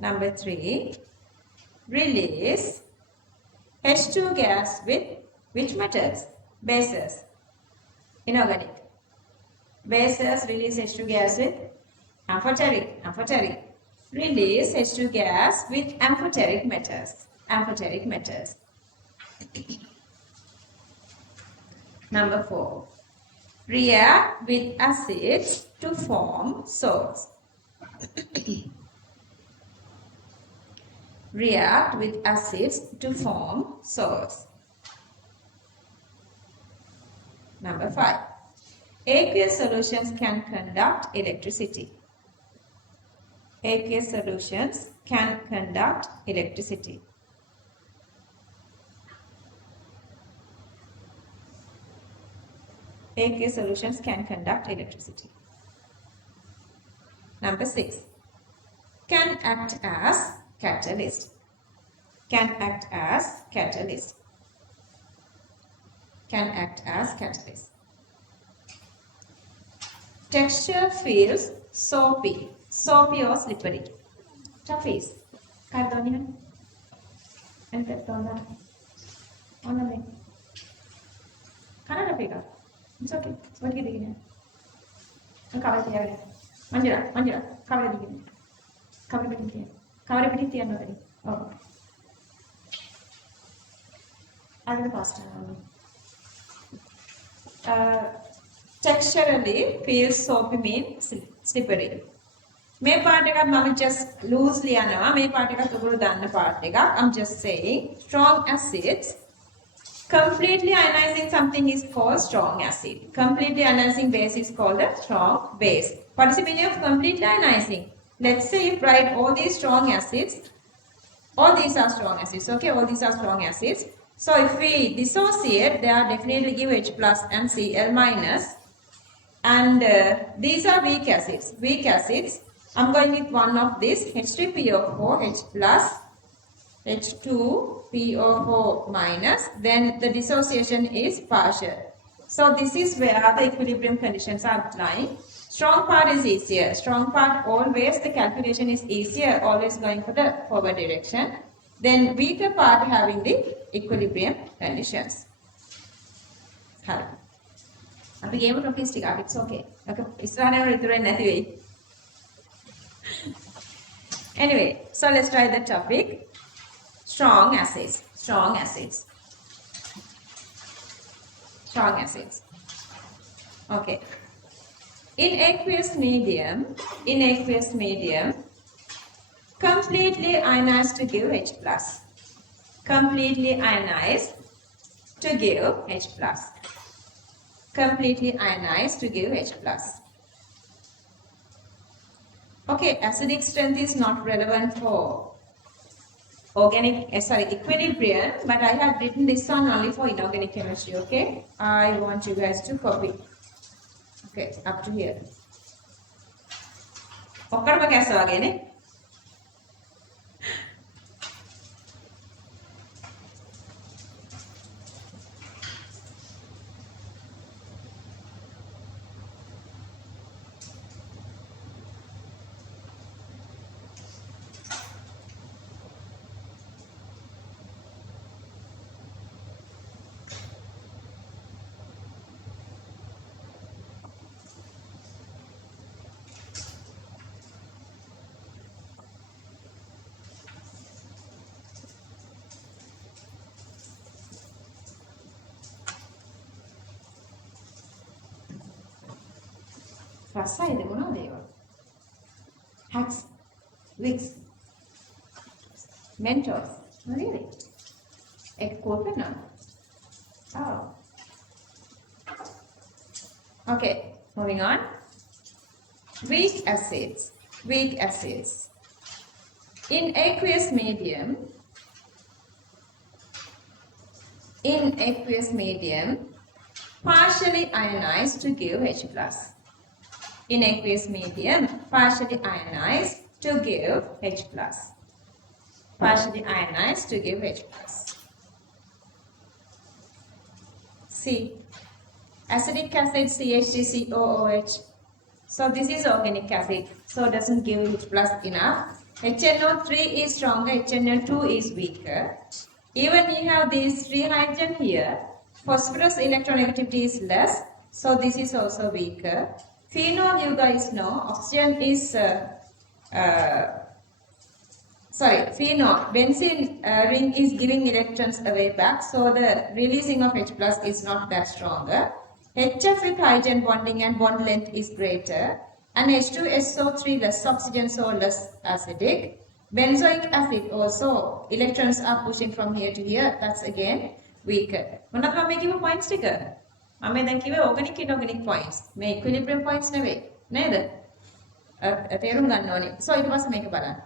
Number 3. Release H2 gas with which metals? Bases. Inorganic. Bases release H2 gas with amphoteric. Release H2 gas with amphoteric metals. Amphoteric metals. Number 4. React with acids to form salts. React with acids to form salts. Number 5. Aqueous solutions can conduct electricity. Aqueous solutions can conduct electricity. Aqueous solutions can conduct electricity. Number 6. Can act as catalyst. Can act as catalyst. Can act as catalyst. Texture feels soapy. Soapy or slippery. Toughies. Cardonian. And Peptona. On the leg. Canada figure. It's okay. What are you doing? Cover the area. Manjira. Cover the beginning. Cover the beginning. Cover it with the end already. Oh. I will pass texturally feels soapy means slippery. මේ part එකක් මම just loosely යනවා. මේ part එකත් ඔයගොල්ලෝ දන්න part එකක්. I'm just saying strong acids. Completely ionizing something is called strong acid. Completely ionizing base is called a strong base. What is the meaning of completely ionizing? Let's say if write all these strong acids. All these are strong acids. Okay, all these are strong acids. So if we dissociate, they are definitely give H plus and Cl minus. And these are weak acids. Weak acids. I'm going with one of these H3PO4, H plus, H2PO4 minus. Then the dissociation is partial. So this is where the equilibrium conditions are applying. Strong part is easier. Strong part always the calculation is easier. Always going for the forward direction. Then weaker part having the equilibrium conditions. Hello. අපි ගේම topics ටික it's okay. Okay ඉස්සරහට ඉතුරු වෙන්නේ නැති වෙයි. Anyway, so let's try the topic. Strong acids. Strong acids. Strong acids. Okay. In aqueous medium, completely ionized to give H plus. Completely ionized to give H plus. Completely ionized to give H plus. Okay, acidic strength is not relevant for equilibrium, but I have written this one only for inorganic chemistry, okay? I want you guys to copy. Okay, up to here. ඔක්කොම කැස්ස වගේනේ. රසයිද මොනවද ඒවා? Hacks, Wicks, Mentors. Oh, really? Egg coconut. Oh. Okay, moving on. Weak acids. Weak acids. In aqueous medium, partially ionized to give H plus. In aqueous medium, partially ionized to give H plus. Partially ionized to give H plus. C. Acidic acid CH3COOH. So this is organic acid, so it doesn't give H plus enough. HNO3 is stronger, HNO2 is weaker. Even you have these 3 hydrogen here, phosphorus electronegativity is less, so this is also weaker. Phenol, you guys know, oxygen is, phenol, benzene ring is giving electrons away back, so the releasing of H plus is not that stronger. HF with hydrogen bonding and bond length is greater, and H2SO3 less oxygen, so less acidic. Benzoic acid also, electrons are pushing from here to here, that's again weaker. මොනවද මම මේ කිව්ව points ටික? මම මේ දැන් කිව්වේ organic inorganic points. මේ equilibrium points නෙවෙයි. නේද? තේරුම් ගන්න ඕනේ. So ඊට පස්සේ මේක බලන්න.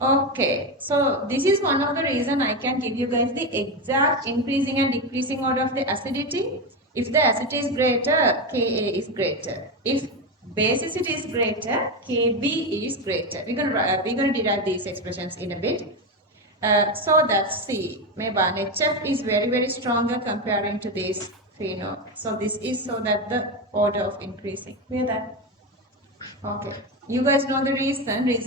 Okay, so this is one of the reason I can give you guys the exact increasing and decreasing order of the acidity. If the acidity is greater, Ka is greater. If basicity is greater, Kb is greater. We're gonna derive these expressions in a bit. So that's C. Meban HF is very stronger comparing to this phenol. So this is so that the order of increasing. Clear that? Okay. You guys know the reason. We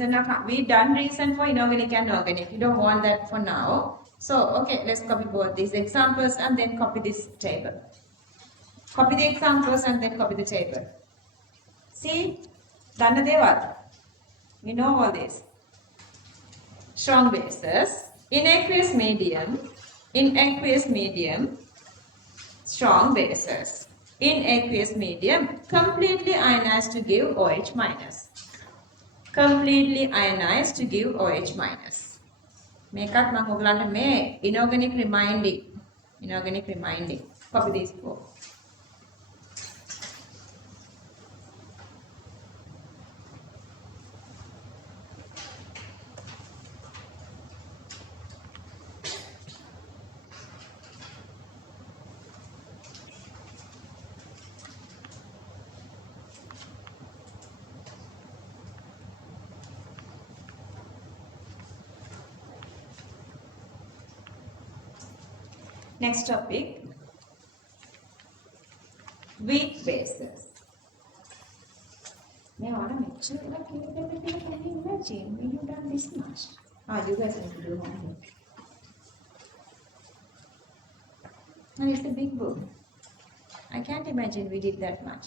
done reason for inorganic and organic. You don't want that for now. So okay, let's copy both these examples and then copy this table. Copy the examples and then copy the table. See? Done දේවල්. You know all this. Strong bases. In aqueous medium, strong bases. In aqueous medium, completely ionized to give OH minus. Completely ionized to give OH minus. මේකත් මම ඔයගලන්ට මේ inorganic reminding. Copy these four. Next topic, weak bases. Now, can you imagine when you've done this much? You guys need to do homework. And it's a big book. I can't imagine we did that much.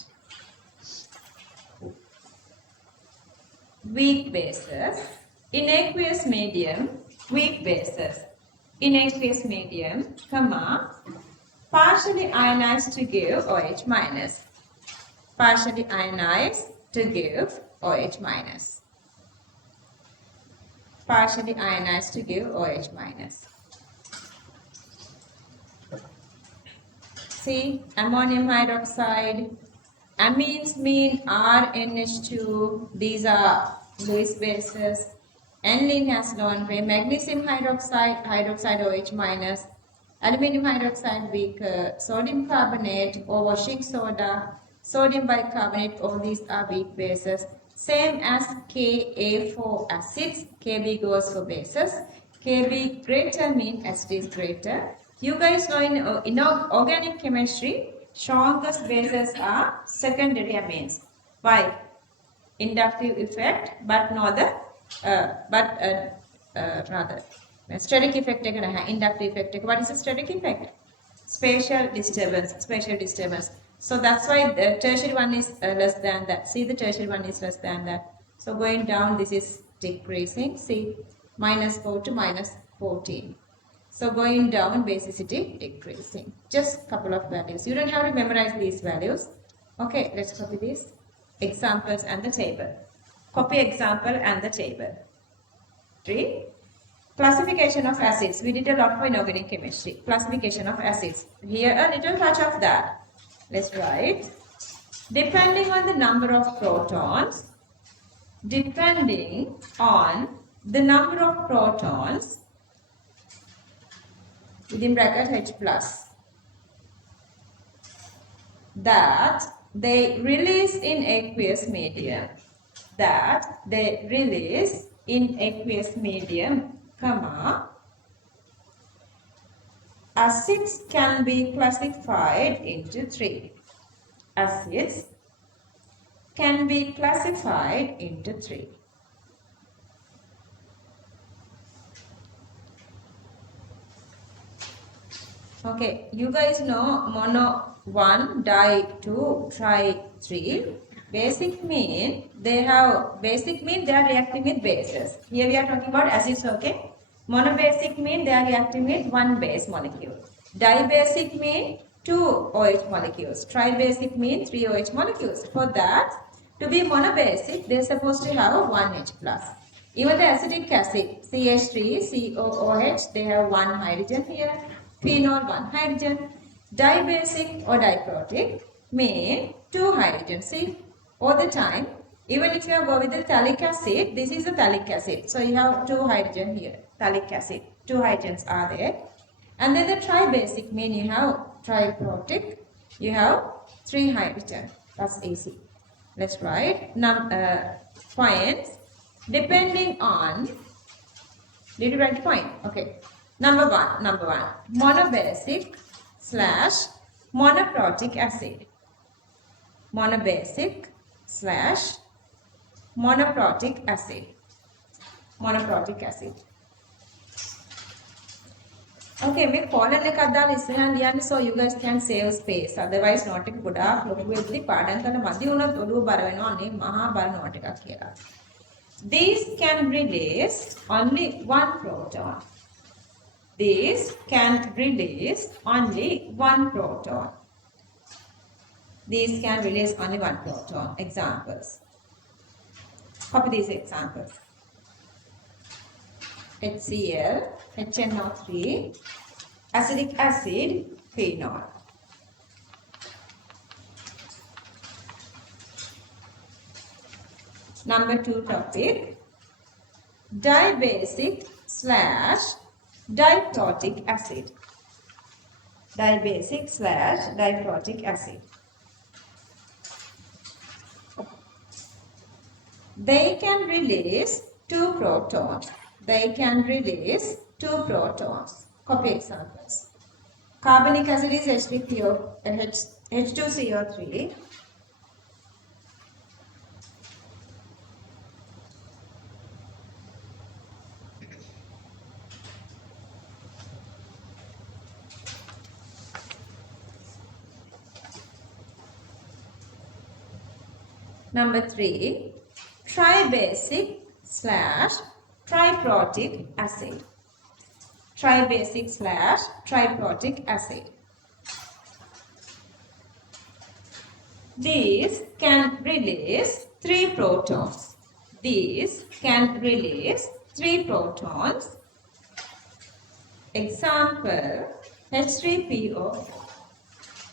weak bases. In aqueous medium, weak bases. In aqueous medium, comma, partially ionized to give OH minus. Partially ionized to give OH minus. Partially ionized to give OH minus. See, ammonium hydroxide. Amines mean RNH2. These are Lewis bases. Aniline has lone pair. Magnesium hydroxide OH minus. Aluminium hydroxide weaker. Sodium carbonate or washing soda. Sodium bicarbonate, all these are weak bases. Same as Ka for acids. Kb goes for bases. Kb greater means acid is greater. You guys know in organic chemistry, strongest bases are secondary amines. Why? Inductive effect, but not the rather static effect. Inductive effect. What is the static effect? Spatial disturbance. Spatial disturbance. So that's why the tertiary one is less than that. See, the tertiary one is less than that. So going down, this is decreasing. See, -4 to -14. So going down, basicity decreasing. Just couple of values. You don't have to memorize these values. Okay, let's copy these examples and the table. Copy example and the table. 3. Classification of acids. We did a lot for inorganic chemistry. Classification of acids. Here a little touch of that. Let's write. Depending on the number of protons, depending on the number of protons, within bracket H plus, that they release in aqueous medium, that they release in aqueous medium, comma, acids can be classified into 3. Acids can be classified into 3. Okay, you guys know mono 1, di 2, tri 3. Basic mean they are reacting with bases. Here we are talking about acids, okay? Monobasic mean they are reacting with one base molecule. Dibasic mean 2 OH molecules. Tribasic mean 3 OH molecules. For that, to be monobasic, they are supposed to have 1 H plus. Even the acetic acid, CH3, COOH, they have 1 hydrogen here. Phenol 1 hydrogen. Dibasic or diprotic mean 2 hydrogens. See, all the time, even if you go with the phthalic acid, this is a phthalic acid. So you have 2 hydrogen here, phthalic acid. 2 hydrogens are there. And then the tribasic mean you have triprotic, you have 3 hydrogen. That's easy. Let's write points depending on. Did you write the point? Okay. Number one, monobasic / monoprotic acid. Monobasic / monoprotic acid. Monoprotic acid. Okay, make colon එකක් දාලා ඉස්සරහන් ලියන්න so you guys can save space. Otherwise note එක ගොඩාක් ලොකු වෙද්දි පාඩම් කරන මදි වුණොත් ඔළුව බර වෙනවා අනේ මහා බර note එකක් කියලා. These can release only one proton. These can release only one proton. These can release only one proton. Examples. Copy these examples. HCl, HNO3, acetic acid, phenol. Number 2 topic. Dibasic / diprotic acid. Dibasic / diprotic acid. They can release 2 protons. They can release 2 protons. Copy examples. Carbonic acid is H2CO3. Number 3, tribasic slash triprotic acid. Tribasic slash triprotic acid. These can release 3 protons. These can release 3 protons. Example H3PO4.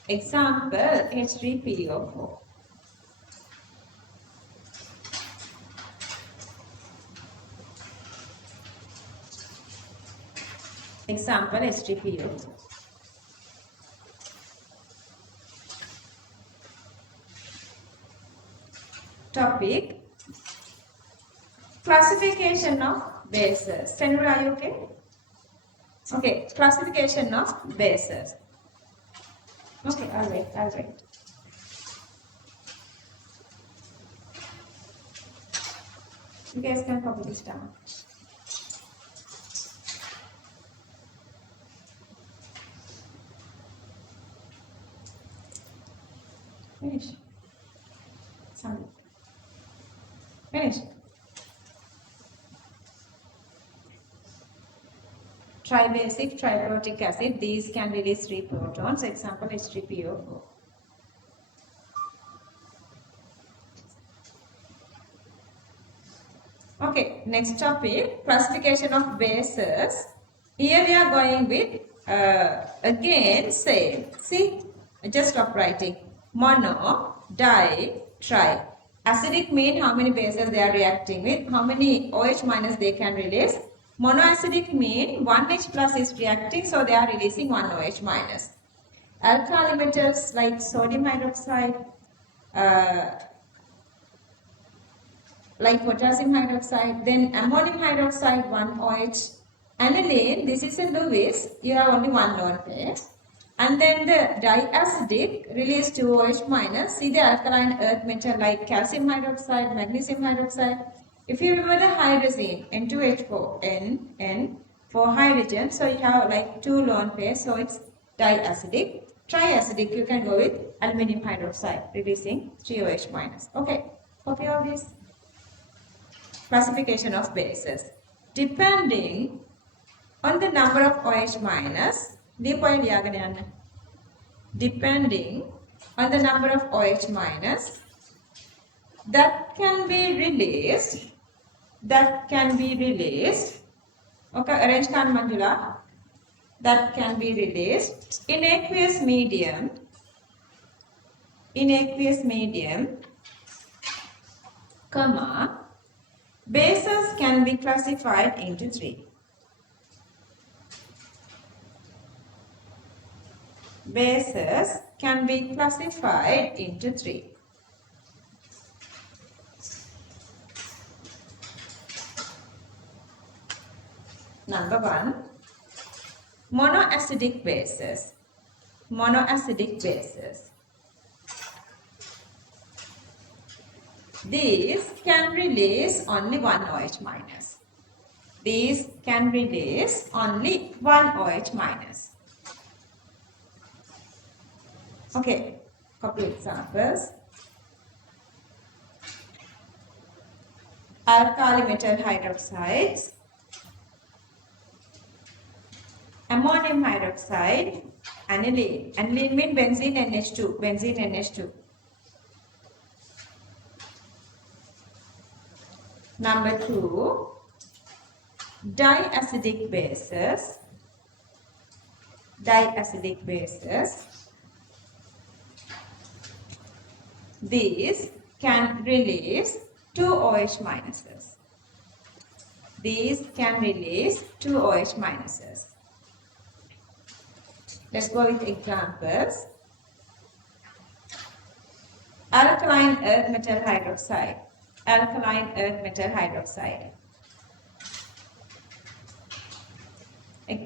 Example H3PO4. Example H3PO4. Topic: classification of bases. Senura, are you okay? Okay, classification of bases. Okay, I'll wait. You guys can copy this down. Finish. Submit. Finish. Tribasic, triprotic acid. These can release 3 protons. Example H3PO4. Okay, next topic, classification of bases. Here we are going with again same. See, just stop writing. Mono, di, tri. Acidic mean how many bases they are reacting with, how many OH minus they can release. Monoacidic mean 1 H plus is reacting, so they are releasing 1 OH minus. Alkali metals like sodium hydroxide, like potassium hydroxide, then ammonium hydroxide 1 OH. Aniline, this is a Lewis, you have only 1 lone pair. And then the diacidic release 2 OH minus. See the alkaline earth metal like calcium hydroxide, magnesium hydroxide. If you remember the hydrazine, N2H4, N for hydrogen, so you have like 2 lone pairs, so it's diacidic. Triacidic, you can go with aluminum hydroxide, releasing 3 OH minus. Okay, copy all this. Classification of bases. Depending on the number of OH minus, depending on the number of OH minus that can be released, okay, arrange can Manjula, that can be released in aqueous medium, comma, bases can be classified into 3. Bases can be classified into 3. Number 1, monoacidic bases. Monoacidic bases. These can release only 1 OH minus. These can release only 1 OH minus. Okay, couple examples. Alkali metal hydroxides, ammonium hydroxide, aniline. Aniline means benzene NH2. Benzene NH2. Number 2, diacidic bases. Diacidic bases. These can release 2 OH minuses. These can release 2 OH minuses. Let's go with examples. Alkaline earth metal hydroxide. Alkaline earth metal hydroxide.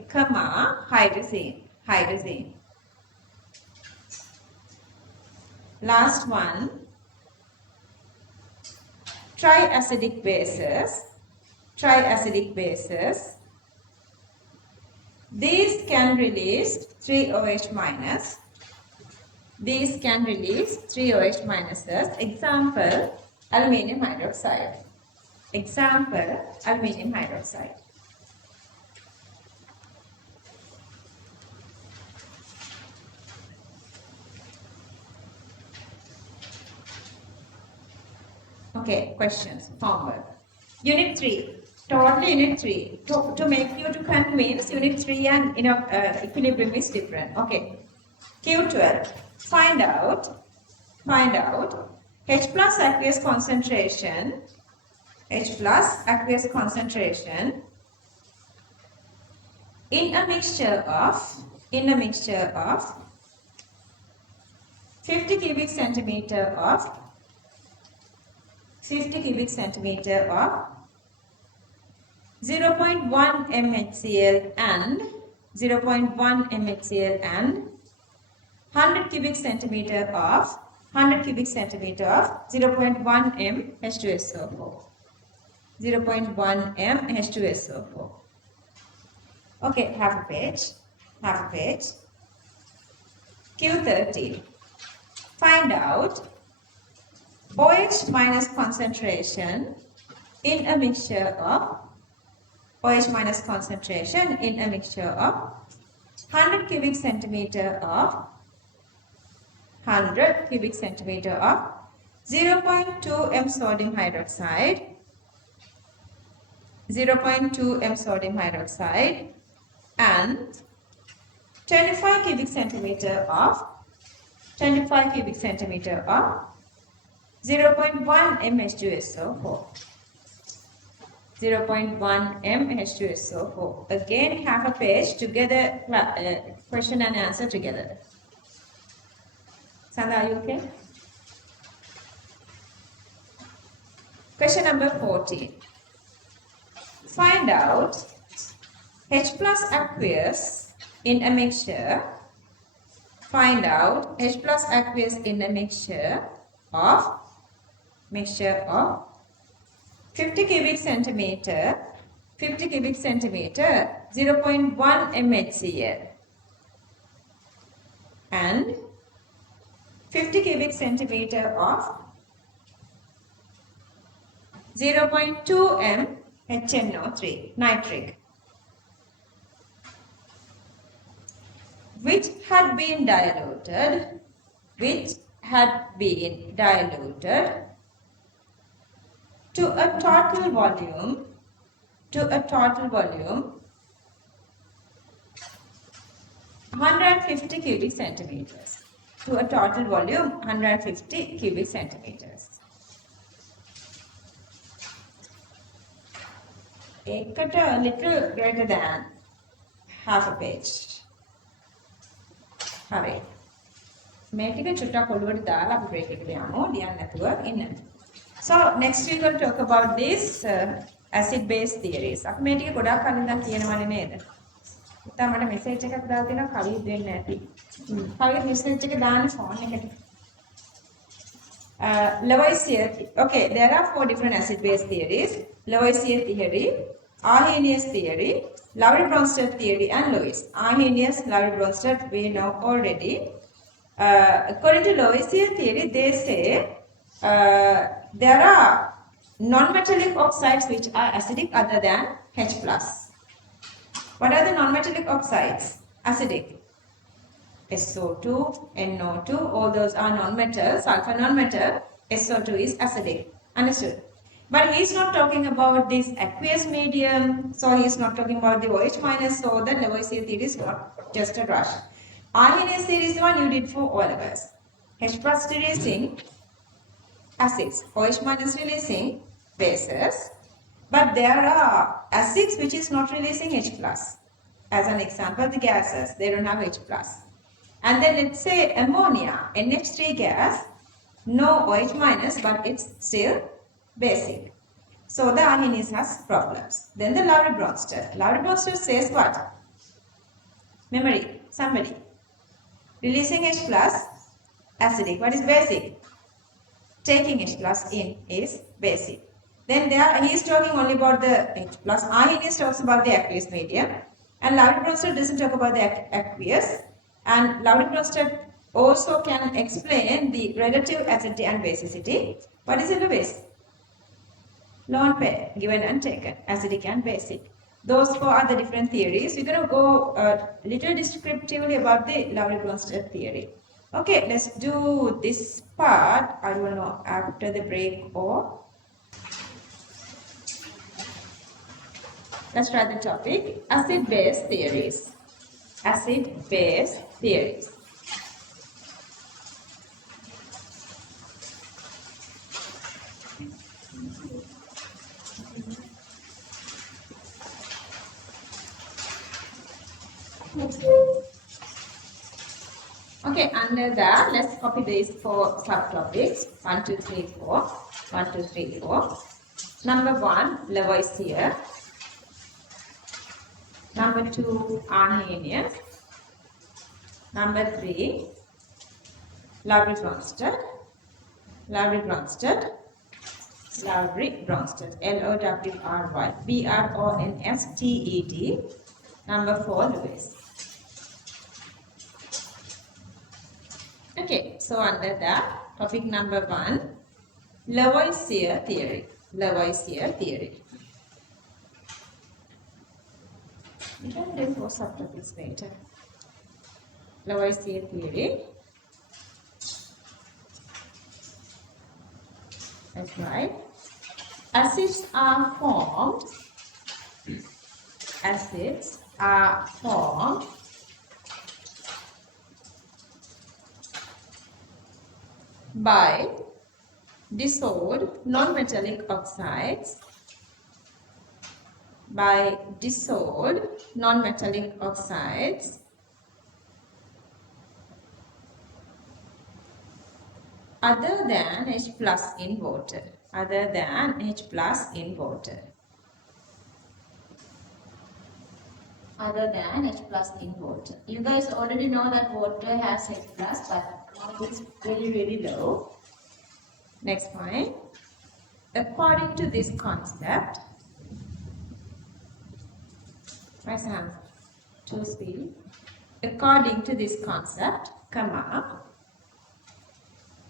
Comma, hydrazine. Hydrazine. Last one, triacidic bases. Triacidic bases. These can release 3 OH minus. These can release 3 OH minuses. Example, aluminium hydroxide. Example, aluminium hydroxide. Okay, questions, homework. Unit 3, totally Unit 3. To make you to convince, Unit 3 and equilibrium is different. Okay, Q12, find out H plus aqueous concentration, in a mixture of 50 cubic centimeter of 0.1 mHCl and 100 cubic centimeter of 0.1 m H2SO4. 0.1 m H2SO4. Okay, half a page. Q13. Find out OH minus concentration in a mixture of 100 cubic centimeter of 0.2 m sodium hydroxide, 0.2 m sodium hydroxide and 25 cubic centimeter of 0.1 m H2SO4. 0.1 m H2SO4. Again, half a page together, question and answer together. Sandha, are you okay? Question number 14. Find out H plus aqueous in a mixture. Find out H plus aqueous in a mixture of 50 cubic centimeter, 0.1 mHCl and 50 cubic centimeter of 0.2 m HNO3, nitric, which had been diluted to a total volume 150 cubic centimeters. To a total volume 150 cubic centimeters. A little greater than half a page. Hurry. Make it a chutta kolluwada dala අපි break එකට යමු ලියන්න නැතුව ඉන්න. So next we will talk about this acid base theories. අපි මේ ටික ගොඩාක් කලින් දැන් කියනවනේ නේද? ඉතින් මට message එකක් දාලා තියෙනවා කලින් දෙන්න ඇති. කලින් message එක දාන්න phone එකට. Lavoisier, okay, there are 4 different acid base theories. Lavoisier theory, Arrhenius theory, Lowry-Bronsted theory and Lewis. Arrhenius, Lowry-Bronsted we know already. According to Lavoisier theory, they say there are non-metallic oxides which are acidic other than H+. What are the non-metallic oxides? Acidic. SO2, NO2, all those are non-metal, sulfur non-metal, SO2 is acidic. Understood? But he is not talking about this aqueous medium, so he is not talking about the OH minus, so the Lavoisier theory is not just a rush. Arrhenius theory is the one you did for all of us. H plus releasing acids, OH minus releasing bases, but there are acids which is not releasing H plus. As an example, the gases, they don't have H plus. And then let's say ammonia, NH3 gas, no OH minus, but it's still basic. So the Arrhenius has problems. Then the Lowry-Bronsted. Lowry-Bronsted says what? Memory, somebody. Releasing H plus, acidic. What is basic? Taking H plus in is basic. Then there he is talking only about the H plus. Arrhenius talks about the aqueous medium. And Lowry-Bronsted doesn't talk about the aqueous. And Lowry-Bronsted also can explain the relative acidity and basicity. What is Lewis? lone pair, given and taken, acidic and basic. Those four are the different theories. We're going to go a little descriptively about the Lowry-Bronsted theory. Okay, let's do this part, I don't know, after the break or... Let's try the topic, acid-base theories. Acid-base theories. Okay, under that, let's copy these four subtopics. 1, 2, 3, 4. 1, 2, 3, 4. Number 1, Lavoisier. Number 2, Arrhenius. Number 3, Lowry-Bronsted. Lowry-Bronsted. Lowry-Bronsted. Lowry. Bronsted. Number 4, Lewis. Okay, so under that, topic number 1, Lavoisier theory. Lavoisier theory. We can do 4 subtopics later. Lavoisier theory. That's right. Acids are formed. Acids are formed by dissolved non-metallic oxides. By dissolved non-metallic oxides other than H plus in water. Other than H plus in water. Other than H plus in water. You guys already know that water has H plus, but it's very low. Next point. According to this concept, raise hand. Too speedy. According to this concept, comma,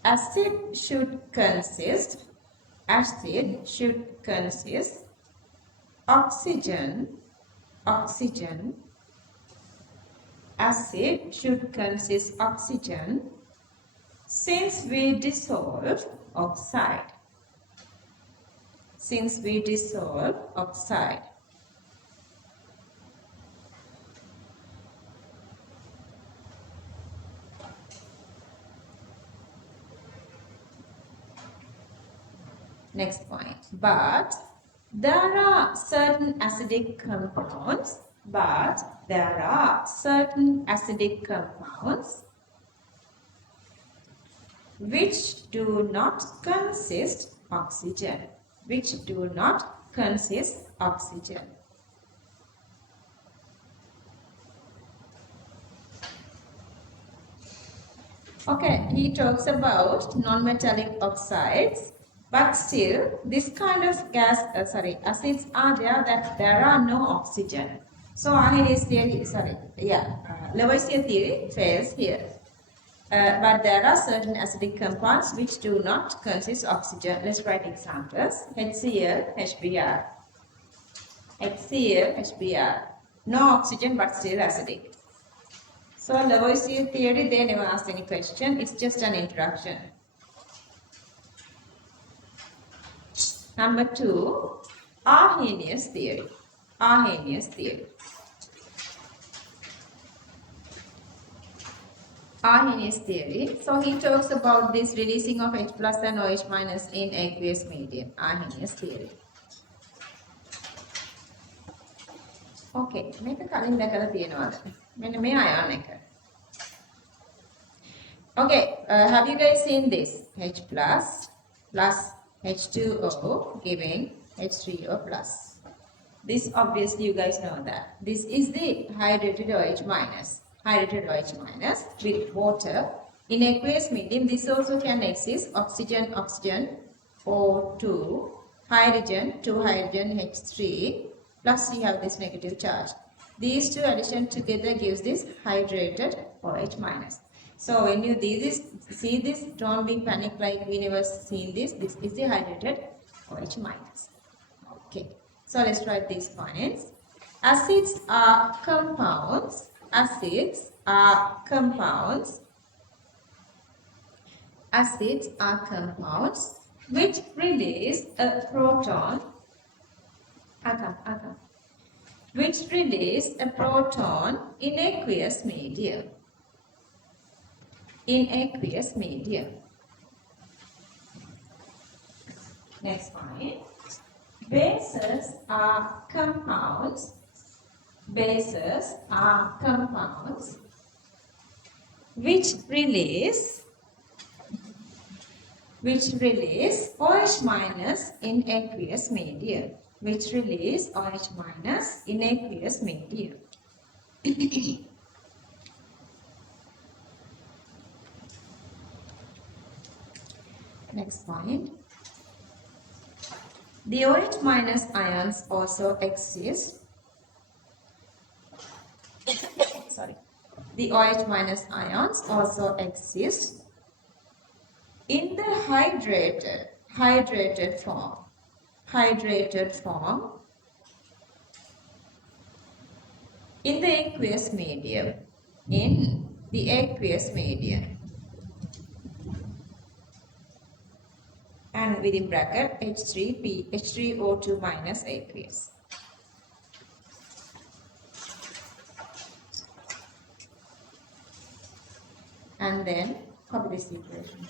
acid should consist oxygen, acid should consist oxygen since we dissolve oxide. Since we dissolve oxide. Next point. But there are certain acidic compounds. Which do not consist oxygen. Which do not consist oxygen. Okay, he talks about non-metallic oxides, but still this kind of acids are there that there are no oxygen. So Arrhenius theory, Lavoisier theory fails here. But there are certain acidic compounds which do not consist oxygen. Let's write examples. HCl, HBr. HCl, HBr. No oxygen but still acidic. So Lavoisier theory, they never asked any question. It's just an introduction. Number 2, Arrhenius theory. Arrhenius theory. Arrhenius theory. So he talks about this releasing of H plus and OH minus in aqueous medium. Arrhenius theory. Okay, මේක කලින් දැකලා තියෙනවද? මෙන්න මේ ion එක. Okay, have you guys seen this? H plus H2O giving H3O plus. This obviously you guys know that. This is the hydrated OH minus. Hydrated OH minus with water. In aqueous medium, this also can exist. Oxygen, O2, hydrogen, 2 hydrogen, H3, plus we have this negative charge. These two addition together gives this hydrated OH minus. So when you see this, don't be panic like we never seen this. This is the hydrated OH minus. Okay, so let's write these points. Acids are compounds. Acids are compounds. Acids are compounds which release a proton. Which release a proton in aqueous medium. In aqueous medium. Next point. Bases are compounds. Bases are compounds which release OH minus in aqueous medium. Which release OH minus in aqueous medium. Next point. The OH minus ions also exist. Sorry. The OH minus ions also exist in the hydrated form. Hydrated form in the aqueous medium. In the aqueous medium. And within bracket H3O2 minus aqueous. And then copy this equation.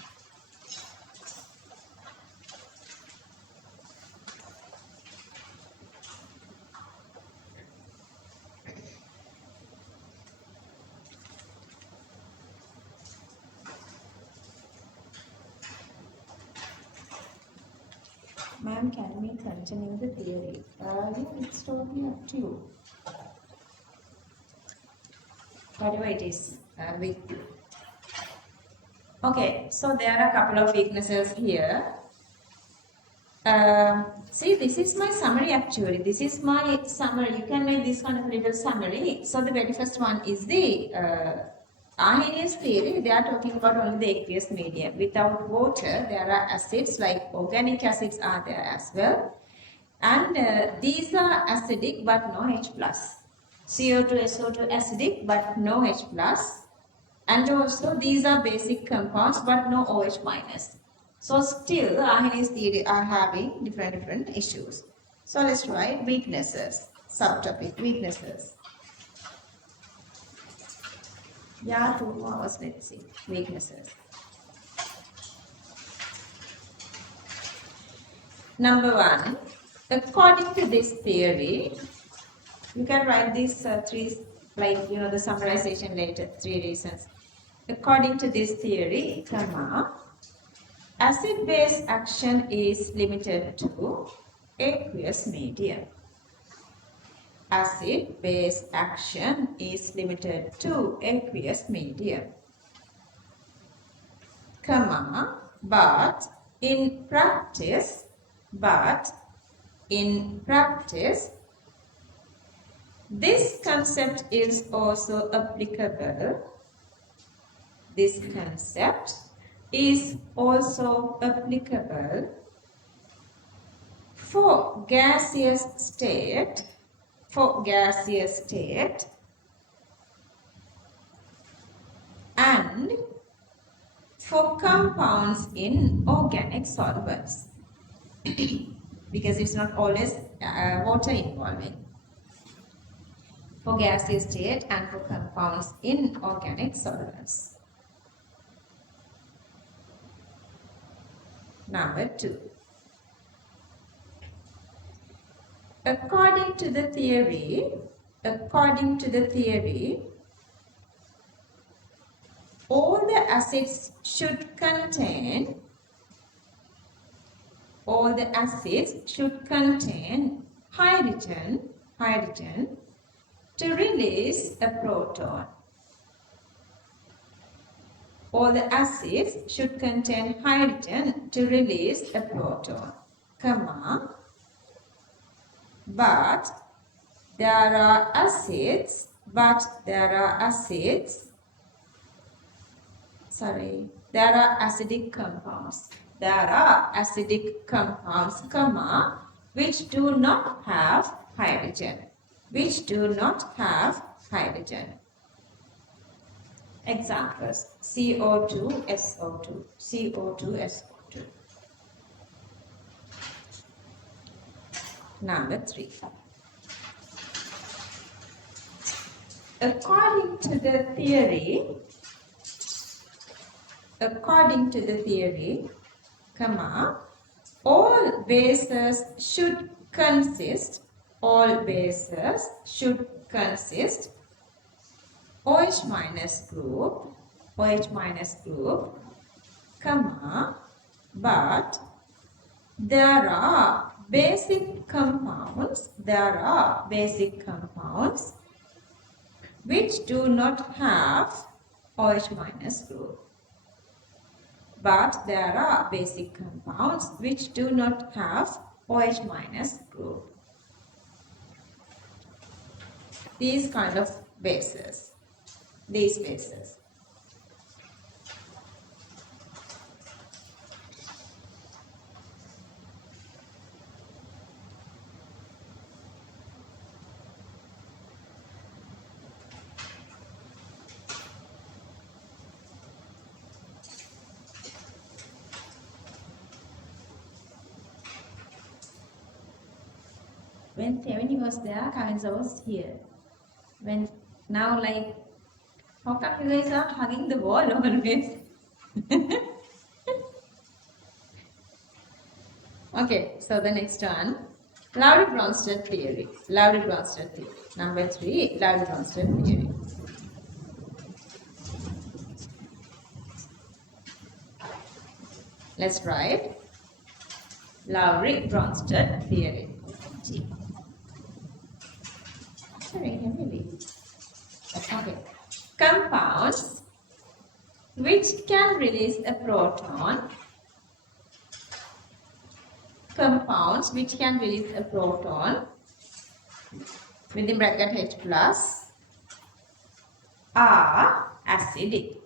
Ma'am, can we continue the theory? Yeah, it's totally up to you. Whatever it is, okay, so there are a couple of weaknesses here. See, this is my summary actually. This is my summary. You can make this kind of little summary. So the very first one is the Arrhenius theory. They are talking about only the aqueous medium. Without water, there are acids like organic acids are there as well. And these are acidic but no H+. CO2, SO2 acidic but no H+. And also these are basic compounds but no OH minus. So still Arrhenius theory are having different issues. So let's write weaknesses. Subtopic weaknesses. Yeah, 2 more hours, let's see. Weaknesses. Number 1. According to this theory, you can write these 3, like the summarization later, 3 reasons. According to this theory, acid-base action is limited to aqueous medium. Acid-base action is limited to aqueous medium. But in practice, this concept is also applicable. This concept is also applicable for gaseous state, and for compounds in organic solvents. Because it's not always water involving. For gaseous state and for compounds in organic solvents. Number 2. According to the theory, all the acids should contain hydrogen to release a proton. All the acids should contain hydrogen to release a proton, but there are acidic compounds. which do not have hydrogen. Which do not have hydrogen. Examples: CO2, SO2, CO2, SO2. Number 3. According to the theory, all bases should consist OH minus group, but there are basic compounds which do not have OH minus group. But there are basic compounds which do not have OH minus group. These kind of bases. These bases. When Tevani was there, Kavinza was here. When now, like, how come you guys are hugging the wall always? Okay, so the next one, Lowry-Bronsted theory. Number 3, Lowry-Bronsted theory. Let's write Lowry-Bronsted theory. Okay. Compounds which can release a proton. Within bracket H plus are acidic.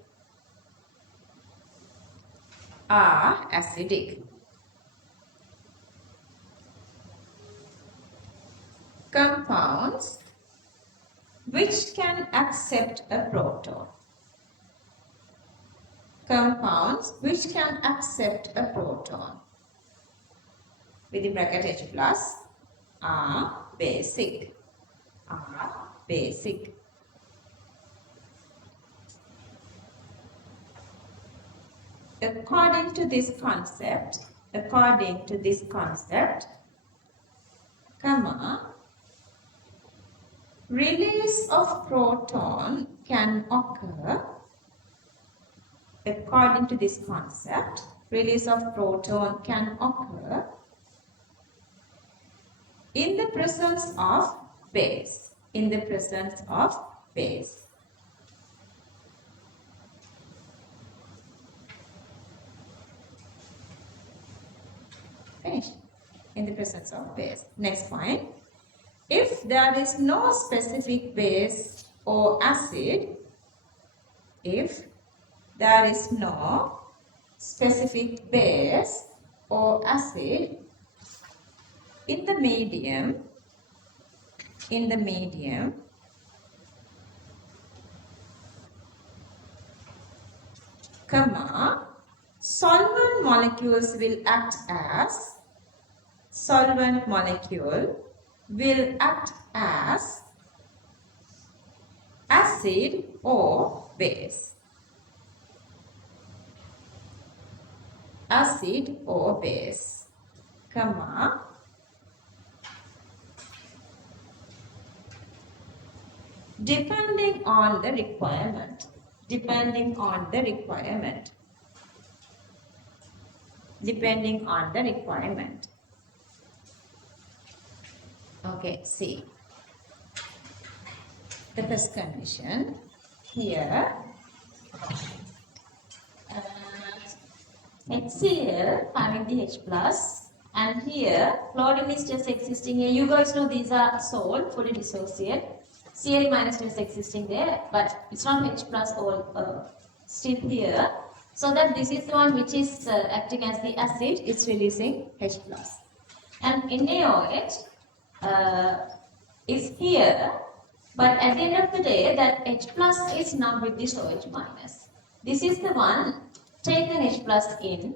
Compounds which can accept a proton. Within bracket H plus are basic. According to this concept, release of proton can occur. According to this concept, release of proton can occur in the presence of base. Finish. In the presence of base. Next point. If there is no specific base or acid, in the medium, solvent molecules will act as acid or base. Depending on the requirement. Okay, see. The first condition here, HCl having the H plus, and here chlorine is just existing here. You guys know these are salt, fully dissociate. Cl minus is existing there, but it's not H plus all still here. So that this is the one which is acting as the acid, it's releasing H plus. and NaOH is here, but at the end of the day, that H plus is not with this OH minus. This is the one taken H plus in.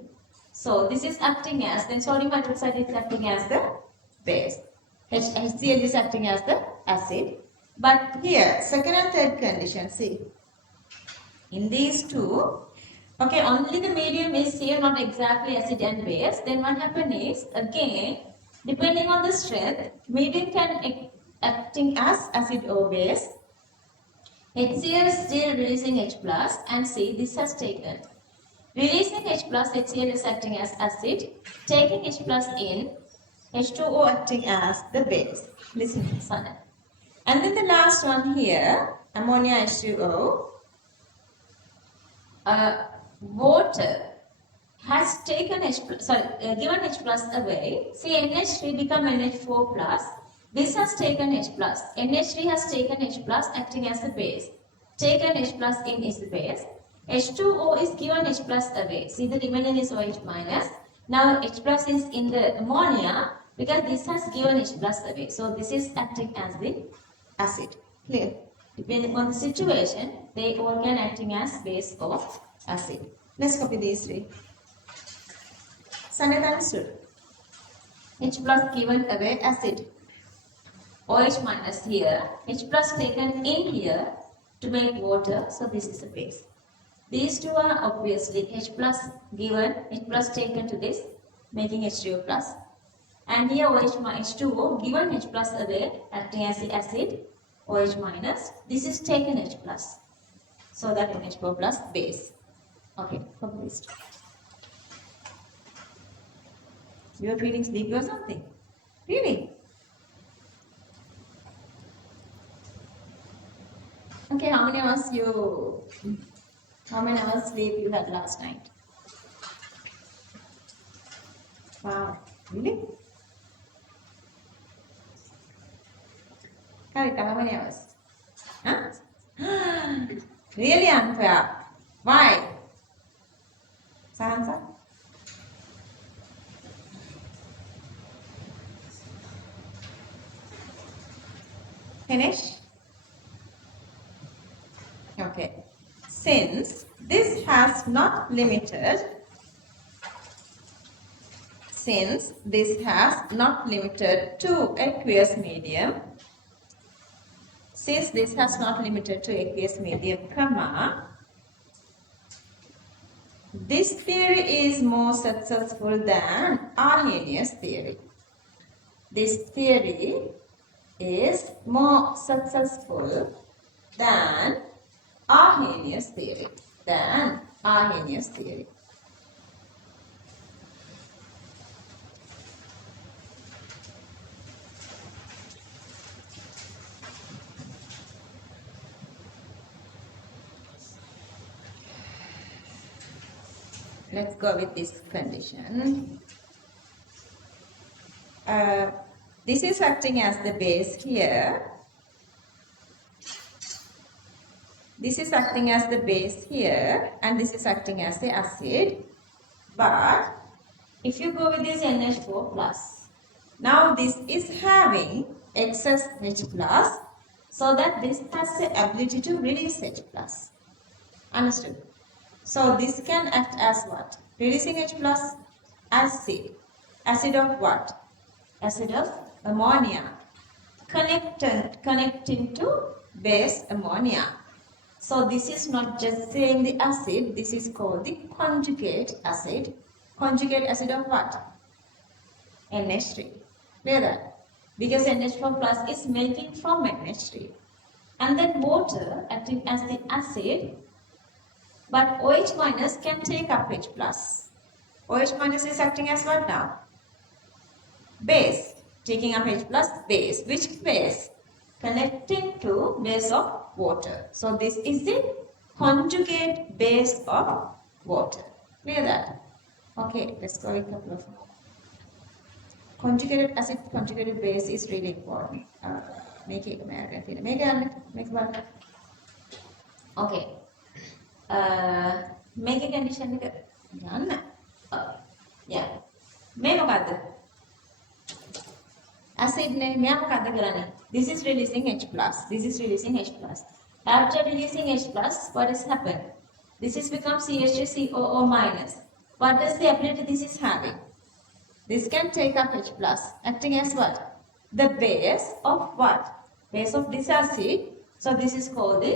So this is acting as, then sodium hydroxide is acting as the base. HCl is acting as the acid. But here, second and third condition, see. In these two, okay, only the medium is here, not exactly acid and base. Then what happens is, again, depending on the strength, medium can acting as acid or base. HCl is still releasing H plus, and see, this has taken. Releasing H plus, HCl is acting as acid, taking H plus in, H2O acting as the base. Listen, Sana. And then the last one here, ammonia H2O. Water has taken given H plus away. See, NH3 become NH4 plus. This has taken H plus. NH3 has taken H plus acting as the base. Taken H plus in is the base. H2O is given H plus away. See, the remaining is OH minus. Now H plus is in the ammonia because this has given H plus away. So this is acting as the acid. Clear? Depending on the situation, they all can acting as base of acid. Let's copy these three. Sanjay understood. H plus given away acid. OH minus here. H plus taken in here to make water. So this is a base. These two are obviously H plus given, H plus taken to this, making H2O plus. And here OH minus H2O given H plus away, acting as the acid, OH minus. This is taken H plus. So that NH4 plus base. Okay, copy this. You are feeling sleepy or something? Really? Okay, how many hours sleep you had last night? Wow, really? Karika, how many hours? Huh? Really unfair. Why? Sahansa? Finish? Okay. Since this has not limited to aqueous medium, comma, this theory is more successful than Arrhenius theory. This theory is more successful than Arrhenius theory. Let's go with this condition. This is acting as the base here. This is acting as the base here, and this is acting as the acid. But if you go with this NH4 plus, now this is having excess H plus, so that this has the ability to release H plus. Understood? So this can act as what? Releasing H plus, acid. Acid of what? Acid of ammonia. Connecting to base ammonia. So this is not just saying the acid, this is called the conjugate acid. Conjugate acid of what? NH3. Clear that? Because NH4 plus is making from NH3. And then water acting as the acid, but OH minus can take up H plus. OH minus is acting as what now? Base. Taking up H plus, base. Which base? Connecting to base of water. So this is the conjugate base of water. Clear that? Okay, let's go with a couple of conjugated acid, conjugated base is really important. Make it okay. Make a condition. Yeah. මේ මොකද්ද? acid ne මෙයා මොකද කරන්නේ? This is releasing H plus. This is releasing H plus. After releasing H plus, what has happened? This is become CH3COO minus. What does the ability this is having? This can take up H plus, acting as what? The base of what? Base of this acid. So this is called the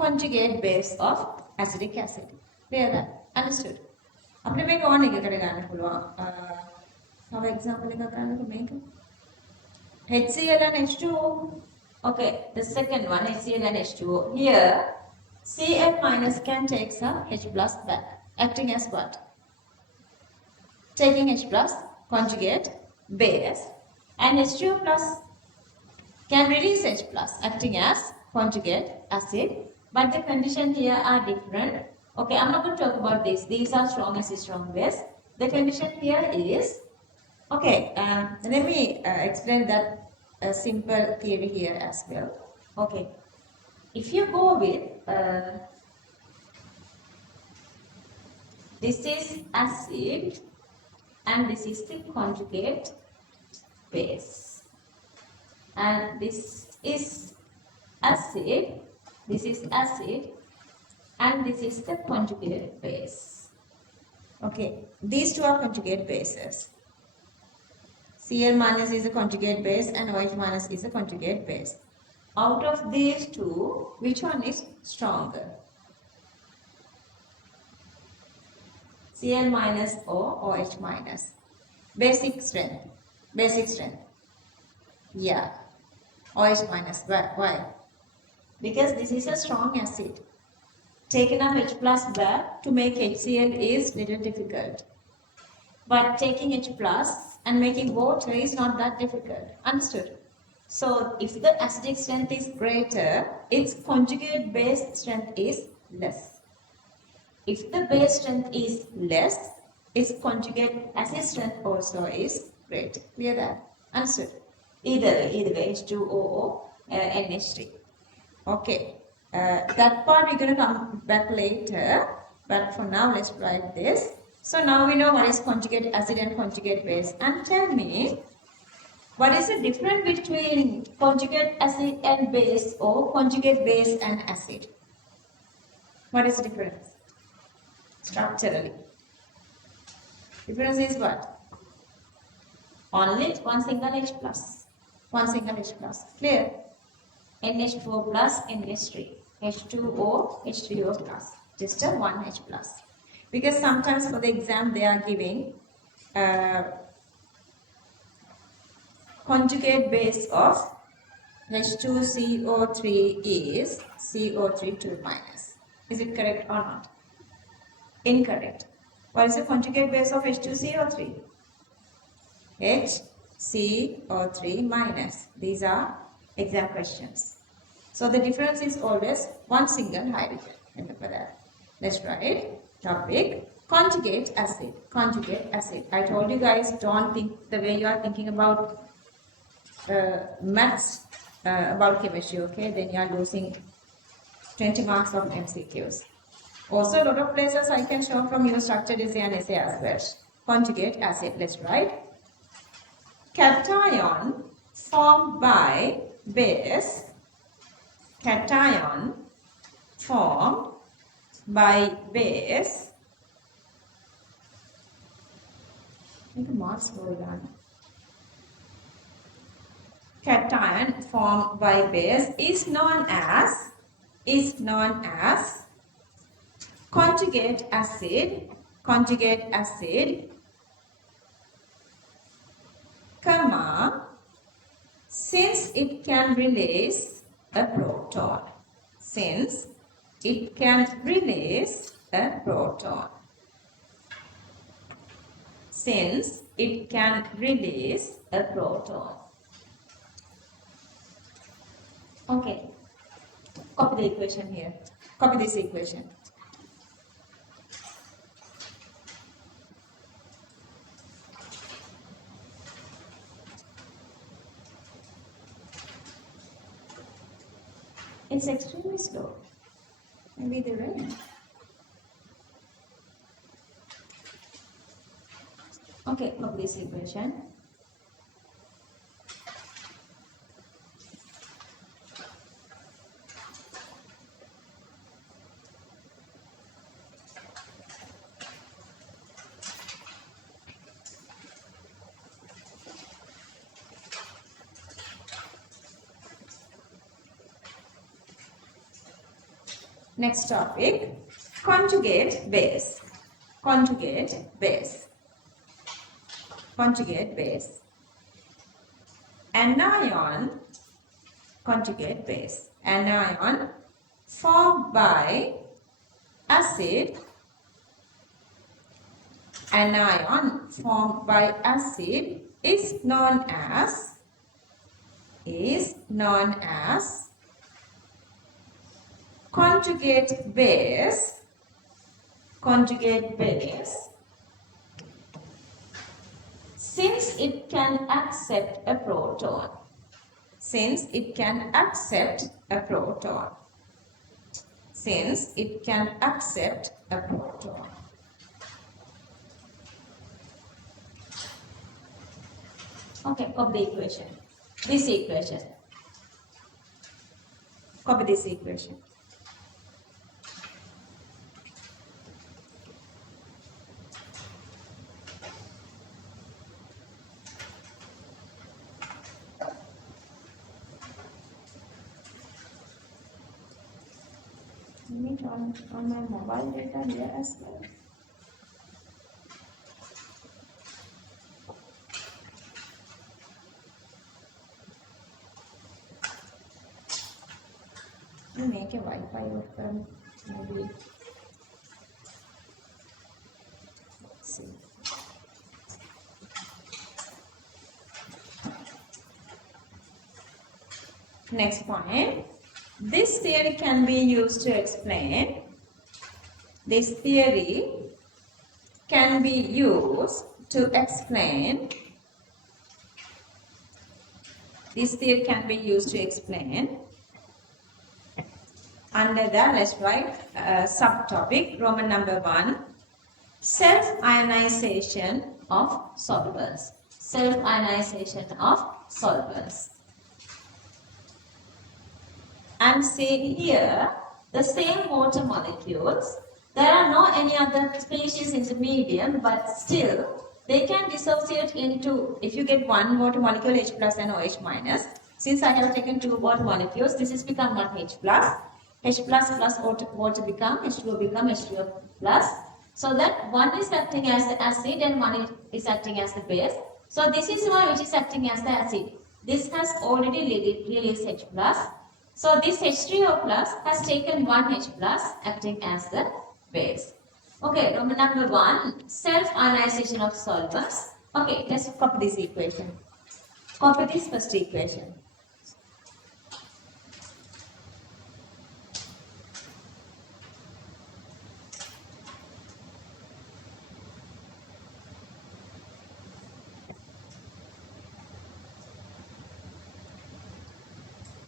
conjugate base of acetic acid. Clear that? Understood? අපිට මේක ඕන එකකට ගන්න පුළුවන්. තව example එකක් ගන්නකො මේක. HCl and H2O. Okay, the second one, HCl and H2O. Here, Cl minus can take some H plus back, acting as what? Taking H plus, conjugate, base, and H2O plus can release H plus, acting as conjugate acid. But the condition here are different. Okay, I'm not going to talk about this. These are strong acid, strong base. The condition here is, okay, let me explain that simple theory here as well. Okay, if you go with, this is acid and this is the conjugate base. And this is acid, and this is the conjugate base. Okay, these two are conjugate bases. Cl minus is a conjugate base and OH minus is a conjugate base. Out of these two, which one is stronger? Cl minus or OH minus? Basic strength. Yeah. OH minus. Why? Because this is a strong acid. Taking up H plus back to make HCl is little difficult. But taking H plus and making water is not that difficult. Understood? So if the acidic strength is greater, its conjugate base strength is less. If the base strength is less, its conjugate acid strength also is greater. Clear that? Understood? Either way, H2O and NH3. Okay. That part we're going to come back later, but for now let's write this. So now we know what is conjugate acid and conjugate base. And tell me, what is the difference between conjugate acid and base or conjugate base and acid? What is the difference? Structurally. Difference is what? Only one single H plus. One single H plus. Clear? NH4 plus NH3. H2O, H3O plus. Just a one H plus. Because sometimes for the exam they are giving conjugate base of H2CO3 is CO3 2 minus. Is it correct or not? Incorrect. What is the conjugate base of H2CO3? HCO3 minus. These are exam questions. So the difference is always one single hydrogen. Remember that. Let's write topic conjugate acid. Conjugate acid. I told you guys don't think the way you are thinking about maths, about chemistry, okay? Then you are losing 20 marks of MCQs. Also, a lot of places I can show from your structured essay and essay as well. Conjugate acid. Let's write. Cation formed by base. Cation formed by base. Make a marks hold on. Cation formed by base is known as conjugate acid, comma, since it can release a proton. Since it can release a proton. Since it can release a proton. Okay. Copy the equation here. Copy this equation. It's extremely slow. Maybe the rain. Okay, copy this equation. Next topic, conjugate base. Conjugate base. Conjugate base. Anion, conjugate base. Anion formed by acid. Anion formed by acid is known as conjugate base. Conjugate base, since it can accept a proton. Since it can accept a proton. Since it can accept a proton. Okay, copy the equation. This equation. Copy this equation. Let me on my mobile data here as well. You make a Wi-Fi of them, maybe. Let's see. Next point. This theory can be used to explain. This theory can be used to explain. This theory can be used to explain. Under that, let's write subtopic, Roman number 1, self-ionization of solvents. Self-ionization of solvents. And say here, the same water molecules, there are no any other species in the medium, but still they can dissociate into, if you get one water molecule H plus and OH minus, since I have taken two water molecules, this has become one H plus. H plus water become, H2O become H2O plus. So that one is acting as the acid and one is acting as the base. So this is one which is acting as the acid. This has already released H plus. So this H3O plus has taken one H plus acting as the base. Okay, Roman number 1, self-ionization of solvents. Okay, let's copy this equation. Copy this first equation.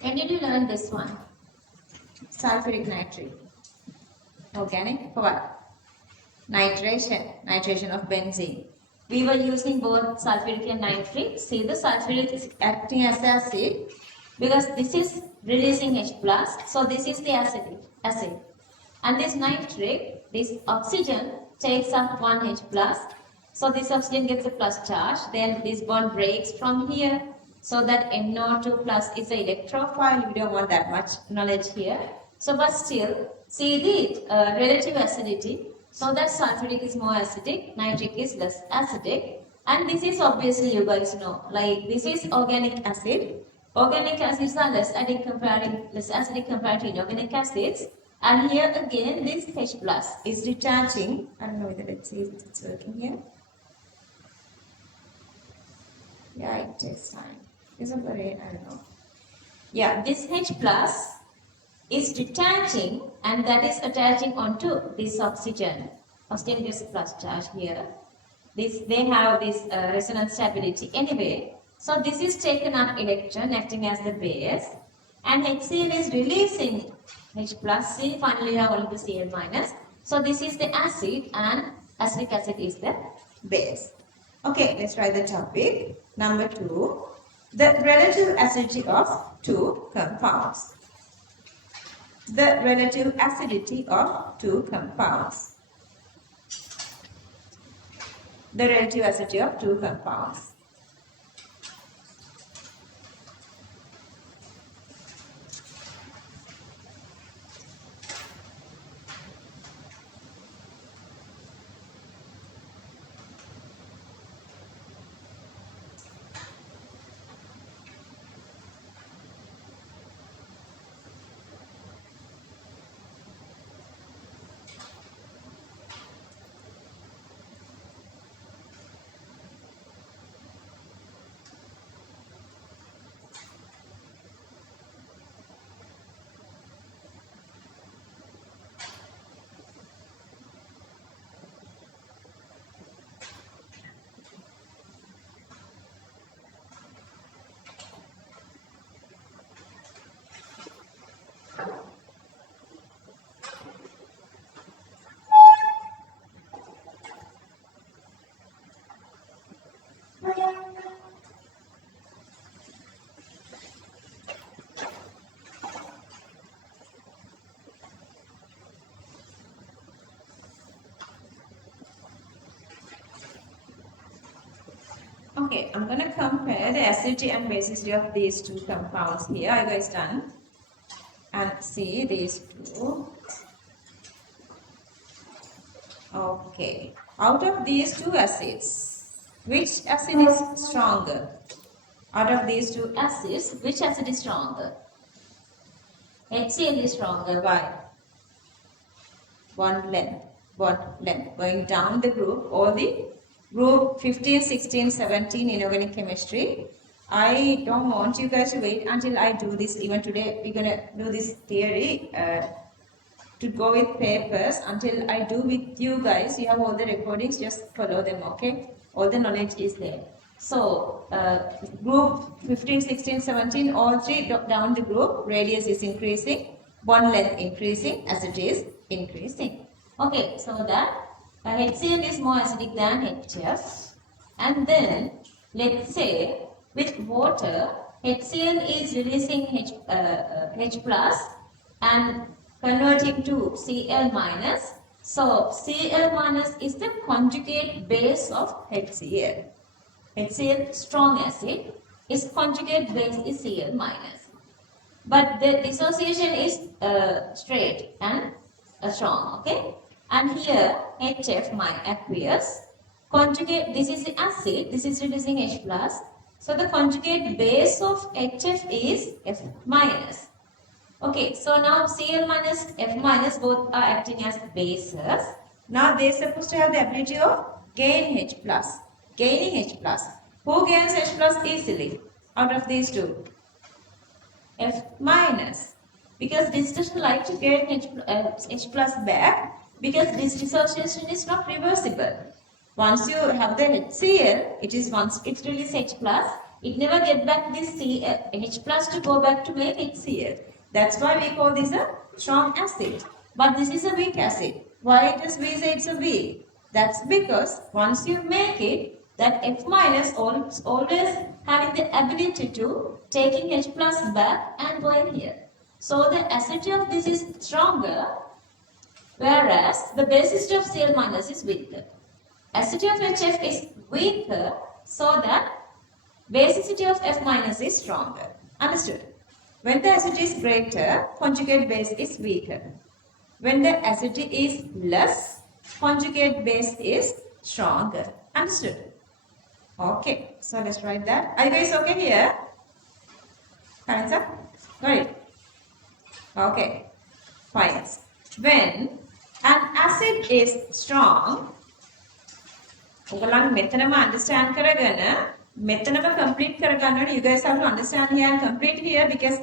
When did you learn this one? Sulfuric nitrate. Organic for what? Nitration. Nitration of benzene. We were using both sulfuric and nitric. See, the sulfuric is acting as the acid because this is releasing H plus. So this is the acid. And this nitric, this oxygen takes up one H plus. So this oxygen gets a plus charge. Then this bond breaks from here. So that NO2 plus is an electrophile. We don't want that much knowledge here. So but still, see the relative acidity. So that sulfuric is more acidic, nitric is less acidic. And this is obviously, you guys know, like this is organic acid. Organic acids are less acidic compared to inorganic acids. And here again, this H plus is detaching. I don't know whether let's see if it's working here. Yeah, it takes time. Isn't the rain? I don't know. Yeah, this H plus is detaching and that is attaching onto this oxygen. Oxygen gets plus charge here. They have this resonance stability. Anyway, so this is taken up electron acting as the base and HCl is releasing H plus C. Finally, you have only the Cl minus. So this is the acid and acetic acid is the base. Okay, let's try the topic. Number 2. The relative acidity of two compounds. The relative acidity of two compounds. The relative acidity of two compounds. Okay, I'm going to compare the acidity and basicity of these two compounds here. Are you guys done? And see these two. Okay. Out of these two acids, which acid is stronger? Out of these two acids, which acid is stronger? HCl is stronger. Why? Bond length. Bond length. Going down the group, all the group 15, 16, 17 inorganic chemistry. I don't want you guys to wait until I do this. Even today, we're going to do this theory to go with papers. Until I do with you guys, you have all the recordings, just follow them, okay? All the knowledge is there. So, group 15, 16, 17, all three down the group, radius is increasing, bond length increasing, acidity is increasing. Okay, so that HCl is more acidic than HF. And then, let's say, with water, HCl is releasing H plus and converting to Cl minus. So, Cl minus is the conjugate base of HCl. HCl strong acid, its conjugate base is Cl minus. But the dissociation is straight and strong, okay? And here HF aqueous, conjugate, this is the acid, this is reducing H plus. So the conjugate base of HF is F minus. Okay, so now Cl minus, F minus both are acting as bases. Now they are supposed to have the ability of gain H plus. Gaining H plus. Who gains H plus easily out of these two? F minus. Because this doesn't like to gain H plus back because this dissociation is not reversible. Once you have the HCl, it is once it releases H plus, it never get back this H plus to go back to make HCl. That's why we call this a strong acid. But this is a weak acid. Why does we say it's a weak? That's because once you make it, that F minus always having the ability to taking H plus back and going here. So the acidity of this is stronger, whereas the basicity of Cl minus is weaker. Acidity of HF is weaker, so that basicity of F minus is stronger. Understood? When the acidity is greater, conjugate base is weaker. When the acidity is less, conjugate base is stronger. Understood? Okay, so let's write that. Are you guys okay here? Hands up. Got it? Okay, fine. When an acid is strong, ඔයගොල්ලන් මෙතනම understand කරගෙන මෙතනම complete කරගන්න ඕනේ. You guys have to understand here and complete here because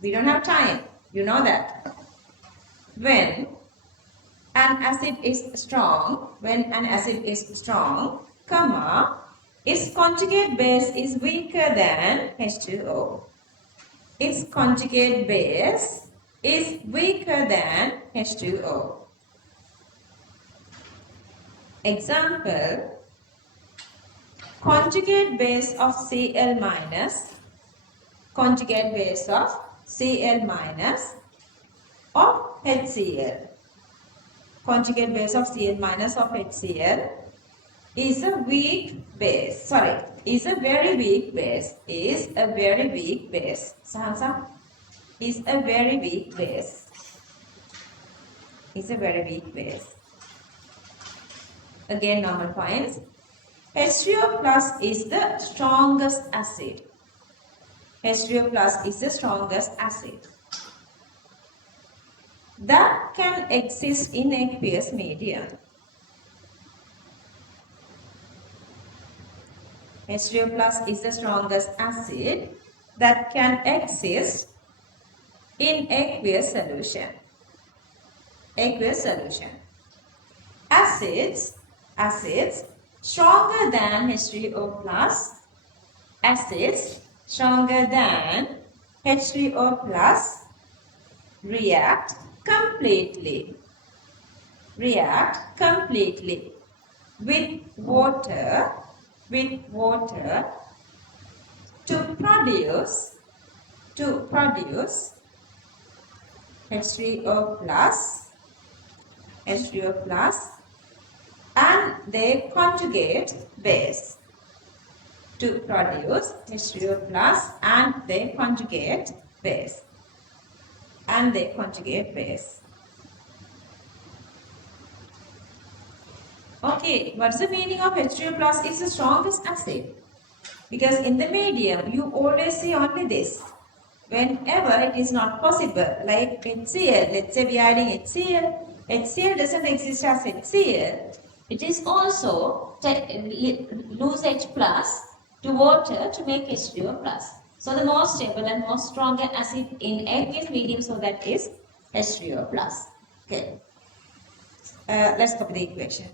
we don't have time. You know that. When an acid is strong, comma, its conjugate base is weaker than H2O. Its conjugate base is weaker than H2O. Example, conjugate base of Cl minus, conjugate base of Cl minus of HCl. Conjugate base of Cl minus of HCl is a weak base. Sorry, is a very weak base. Is a very weak base. Sahansa? Is a very weak base. Is a very weak base. Again, normal points. H3O plus is the strongest acid. H3O plus is the strongest acid that can exist in aqueous medium. H3O plus is the strongest acid that can exist in aqueous solution. Aqueous solution. Acids stronger than H3O plus. Acids stronger than H3O plus react completely with water to produce H3O plus and their conjugate base. to produce H3O plus and their conjugate base. Okay, what's the meaning of H3O plus is the strongest acid? Because in the medium, you always see only this. Whenever it is not possible, like HCl, let's say we are adding HCl, HCl doesn't exist as HCl. It is also lose H plus to water to make H3O plus. So the most stable and most stronger acid in aqueous medium, so that is H3O plus. Okay. Let's copy the equation.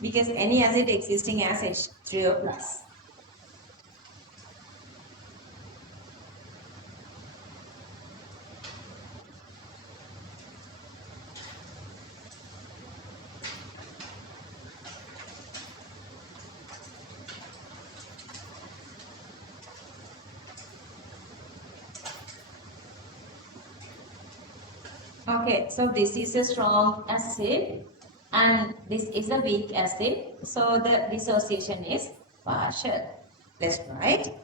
Because any acid existing as H3O plus. Okay, so this is a strong acid and this is a weak acid. So the dissociation is partial. Let's write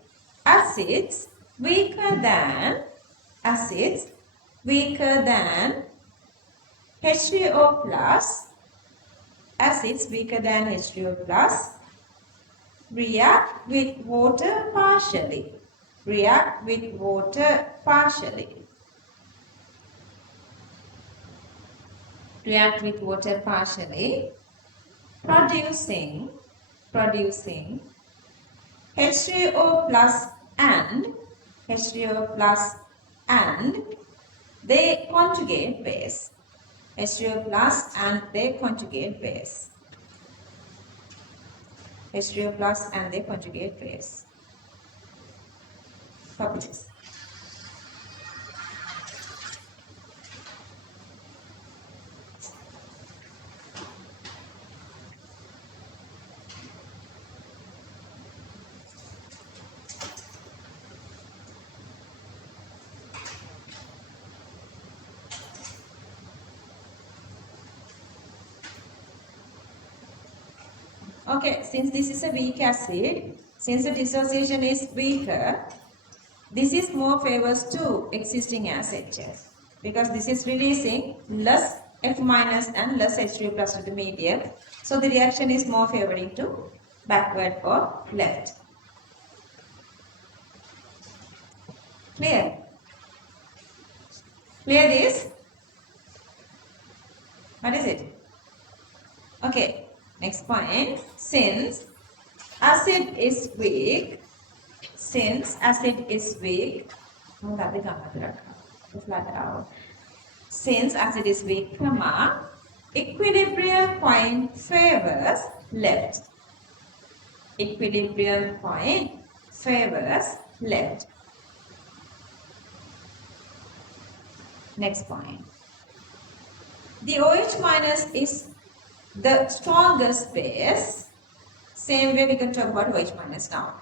acids weaker than H3O plus, acids weaker than H3O plus react with water partially. Producing H3O plus and their conjugate base. H3O plus and their conjugate base. Properties. Okay, since this is a weak acid, since the dissociation is weaker, this is more favors to existing acid because this is releasing less F minus and less H3 plus to the medium. So the reaction is more favoring to backward or left. Clear? Clear this? What is it? Okay. Next point, since acid is weak, since acid is weak, equilibrium point favors left. Equilibrium point favors left. Next point. The OH minus is the strongest base. Same way we can talk about OH minus now.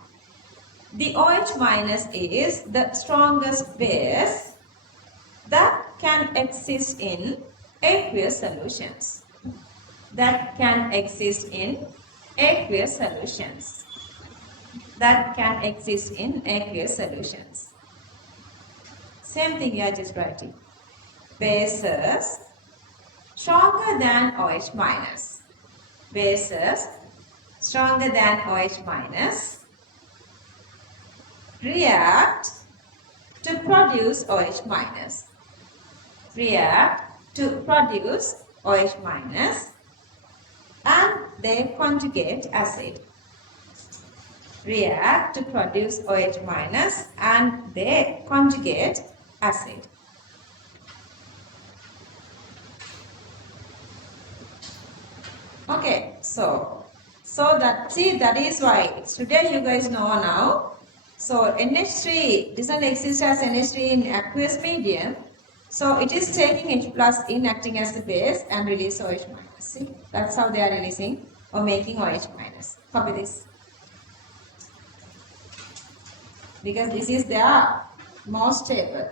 The OH minus is the strongest base that can exist in aqueous solutions. That can exist in aqueous solutions. Same thing you are just writing. Bases stronger than OH minus. Bases stronger than OH minus react to produce OH minus. And their conjugate acid. React to produce OH minus and their conjugate acid. Okay, so that is why today you guys know now. So NH3 doesn't exist as NH3 in aqueous medium. So it is taking H plus in, acting as the base and release OH minus. See, that's how they are releasing or making OH minus. Copy this. Because this is their most stable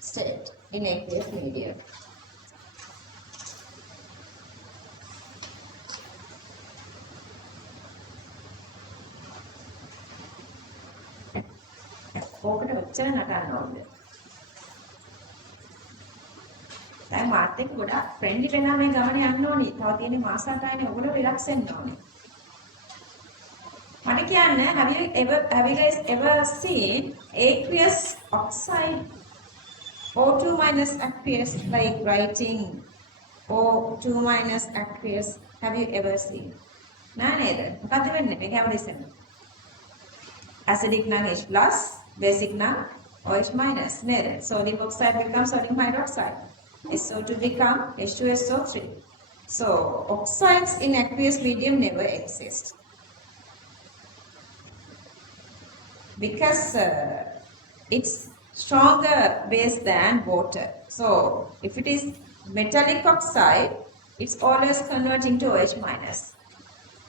state in aqueous medium. ඕකට ඔච්චර නටන්න ඕනද? දැන් මාත් එක්ක ගොඩාක් friendly වෙලා මේ ගමන යන්න ඕනි. තව තියෙන්නේ මාස 8යිනේ. ඔයගොල්ලෝ රිලැක්ස් වෙන්න ඕනි. මට කියන්න, have you guys ever seen aqueous oxide O2 minus aqueous, like writing O2 minus aqueous? Have you ever seen? නෑ නේද? මොකද්ද වෙන්නේ? මේක හැමදෙස්සෙම. Acidic නම් H+, basic නම් OH minus නේද? Sodium oxide becomes sodium hydroxide. SO2 become H2SO3. So oxides in aqueous medium never exist because it's stronger base than water. So if it is metallic oxide, it's always converting to OH minus.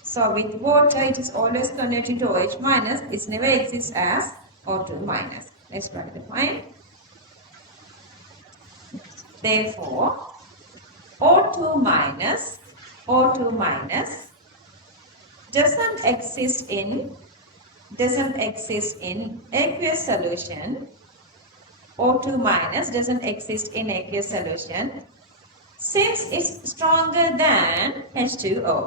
So with water, it is always converting to OH minus. It never exists as O2 minus. Let's write the point. Therefore, O2 minus doesn't exist in aqueous solution. O2 minus doesn't exist in aqueous solution since it's stronger than H2O.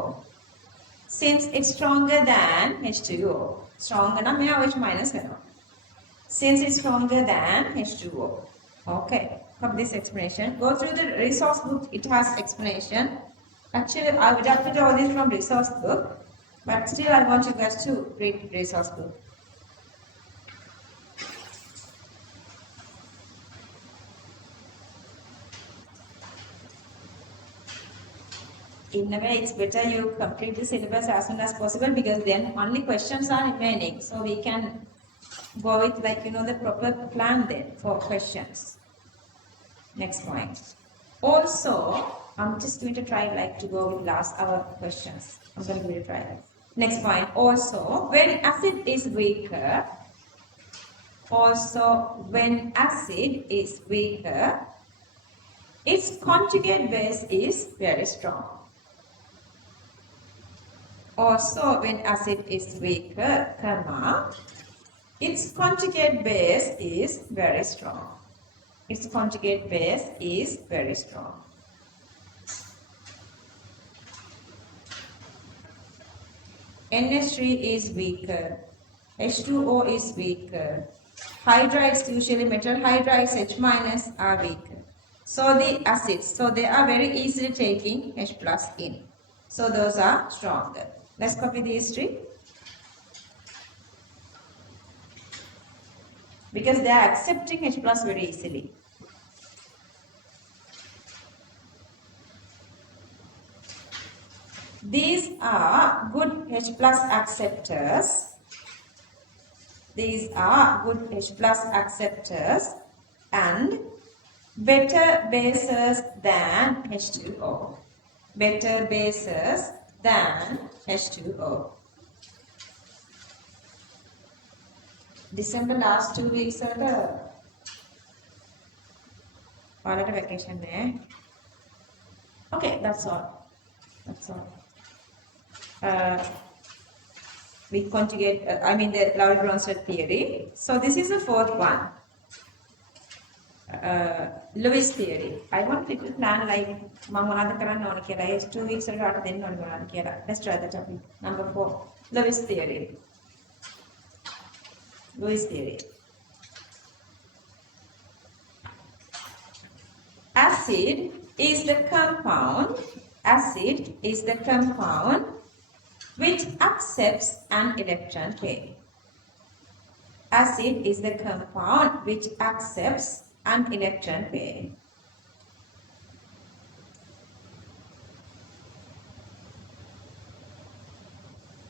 Since it's stronger than H2O. Stronger na mea OH minus venawa. Since it's stronger than H2O. Okay. From this explanation, go through the resource book. It has explanation. Actually, I adapted all this from resource book, but still I want you guys to read resource book. In a way, it's better you complete the syllabus as soon as possible because then only questions are remaining. So we can go with the proper plan then for questions. Next point. Also, I'm just going to try to go with last hour questions. I'm going to give it a try. Next point. Also, when acid is weaker, its conjugate base is very strong. Also, when acid is weaker, its conjugate base is very strong. Its conjugate base is very strong. NH3 is weaker. H2O is weaker. Hydrides, usually metal hydrides H minus are weaker. So the acids, so they are very easily taking H plus in. So those are stronger. Let's copy these three. Because they are accepting H plus very easily. These are good H plus acceptors. These are good H plus acceptors and better bases than H2O. Better bases than H2O. December last 2 weeks are the vacation there. Okay, that's all. That's all. We conjugate, the Lowry-Bronsted theory. So this is the fourth one. Lewis theory. I want to plan it's 2 weeks ago. Let's try the topic. Number 4. Lewis theory. Lewis theory. Acid is the compound which accepts an electron pair. Acid is the compound which accepts an electron pair.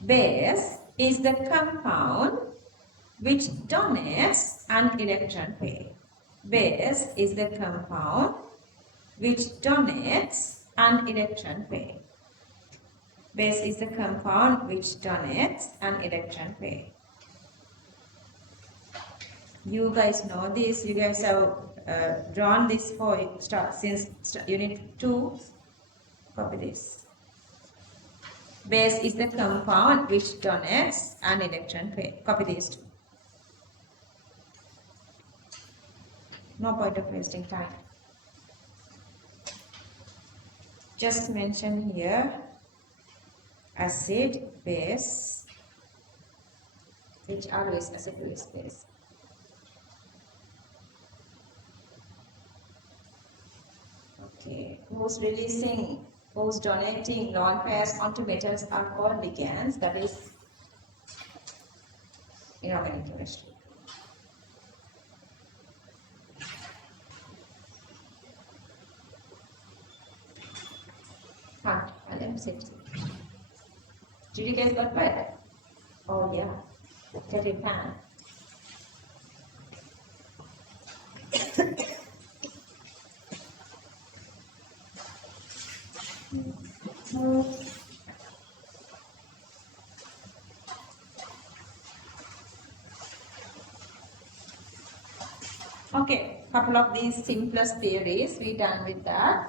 Base is the compound which donates an electron pair. Base is the compound which donates an electron pair. Base is the compound which donates an electron pair. You guys know this. You guys have drawn this for since unit 2. Copy this. Base is the compound which donates an electron pair. Copy these two. No point of wasting time. Just mention here acid, base, which always acid base base. Okay, who's releasing, who's donating lone pairs onto metals are called ligands, that is inorganic chemistry. And then sit. Did you guys got wet? Oh yeah, get it pan. Okay, couple of these simplest theories, we done with that.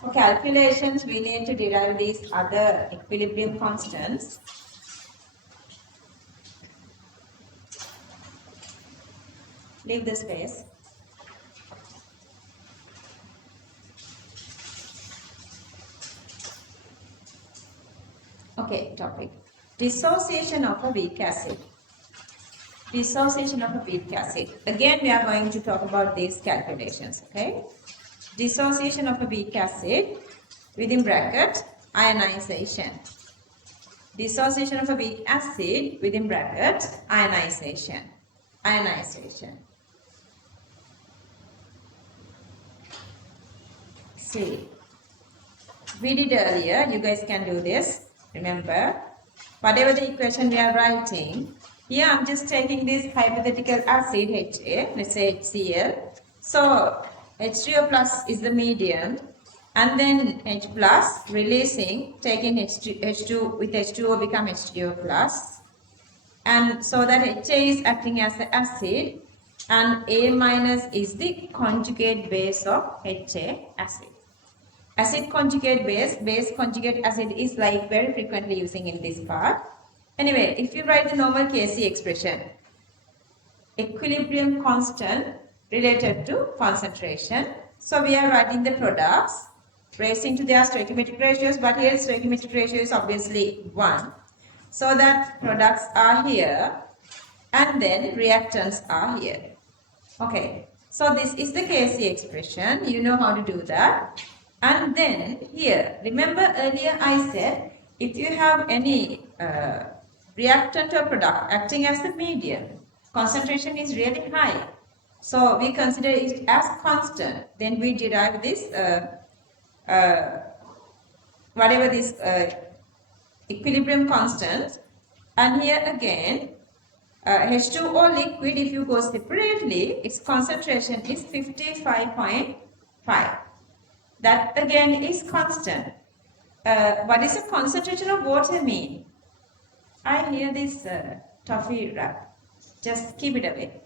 For calculations, we need to derive these other equilibrium constants. Leave the space. Okay, topic. Dissociation of a weak acid. Dissociation of a weak acid. Again, we are going to talk about these calculations, okay? Dissociation of a weak acid, within bracket, ionization. Dissociation of a weak acid, within bracket, ionization. Ionization. See, we did earlier, you guys can do this, remember, whatever the equation we are writing, here I'm just taking this hypothetical acid HA, let's say HCl. So H3O plus is the medium, and then H plus releasing, taking H2 with H2O become H3O plus. And so that HA is acting as the acid, and A minus is the conjugate base of HA acid. Acid conjugate base, base conjugate acid is like very frequently using in this part. Anyway, if you write the normal Kc expression, equilibrium constant related to concentration. So we are writing the products raising to their stoichiometric ratios, but here stoichiometric ratio is obviously 1. So that products are here and then reactants are here. Okay, so this is the Kc expression. You know how to do that. And then here, remember earlier I said if you have any reactant or product acting as the medium, concentration is really high. So we consider it as constant. Then we derive this, whatever this equilibrium constant. And here again, H2O liquid, if you go separately, its concentration is 55.5. That again is constant. What is the concentration of water mean? I hear this toffee wrap. Just keep it away.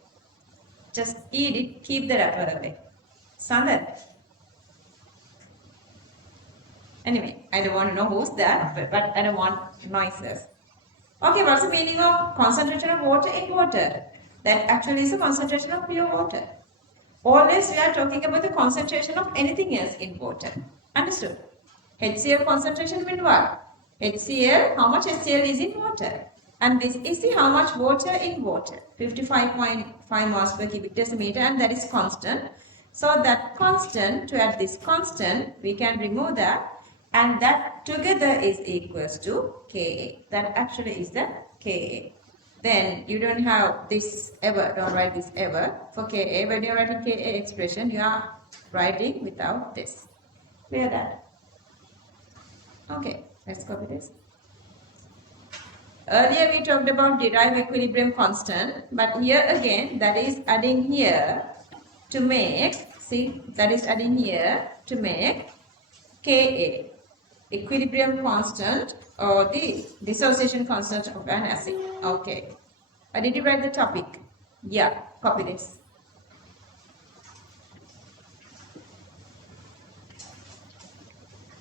Just eat it, keep the wrapper away. Sandar. Anyway, I don't want to know who's that, but I don't want noises. Okay, what's the meaning of concentration of water in water? That actually is the concentration of pure water. Always we are talking about the concentration of anything else in water. Understood? HCl concentration means what? HCl, how much HCl is in water? And this is the how much water in water. 55.5 moles per cubic decimeter, and that is constant. So that constant, to add this constant, we can remove that, and that together is equals to Ka. That actually is the Ka. Then you don't have this ever, don't write this ever for Ka. When you are writing Ka expression, you are writing without this. Clear that? Okay, let's copy this. Earlier we talked about derived equilibrium constant, but here again that is adding here to make, see, that is adding here to make Ka, equilibrium constant or the dissociation constant of an acid. Okay. Did you write the topic? Yeah, copy this.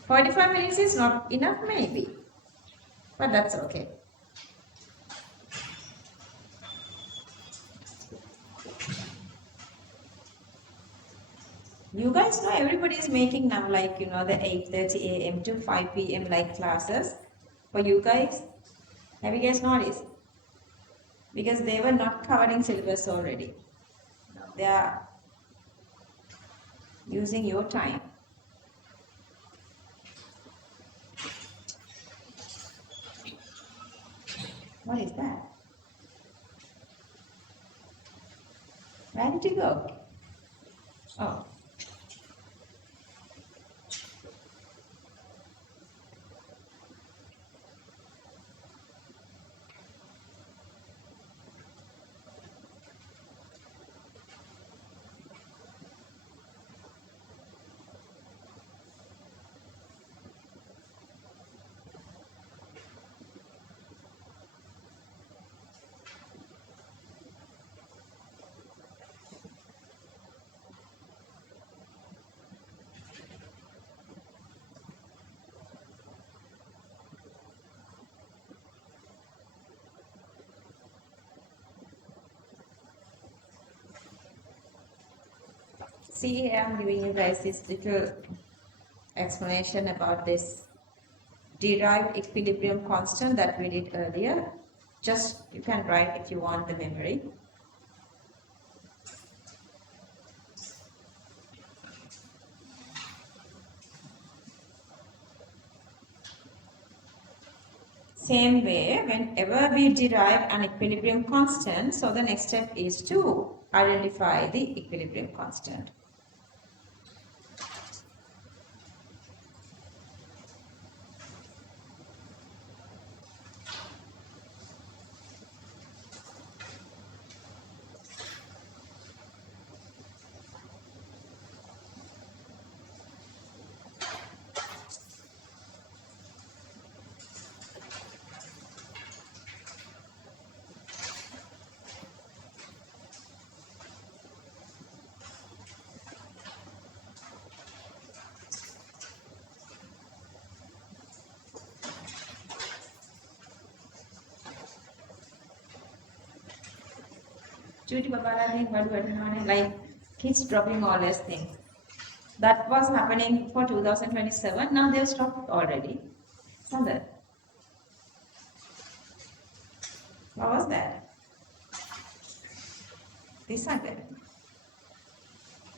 "45 minutes is not enough maybe, but that's okay. You guys know everybody is making now like, you know, the 8:30 a.m. to 5 p.m. like classes for you guys. Have you guys noticed? Because they were not covering syllabus already. They are using your time. What is that? Where did you go? Oh. See, here I'm giving you guys this little explanation about this derived equilibrium constant that we did earlier. Just you can write if you want the memory. Same way, whenever we derive an equilibrium constant, so the next step is to identify the equilibrium constant. Like kids dropping all these things. That was happening for 2027. Now they've stopped already. What was that? This Sunday.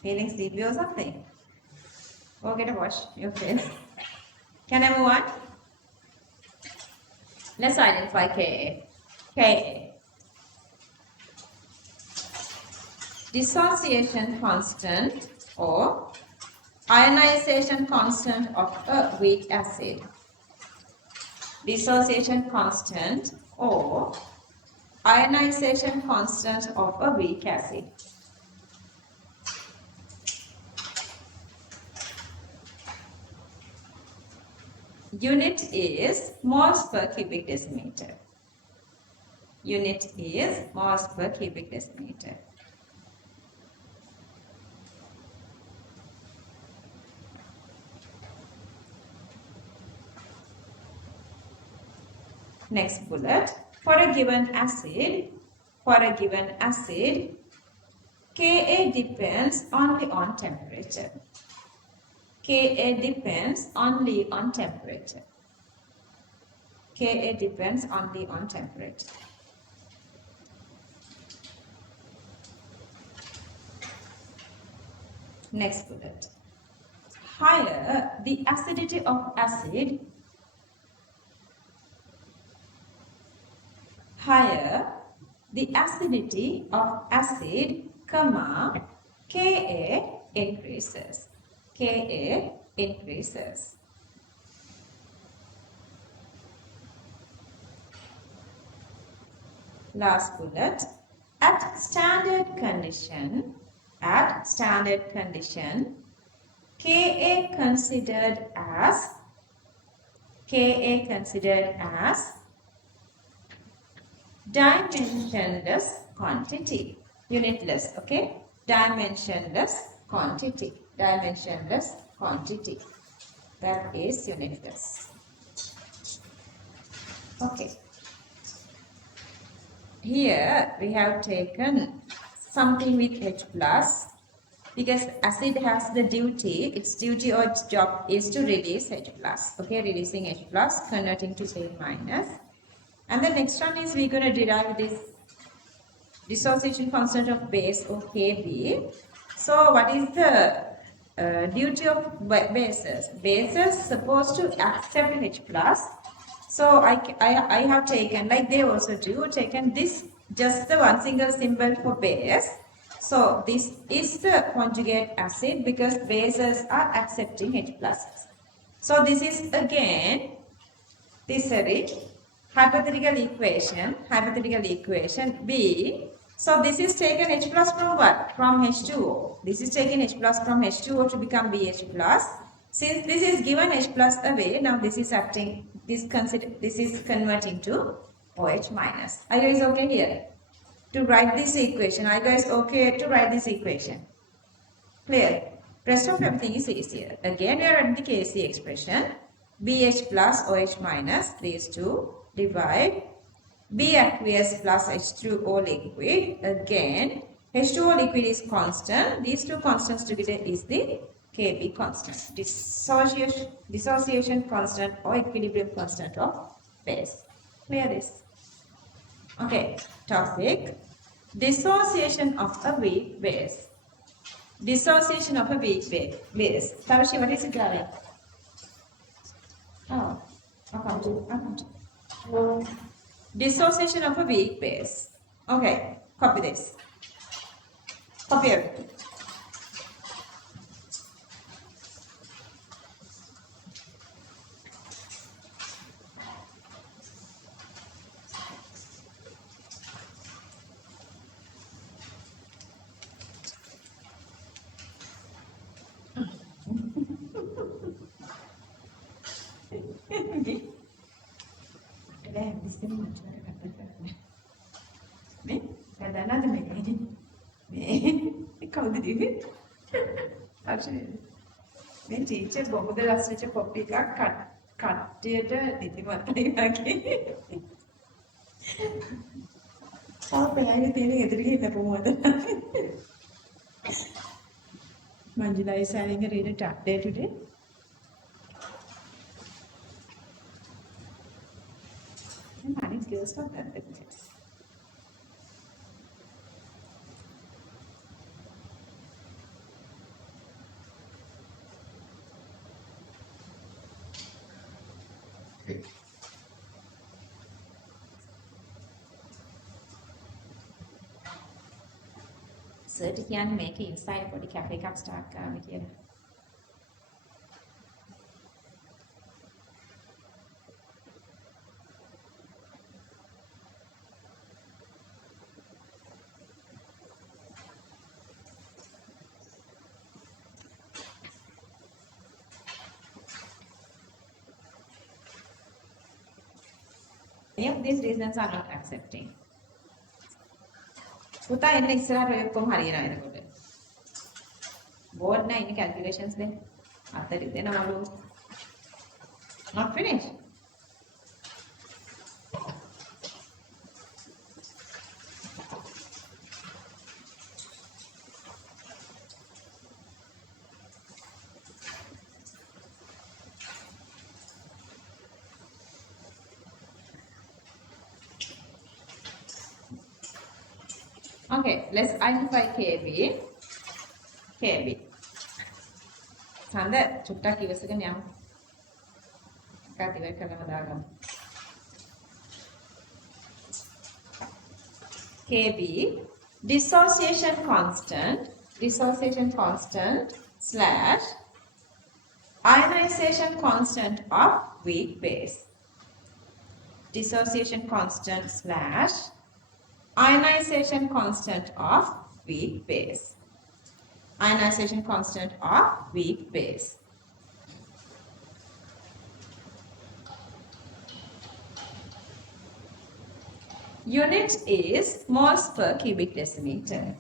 Feeling sleepy or something? Go get a wash your face. Can I move on? Let's identify Ka. Ka. Dissociation constant or ionization constant of a weak acid. Dissociation constant or ionization constant of a weak acid. Unit is moles per cubic decimeter. Unit is moles per cubic decimeter. Next bullet, for a given acid, Ka depends only on temperature. Ka depends only on temperature. Ka depends only on temperature. Next bullet. Higher the acidity of acid, comma, Ka increases. Ka increases. Last bullet. At standard condition, Ka considered as dimensionless quantity. Unitless, okay? Dimensionless quantity. That is unitless. Okay. Here we have taken something with H plus because acid has the duty, its duty or its job is to release H plus. Okay, releasing H plus, converting to say minus. And the next one is we're going to derive this dissociation constant of base or Kb. So what is the duty of bases? Bases supposed to accept H plus. So I have taken, like they also do, taken this, just the one single symbol for base. So this is the conjugate acid because bases are accepting H pluses. So this is again this hypothetical equation B. So this is taken H plus from what? From H2O. This is taken H plus from H2O to become BH plus. Since this is given H plus away, now this is acting, this is converting to OH minus. Are you guys okay here? To write this equation, are you guys okay to write this equation? Clear? Rest of everything is easier. Again, we are at the Kc expression. BH plus OH minus, these two divide B aqueous plus H2O liquid. Again, H2O liquid is constant. These two constants together is the Kb constant. Dissociation constant or equilibrium constant of base. Clear this? Okay, topic. Dissociation of a weak base. Dissociation of a weak base. Tarashi, what is it, darling? Oh, I can't. Dissociation of a weak base. Okay, copy this. Copy everything. මේ teacher බොහොම ලස්සනට copy එකක් කට්ටියට නිදිමතයි වගේ. තාම පෙළයි තියෙන එදිරි හිටපො මොකද? Manjula is having a really tough day today. And Mani's girls not that big. So to can make it inside body cafe cup start here. Any of these reasons are not accepting. පුතා එන්න ඉස්සරහට ඔය ඔක්කොම හරියනවා එතකොට. Board නෑ ඉන්නේ calculations දෙන්න. අතට දෙනවලු. Not finished. Okay, let's identify KB. KB. Sanda, චුට්ටක් ඉවසගෙන යමු. එකක් ඉවර කරලා දාගමු. KB dissociation constant slash ionization constant of weak base. Dissociation constant slash ionization constant of weak base. Ionization constant of weak base. Unit is moles per cubic decimeter.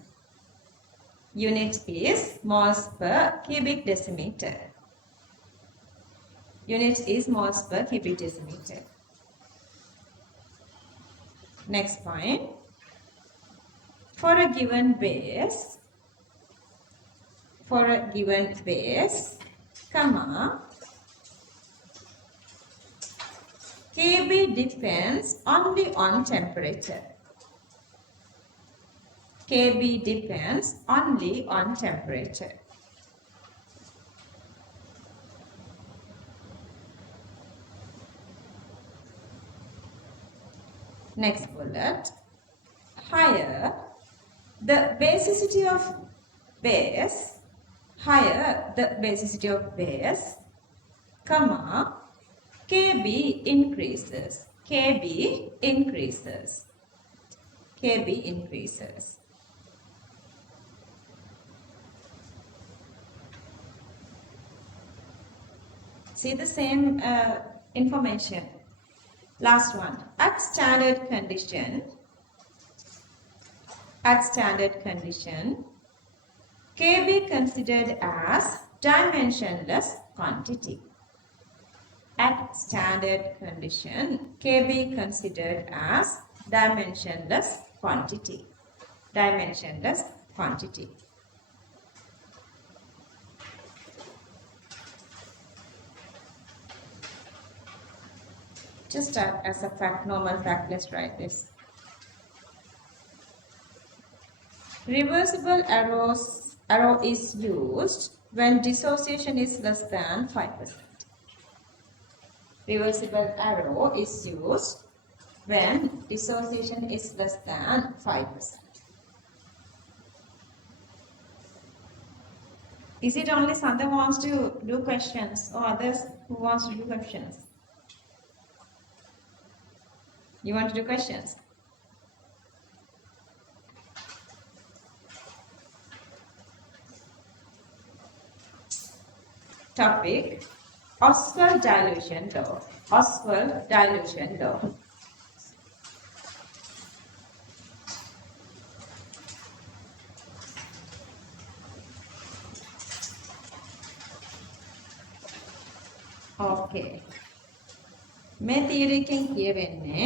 Unit is moles per cubic decimeter. Unit is moles per cubic decimeter. Next point. For a given base, for a given base, comma, Kb depends only on temperature. Kb depends only on temperature. Next bullet. Higher the basicity of base, comma, Kb increases. Kb increases. Kb increases. See the same information. Last one. At standard condition, Kb considered as dimensionless quantity. At standard condition, Kb considered as dimensionless quantity. Dimensionless quantity. Just as a fact, normal fact, let's write this. Reversible arrow is used when dissociation is less than 5%. Reversible arrow is used when dissociation is less than 5%. Is it only Sandha wants to do questions or others who wants to do questions? You want to do questions? Topic, Oswald dilution law. Oswald dilution law. Okay. මේ theory එකෙන් කියවෙන්නේ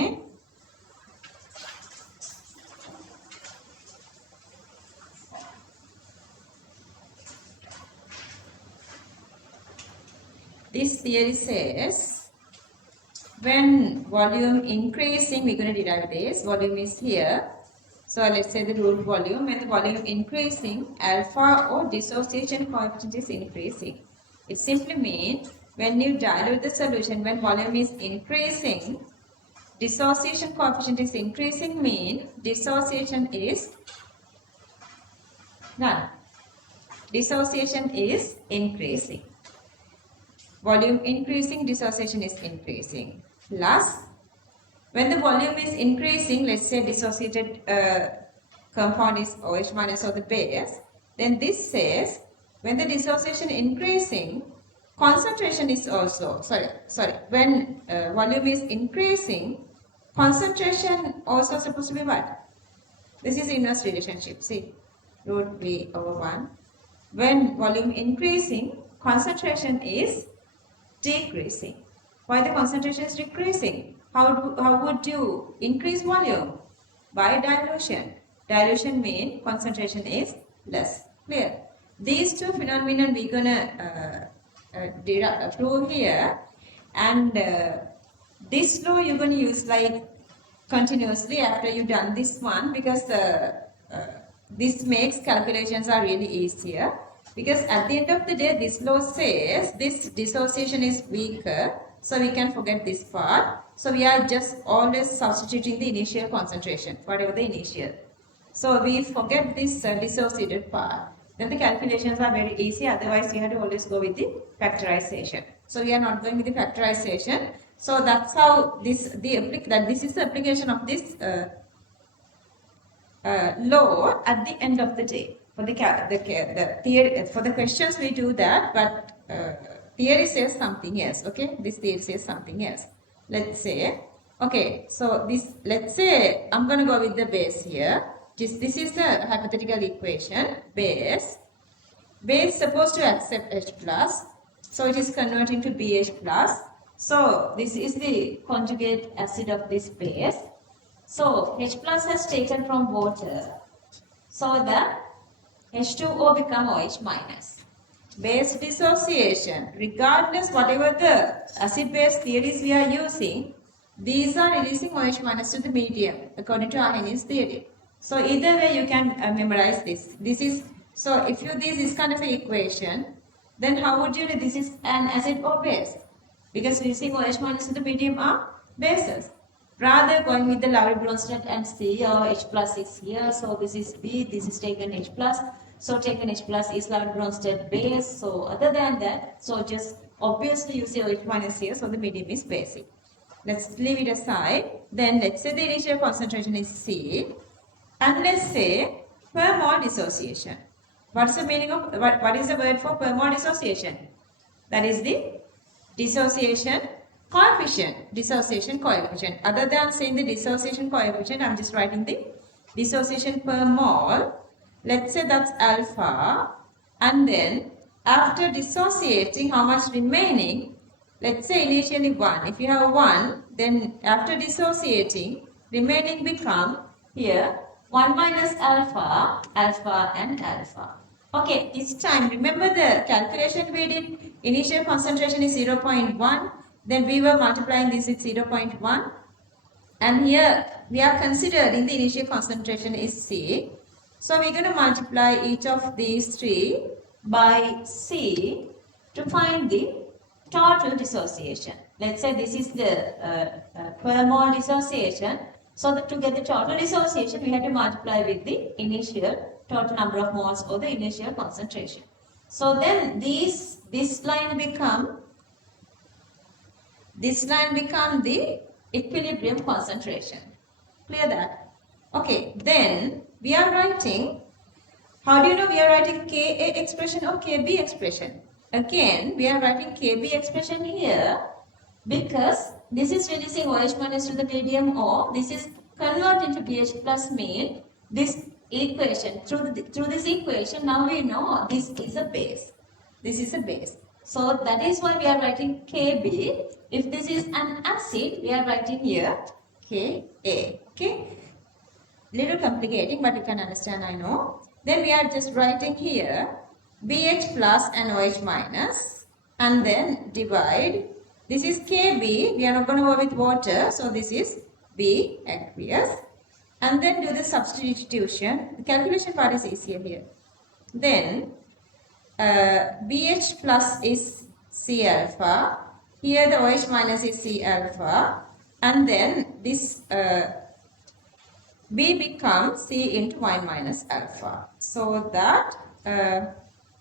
this theory says when volume increasing, we're going to derive this. Volume is here. So let's say the root volume. When the volume increasing, alpha or dissociation coefficient is increasing. It simply means when you dilute the solution, when volume is increasing, dissociation coefficient is increasing, mean dissociation is none. Dissociation is increasing. Volume increasing, dissociation is increasing. Plus, when the volume is increasing, let's say dissociated compound is OH minus or the base, then this says when the dissociation increasing, concentration is also, when volume is increasing, concentration also supposed to be what? This is inverse relationship, see, root V over 1. When volume increasing, concentration is decreasing. Why the concentration is decreasing? How would you increase volume? By dilution. Dilution means concentration is less. Clear? These two phenomena we're gonna prove here, and this law you're gonna use like continuously after you've done this one, because this makes calculations are really easier. Because at the end of the day, this law says this dissociation is weaker, so we can forget this part. So we are just always substituting the initial concentration, whatever the initial. So we forget this dissociated part. Then the calculations are very easy. Otherwise, you have to always go with the factorization. So we are not going with the factorization. So that's how this is the application of this law at the end of the day. For the theory, for the questions we do that, but theory says something else. Okay, this theory says something else. Let's say, okay, so this, let's say I'm going to go with the base here. This is the hypothetical equation. Base supposed to accept H plus, so it is converting to BH plus. So this is the conjugate acid of this base. So H plus has taken from water. So the H2O become OH minus. Base dissociation, regardless whatever the acid-base theories we are using, these are releasing OH minus to the medium according to Arrhenius theory. So either way you can memorize this. This is, so if you this kind of an equation, then how would you know this is an acid or base? Because releasing OH minus to the medium are bases. Rather going with the Lowry-Bronsted and C, or H plus is here, so this is B, this is taken H plus. So taken H plus is Lowry-Bronsted base. So other than that, so just obviously you see OH minus here, so the medium is basic. Let's leave it aside. Then let's say the initial concentration is C, and let's say per mole dissociation. What's the meaning of what is the word for per mole dissociation? That is the dissociation coefficient. Dissociation coefficient. Other than saying the dissociation coefficient, I'm just writing the dissociation per mole. Let's say that's alpha, and then after dissociating, how much remaining? Let's say initially 1. If you have 1, then after dissociating, remaining become here 1 minus alpha, alpha and alpha. Okay, this time remember the calculation we did. Initial concentration is 0.1. Then we were multiplying this with 0.1. And here we are considering the initial concentration is C. So we're going to multiply each of these three by C to find the total dissociation. Let's say this is the per mole dissociation. So to get the total dissociation, we have to multiply with the initial total number of moles or the initial concentration. So then this line become the equilibrium concentration. Clear that? Okay, then we are writing, how do you know we are writing Ka expression or Kb expression? Again, we are writing Kb expression here because this is releasing OH minus to the medium, or this is converting to BH plus mean this equation. Through this equation, now we know this is a base. This is a base. So that is why we are writing Kb. If this is an acid, we are writing here Ka. Okay. Little complicating, but you can understand, I know. Then we are just writing here BH plus and OH minus, and then divide. This is Kb. We are not going to go with water, so this is B aqueous. And then do the substitution. The calculation part is easier here. Then BH plus is C alpha. Here the OH minus is C alpha. And then this B becomes C into 1 minus alpha. So that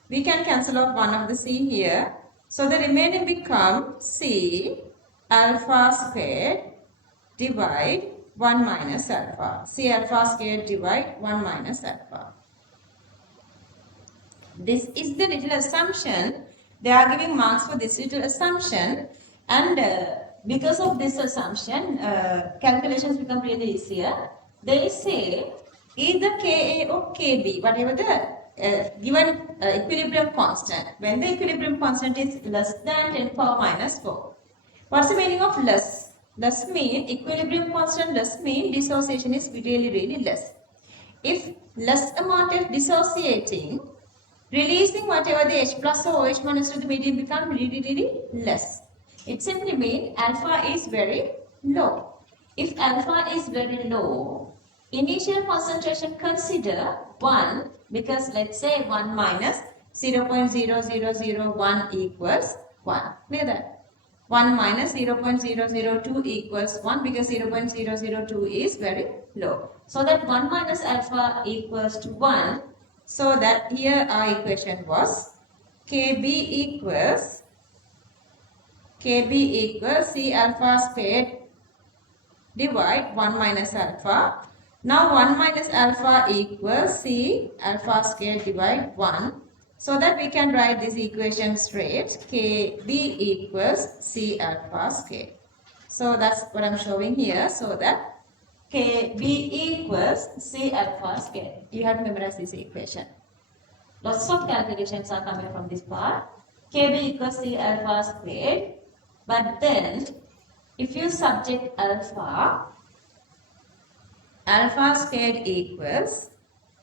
we can cancel off one of the C here. So the remaining becomes C alpha squared divide 1 minus alpha. C alpha squared divide 1 minus alpha. This is the little assumption. They are giving marks for this little assumption, and because of this assumption, calculations become really easier. They say either Ka or Kb, whatever the given equilibrium constant, when the equilibrium constant is less than 10 power minus 4. What's the meaning of less? Less mean equilibrium constant, less mean dissociation is really less. If less amount of dissociating, releasing whatever the H plus or OH minus to the medium become really less. It simply means alpha is very low. If alpha is very low, initial concentration consider 1, because let's say 1 minus 0.0001 equals 1. Clear that? 1 minus 0.002 equals 1, because 0.002 is very low. So that 1 minus alpha equals to 1. So that here our equation was Kb equals C alpha squared divide 1 minus alpha. Now 1 minus alpha equals C alpha squared divide 1. So that we can write this equation straight. Kb equals C alpha squared. So that's what I'm showing here. So that Kb equals C alpha squared. You have to memorize this equation. Lots of calculations are coming from this part. Kb equals C alpha squared. But then, if you subject alpha squared equals,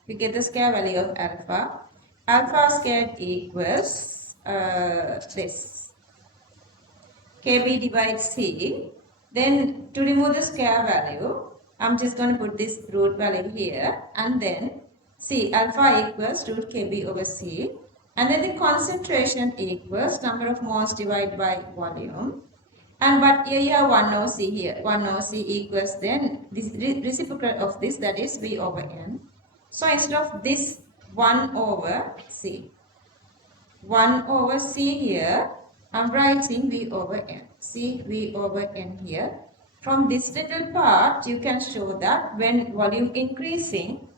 we get the square value of alpha. Alpha squared equals this. KB divides C. Then to remove the square value, I'm just going to put this root value here, and then C alpha equals root KB over C, and then the concentration equals number of moles divided by volume. And but here you have 1 over C here. 1 over C equals then this reciprocal of this, that is V over N. So instead of this 1 over C, 1 over C here, I'm writing V over N. See V over N here. From this little part, you can show that when volume increasing,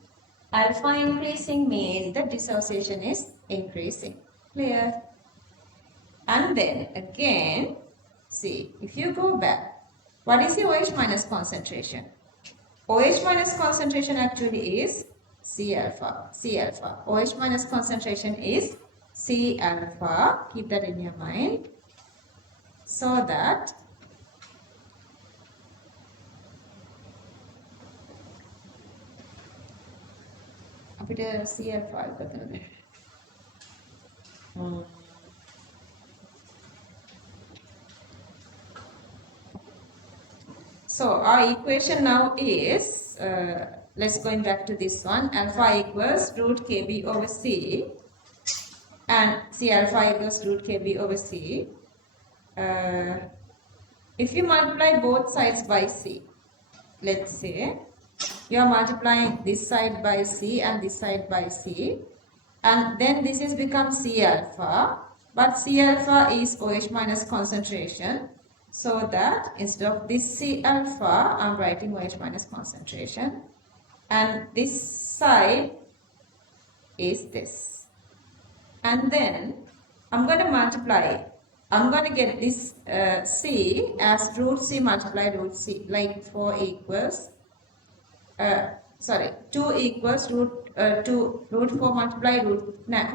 alpha increasing means the dissociation is increasing. Clear? And then again, see, if you go back, what is the OH minus concentration? OH minus concentration actually is C alpha. C alpha. OH minus concentration is C alpha. Keep that in your mind. So that අපිට C alpha එකකට So our equation now is, let's going back to this one, alpha equals root KB over C, and C alpha equals root KB over C. If you multiply both sides by C, let's say you are multiplying this side by C and this side by C, and then this is become C alpha, but C alpha is OH minus concentration. So that instead of this C alpha, I'm writing OH minus concentration, and this side is this. And then I'm going to multiply. I'm going to get this C as root C multiply root C, like 4 equals, 2 equals root 4 multiply root, make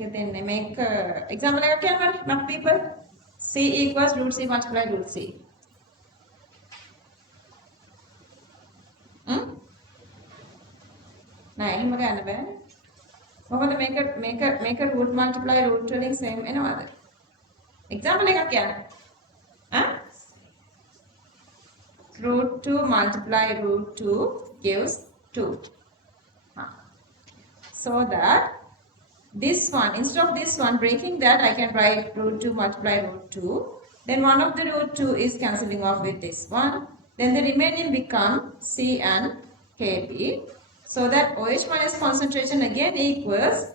it then make example like people. C equals root C multiply root C. Nah, make a root multiply root waliන් same වෙනවද? Example එකක් කියන්න. Root 2 multiply root 2 gives 2. So that this one, instead of this one, breaking that, I can write root 2 multiply root 2. Then one of the root 2 is cancelling off with this one. Then the remaining become C and KB. So that OH minus concentration again equals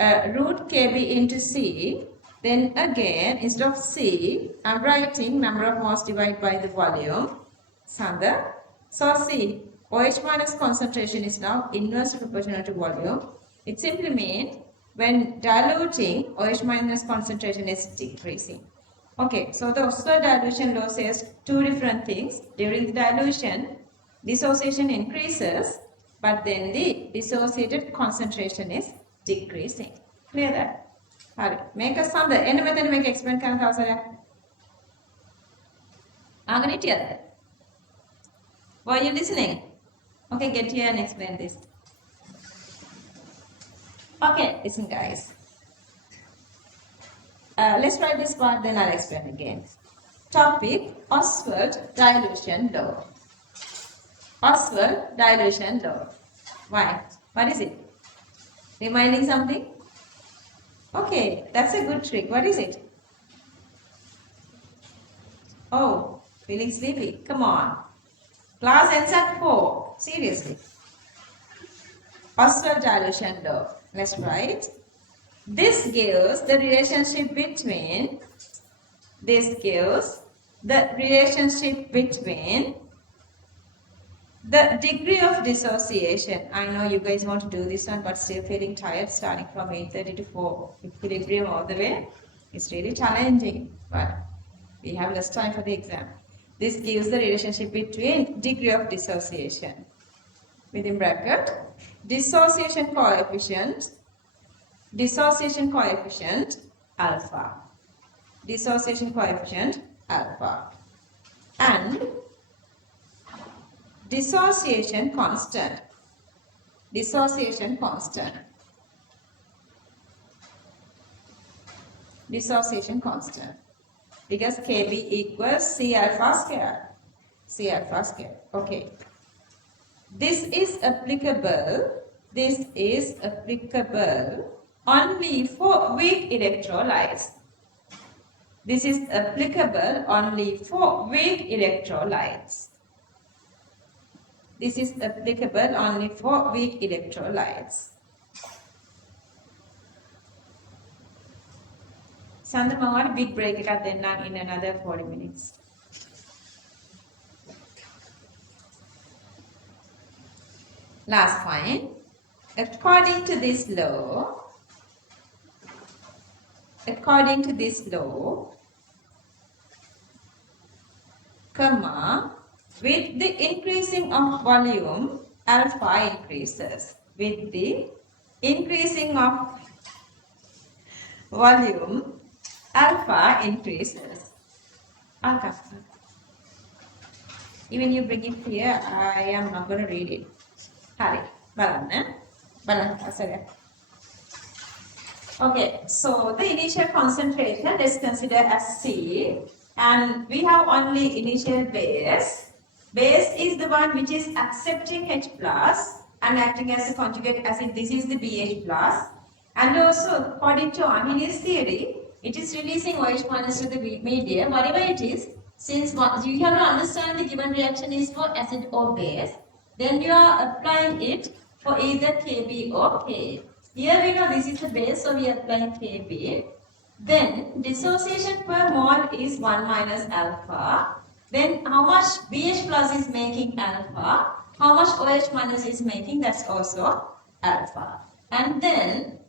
root KB into C. Then again, instead of C, I'm writing number of moles divided by the volume. So C, OH minus concentration is now inversely proportional to volume. It simply means when diluting, OH minus concentration is decreasing. Okay, so the Osler dilution law says two different things. During the dilution, dissociation increases, but then the dissociated concentration is decreasing. Clear that? Alright, make a sum. Any method make explain can Were you listening? Okay, get here and explain this. Okay, listen guys. Let's write this part, then I'll explain again. Topic, Oswald dilution law. Oswald dilution law. Why? What is it? Reminding something? Okay, that's a good trick. What is it? Oh, feeling sleepy? Come on. Class ends at 4. Seriously. Oswald dilution law. Let's write. This gives the relationship between the degree of dissociation. I know you guys want to do this one, but still feeling tired starting from 8:30 to 4. Equilibrium all the way. It's really challenging, but we have less time for the exam. This gives the relationship between degree of dissociation. Within bracket, dissociation coefficient alpha. dissociation coefficient alpha, and dissociation constant, dissociation constant, dissociation constant, because Kb equals C alpha square, C alpha square. Okay. This is applicable only for weak electrolytes. This is applicable only for weak electrolytes. This is applicable only for weak electrolytes. Sandra, I want a big break in another 40 minutes. Last point. According to this law, comma, with the increasing of volume, alpha increases. With the increasing of volume, alpha increases. Alpha. Even you bring it here, I am not going to read it. Hari, balanna. Okay, so the initial concentration, let's consider as C, and we have only initial base. Base is the one which is accepting H plus and acting as a conjugate acid. This is the BH plus, and also according to Arminius theory, it is releasing OH minus to the medium. Whatever it is, since you have to understand the given reaction is for acid or base, then you are applying it for either Kb or Ka. Here we know this is the base, so we are applying Kb. Then dissociation per mole is 1 minus alpha. Then how much BH plus is making alpha? How much OH minus is making? That's also alpha. And then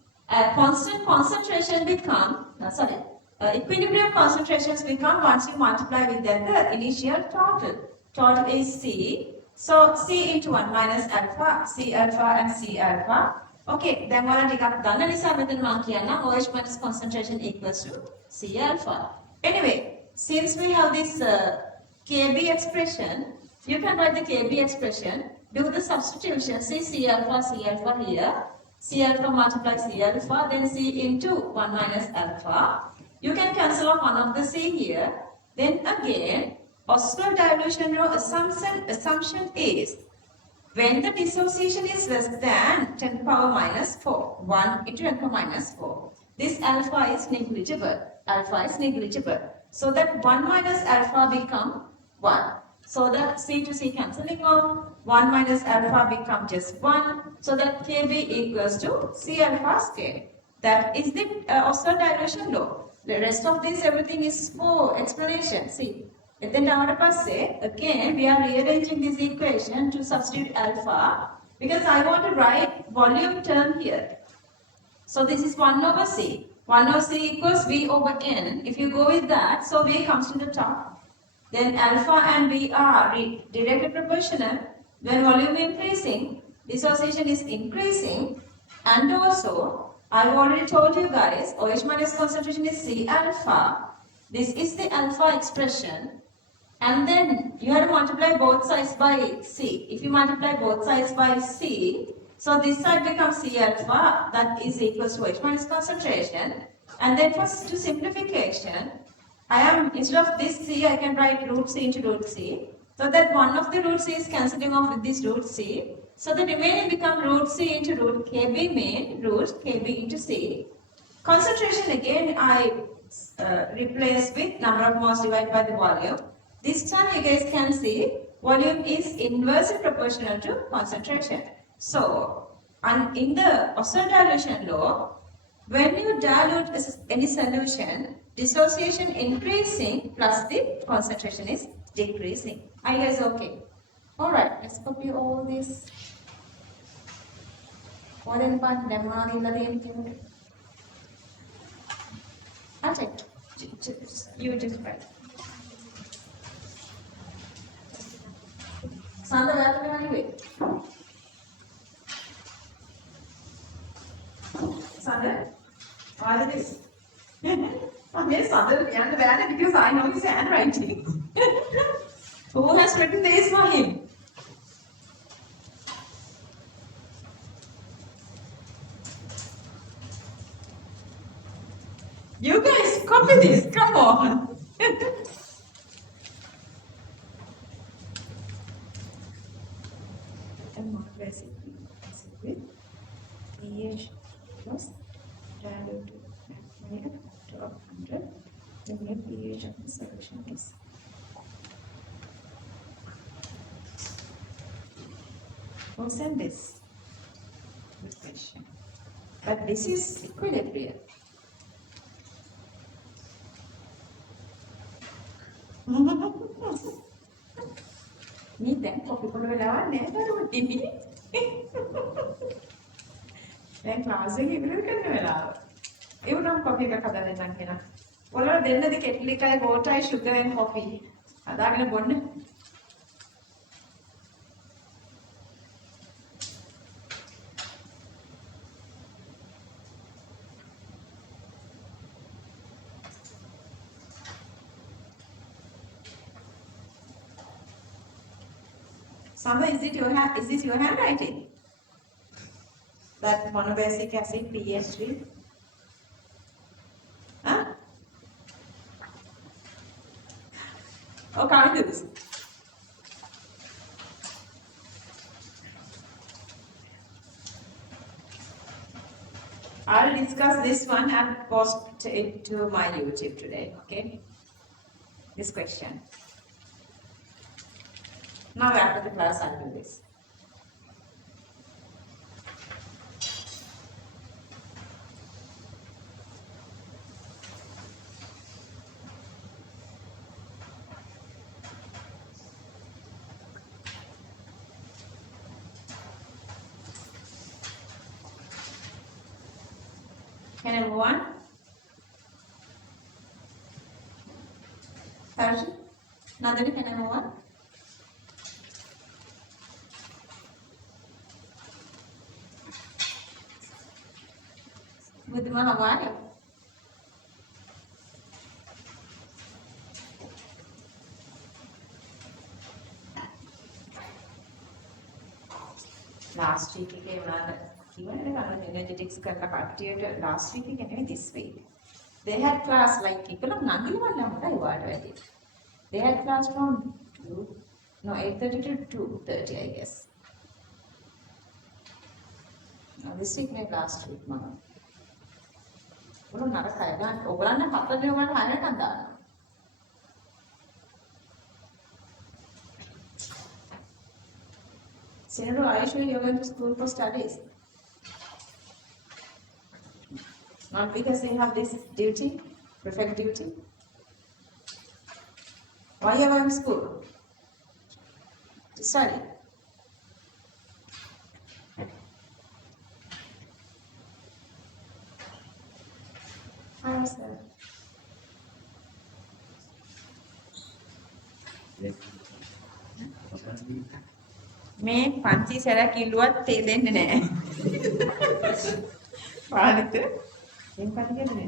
constant concentration become, equilibrium concentrations become once you multiply with that the initial total. Total is C. So C into 1 minus alpha, C alpha and C alpha. Okay, then what I got done is OH minus concentration equals to C alpha. Anyway, since we have this Kb expression, you can write the Kb expression, do the substitution, C alpha here, C alpha multiply C alpha, then C into 1 minus alpha. You can cancel off one of the C here. Then again, Oswald dilution law assumption is when the dissociation is less than 10 to the power minus 4, 1 into 10 to the power minus 4, this alpha is negligible. Alpha is negligible. So that 1 minus alpha become 1. So that C to C cancelling off, 1 minus alpha become just 1. So that Kb equals to C alpha square. That is the Oswald dilution law. The rest of this everything is for explanation. See. And then again we are rearranging this equation to substitute alpha because I want to write volume term here. So this is 1 over C. 1 over C equals V over N. If you go with that, so V comes to the top. Then alpha and V are directly proportional. When volume increasing, dissociation is increasing. And also, I've already told you guys, OH minus concentration is C alpha. This is the alpha expression. And then you have to multiply both sides by C. If you multiply both sides by C, so this side becomes C alpha, that is equals to H minus concentration. And then for simplification, instead of this C, I can write root C into root C. So that one of the root C is cancelling off with this root C. So the remaining become root C into root Kb main, root Kb into C. Concentration again I replace with number of moles divided by the volume. This time you guys can see volume is inversely proportional to concentration. So, in the Oswald dilution law, when you dilute any solution, dissociation increasing plus the concentration is decreasing. Are you guys okay? Alright, let's copy all this. I'll take it. You just write. Sandra, where are you anyway? Sandra, what is this? Yes, other and the because I know his handwriting. Who has written this for him? You guys copy this, come on. And mark basically with pH plus dilute to 100. Then the pH of the solution is. Who sent this? Good question. But this is equilibrium. Me then copy for the level never TV. Then class එකේ ඉවර කරන වෙලාව. ඒ වුණාම copy එකක් හදලා දෙන්නම් කියලා. ඔයාලා දෙන්නද කෙට්ලි එකයි water sugar and coffee. හදාගෙන බොන්න. Summer, is this your handwriting? That monobasic acid pH3? Huh? Oh, can't do this. I'll discuss this one and post it to my YouTube today, okay? This question. Now after the class I'll do this. Can I move on? Tarji? Nadari, can I move on? Buddhima, how are you? Last week එකේ උනාට කිව්වනේ ගන්න energetics කරලා කට්ටියට last week එකේ නෙවෙයි this week. They had class like එකලම නංගිලවල්ලා මොකයි වාට වැඩි. They had class from 8:30 to 2:30 I guess. Now this week නේ last week මම. ඔන්න නරකයි. දැන් ඔයගලන්න 4 දිනකට 6 දානවා. Sinhala, are you sure you're going to school for studies? Not because they have this duty, prefect duty. Why are you going to school? To study. Hi, sir. මේ පන්ති සැරයක් කිල්ලුවත් තේ දෙන්නේ නැහැ. පානිත එම් කටි කියන්නේ.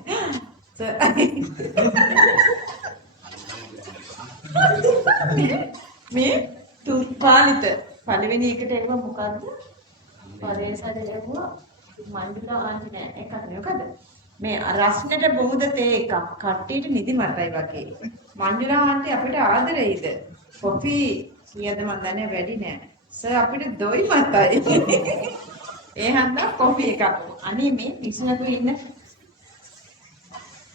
මේ තුත් පානිත පළවෙනි එකට එක්ව මොකද්ද? පරේසාරේ එවුවා මණ්ඩිලා ආන්ටි නෑ ඒකත් නෙවෙයිද? මේ රස්නෙට බොමුද තේ එකක් කට්ටියට නිදි මතයි වගේ. මණ්ඩිලා ආන්ටි අපිට ආදරෙයිද? කොෆි කීයද මන් දන්නේ වැඩි නෑ. සර් අපිට දොයි මතයි. ඒ හන්දා කොෆි එකක්. අනේ මේ පිස්සුනක ඉන්න.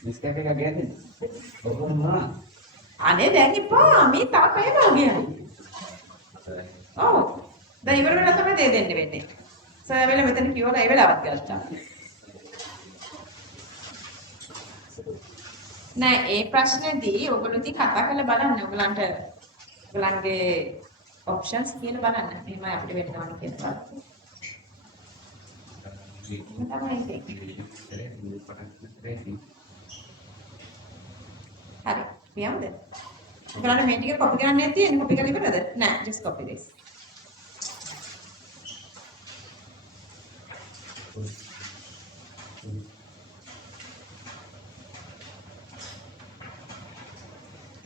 Nescafe එකක් ගෑනේ. ඔබම අනේ දැන් එපා. මේ තා පැය භාගයයි. ඔව්. දැන් ඉවර වෙලා තමයි දෙය දෙන්න වෙන්නේ. සර් වෙල මෙතන කිව්වලා ඒ වෙලාවත් ගත්තා. නෑ ඒ ප්‍රශ්නේදී ඔයගොල්ලෝ ඉතින් කතා කරලා බලන්න. ඔයගලන්ගේ options කියලා බලන්න. මෙහෙමයි අපිට වෙන්න ඕනේ කියලා. හරි. පියවද? ඔයගලන්ට මේ ටික කොපි කරන්න නැති එන්නේ කොපි කරලා ඉවරද? නෑ, just copy this.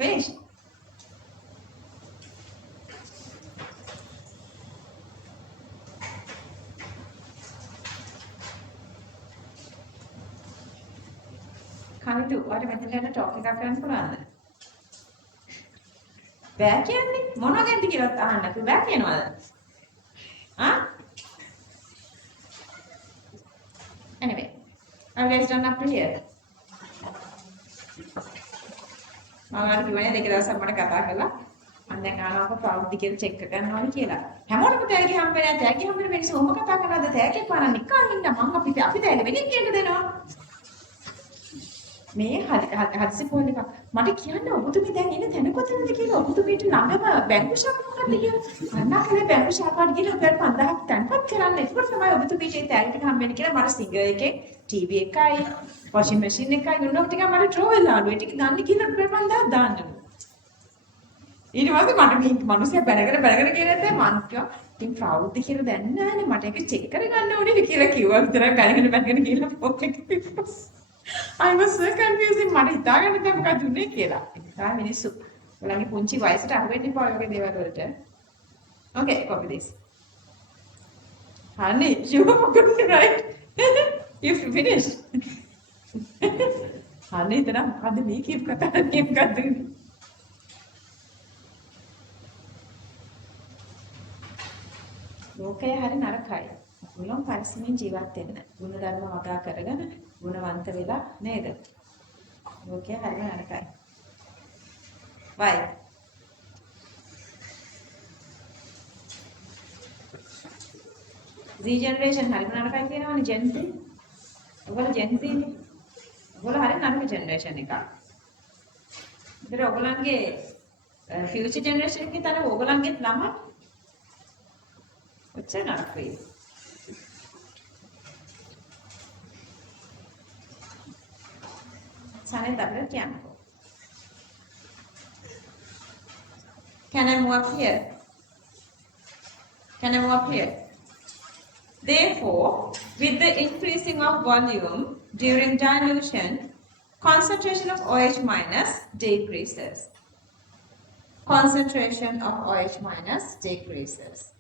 Finish. කනිදු ඔයාලට මෙතන යන ටොප් එකක් කරන්න පුළුවන්ද? බෑ කියන්නේ මොනවා ගැනද කියලාත් අහන්න නැතුව බෑ කියනවාද? ආ? Anyway, are you guys done up to here? මම කිව්වනේ දෙක දවසක් මට කතා කළා. මම දැන් ආනවක ප්‍රවෘත්ති කියලා චෙක් කරන්න ඕනේ කියලා. හැමෝටම තෑගි හම්බෙන්නේ නැහැ. තෑගි හම්බෙන්නේ මිනිස්සු ඔහොම කතා කරනවාද? තෑගි පාන නිකන් ඉන්න මම අපි තෑගි වෙන්නේ කියලා දෙනවා. මේ හදිසි පොල් එකක් මට කියන්න ඔබතුමී දැන් ඉන්නේ තැන කොතනද කියලා ඔබතුමීට ළඟම බැංකු ශාඛාව මොකක්ද කියලා අන්නකලේ බැංකු ශාඛාවට ගිහලා ඔයාලට 5000ක් තැන්පත් කරන්න ඒක තමයි ඔබතුමීට ඒ තෑගි ටික හම්බෙන්නේ කියලා මට සිංගර් එකේ ටීවී එකයි වොෂින් මැෂින් එකයි යුනෝ ටික මට ඩ්‍රෝ වෙලා ආලු ඒ ටික ගන්න කියලා 5000ක් දාන්න ඊට පස්සේ මට මේ මිනිස්සු බැනගෙන කියලා දැන් මං කිව්වා ඉතින් ප්‍රවෘත්ති කියලා දැන් නෑනේ මට ඒක චෙක් කරගන්න ඕනේ කියලා කිව්වා විතරයි බැනගෙන කියලා පොත් එක I was so confused මට හිතාගන්න බැහැ මොකක්ද උනේ කියලා. ඒ නිසා මිනිස්සු ඔයාලගේ පුංචි වයසට අහු වෙන්න එපා ඔයගේ දේවල් වලට. Okay, copy this. Honey, you couldn't write. You finished. Honey, ඉතන මොකද්ද මේ කීප කතා කරන්නේ මොකද්ද? ලෝකය හරි නරකයි. මුලම් පරිස්සමින් ජීවත් වෙන්න. ගුණ ධර්ම වගා කරගෙන ගුණවන්ත වෙලා නේද? ලෝකය හරි නරකයි. Why? Regeneration හරි නරකයි කියනවනේ Gen Z. ඔයගොල්ලෝ Gen Z නේ. ඔයගොල්ලෝ හරි නරක generation එකක්. ඒතර ඔයගොල්ලන්ගේ future generation එකේ තන ඔයගොල්ලන්ගේ ළමයි ඔච්චර නරක වෙයි. Can I move up here? Can I move up here? Therefore, with the increasing of volume during dilution, concentration of OH minus decreases. Concentration of OH minus decreases.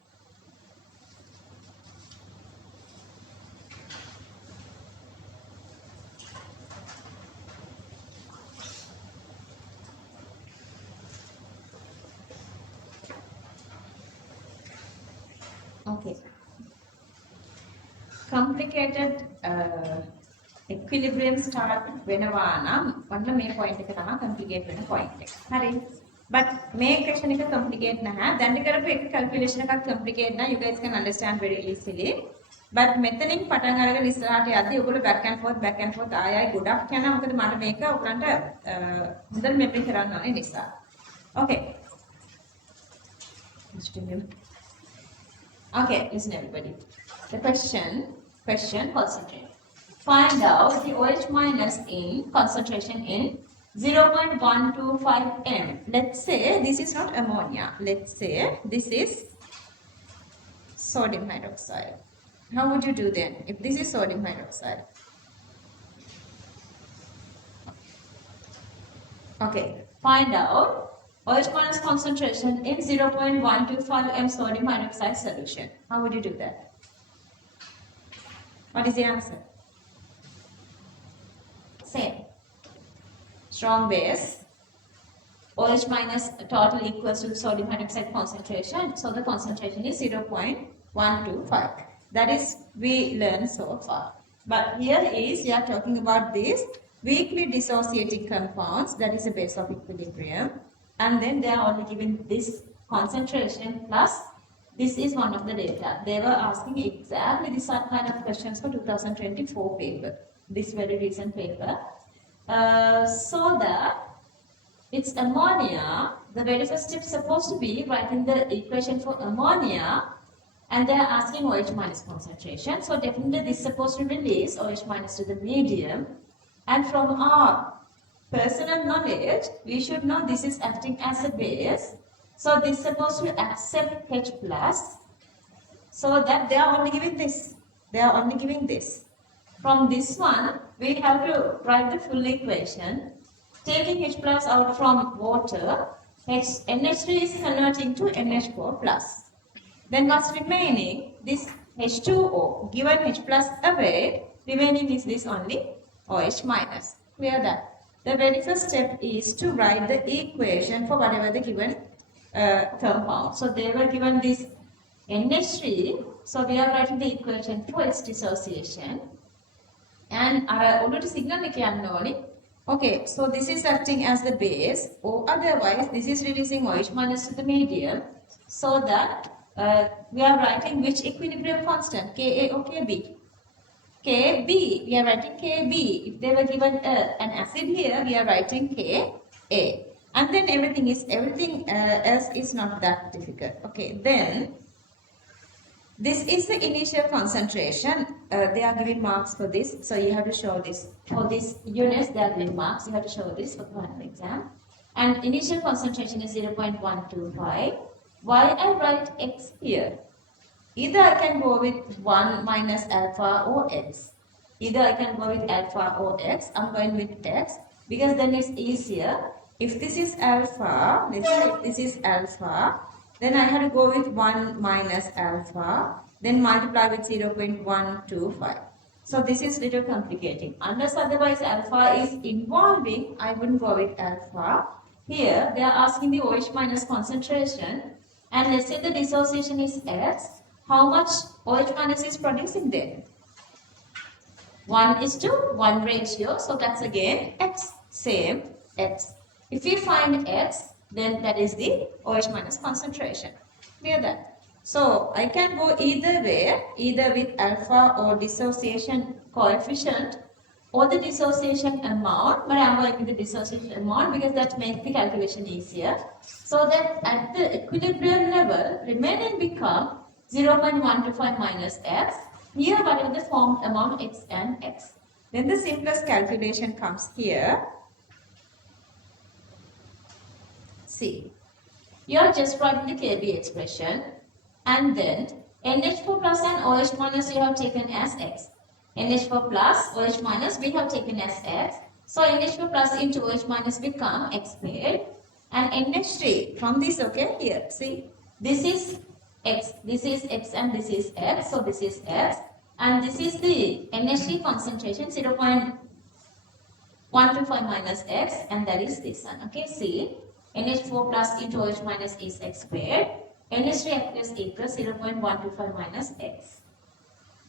Okay. Complicated equilibrium start වෙනවා නම් ඔන්න මේ point එක තමයි complicate වෙන point එක. හරි. But මේ equation එක complicate නැහැ. දැන් කරපු එක calculation එකක් complicate නැහැ. You guys can understand very easily. But මෙතනින් පටන් අරගෙන ඉස්සරහට යද්දී ඔයගොල්ලෝ back and forth ආයයි ගොඩක් යනවා. මොකද මට මේක ඔයගලන්ට හොඳට memory කරන්න ඕනේ නිසා. Okay. Okay, listen everybody. The question, concentrate. Find out the OH minus in concentration in 0.125 m. Let's say this is not ammonia. Let's say this is sodium hydroxide. How would you do then if this is sodium hydroxide? Okay, find out OH minus concentration in 0.125 m sodium hydroxide solution. How would you do that? What is the answer? Same. Strong base. OH minus total equals to the sodium hydroxide concentration. So the concentration is 0.125. That is we learned so far. But here is we are talking about this weakly dissociating compounds. That is a base of equilibrium. And then they are only given this concentration plus this is one of the data. They were asking exactly this kind of questions for 2024 paper, this very recent paper. So that it's ammonia, the very first step is supposed to be writing the equation for ammonia and they are asking OH minus concentration. So definitely this is supposed to release OH minus to the medium and from our personal knowledge, we should know this is acting as a base. So this is supposed to accept H plus. So that they are only giving this. They are only giving this. From this one, we have to write the full equation. taking H plus out from water, NH3 is converting to NH4 plus. Then what's remaining? This H2O. Given H plus away, remaining is this only OH minus. Clear that? The very first step is to write the equation for whatever the given compound. So they were given this NH3. So we are writing the equation for its dissociation. And already signal only. Okay, so this is acting as the base, or otherwise this is reducing OH minus to the medium, so that we are writing which equilibrium constant, Ka or Kb? Kb, we are writing Kb. If they were given an acid here, we are writing Ka. And then everything else is not that difficult. Okay, then this is the initial concentration. They are giving marks for this, so you have to show this. For this units, they are giving marks. You have to show this for the final exam. And initial concentration is 0.125. Why I write x here? Either I can go with 1 minus alpha or x. Either I can go with alpha or x. I'm going with x because then it's easier. If this is alpha, let's say if this is alpha, then I have to go with 1 minus alpha, then multiply with 0.125. So this is little complicating. Unless otherwise alpha is involving, I wouldn't go with alpha. Here they are asking the OH minus concentration, and let's say the dissociation is x. How much OH minus is producing there? 1:1 ratio. So that's again x. Same x. If we find x, then that is the OH minus concentration. Clear that? So I can go either way, either with alpha or dissociation coefficient or the dissociation amount, but I'm going with the dissociation amount because that makes the calculation easier. So that at the equilibrium level, remaining become 0.125 minus x. Here whatever the formed amount x and x. Then the simplest calculation comes here. See, you are just writing the Kb expression, and then NH4 plus and OH minus you have taken as x. NH4 plus OH minus we have taken as x. So NH4 plus into OH minus become x squared, and NH3 from this, okay, here, see, this is x, and this is x, so this is x, and this is the NH3 concentration 0.125 minus x, and that is this one, okay, see. NH4 plus into OH minus is x squared. NH3 equals 0.125 minus x.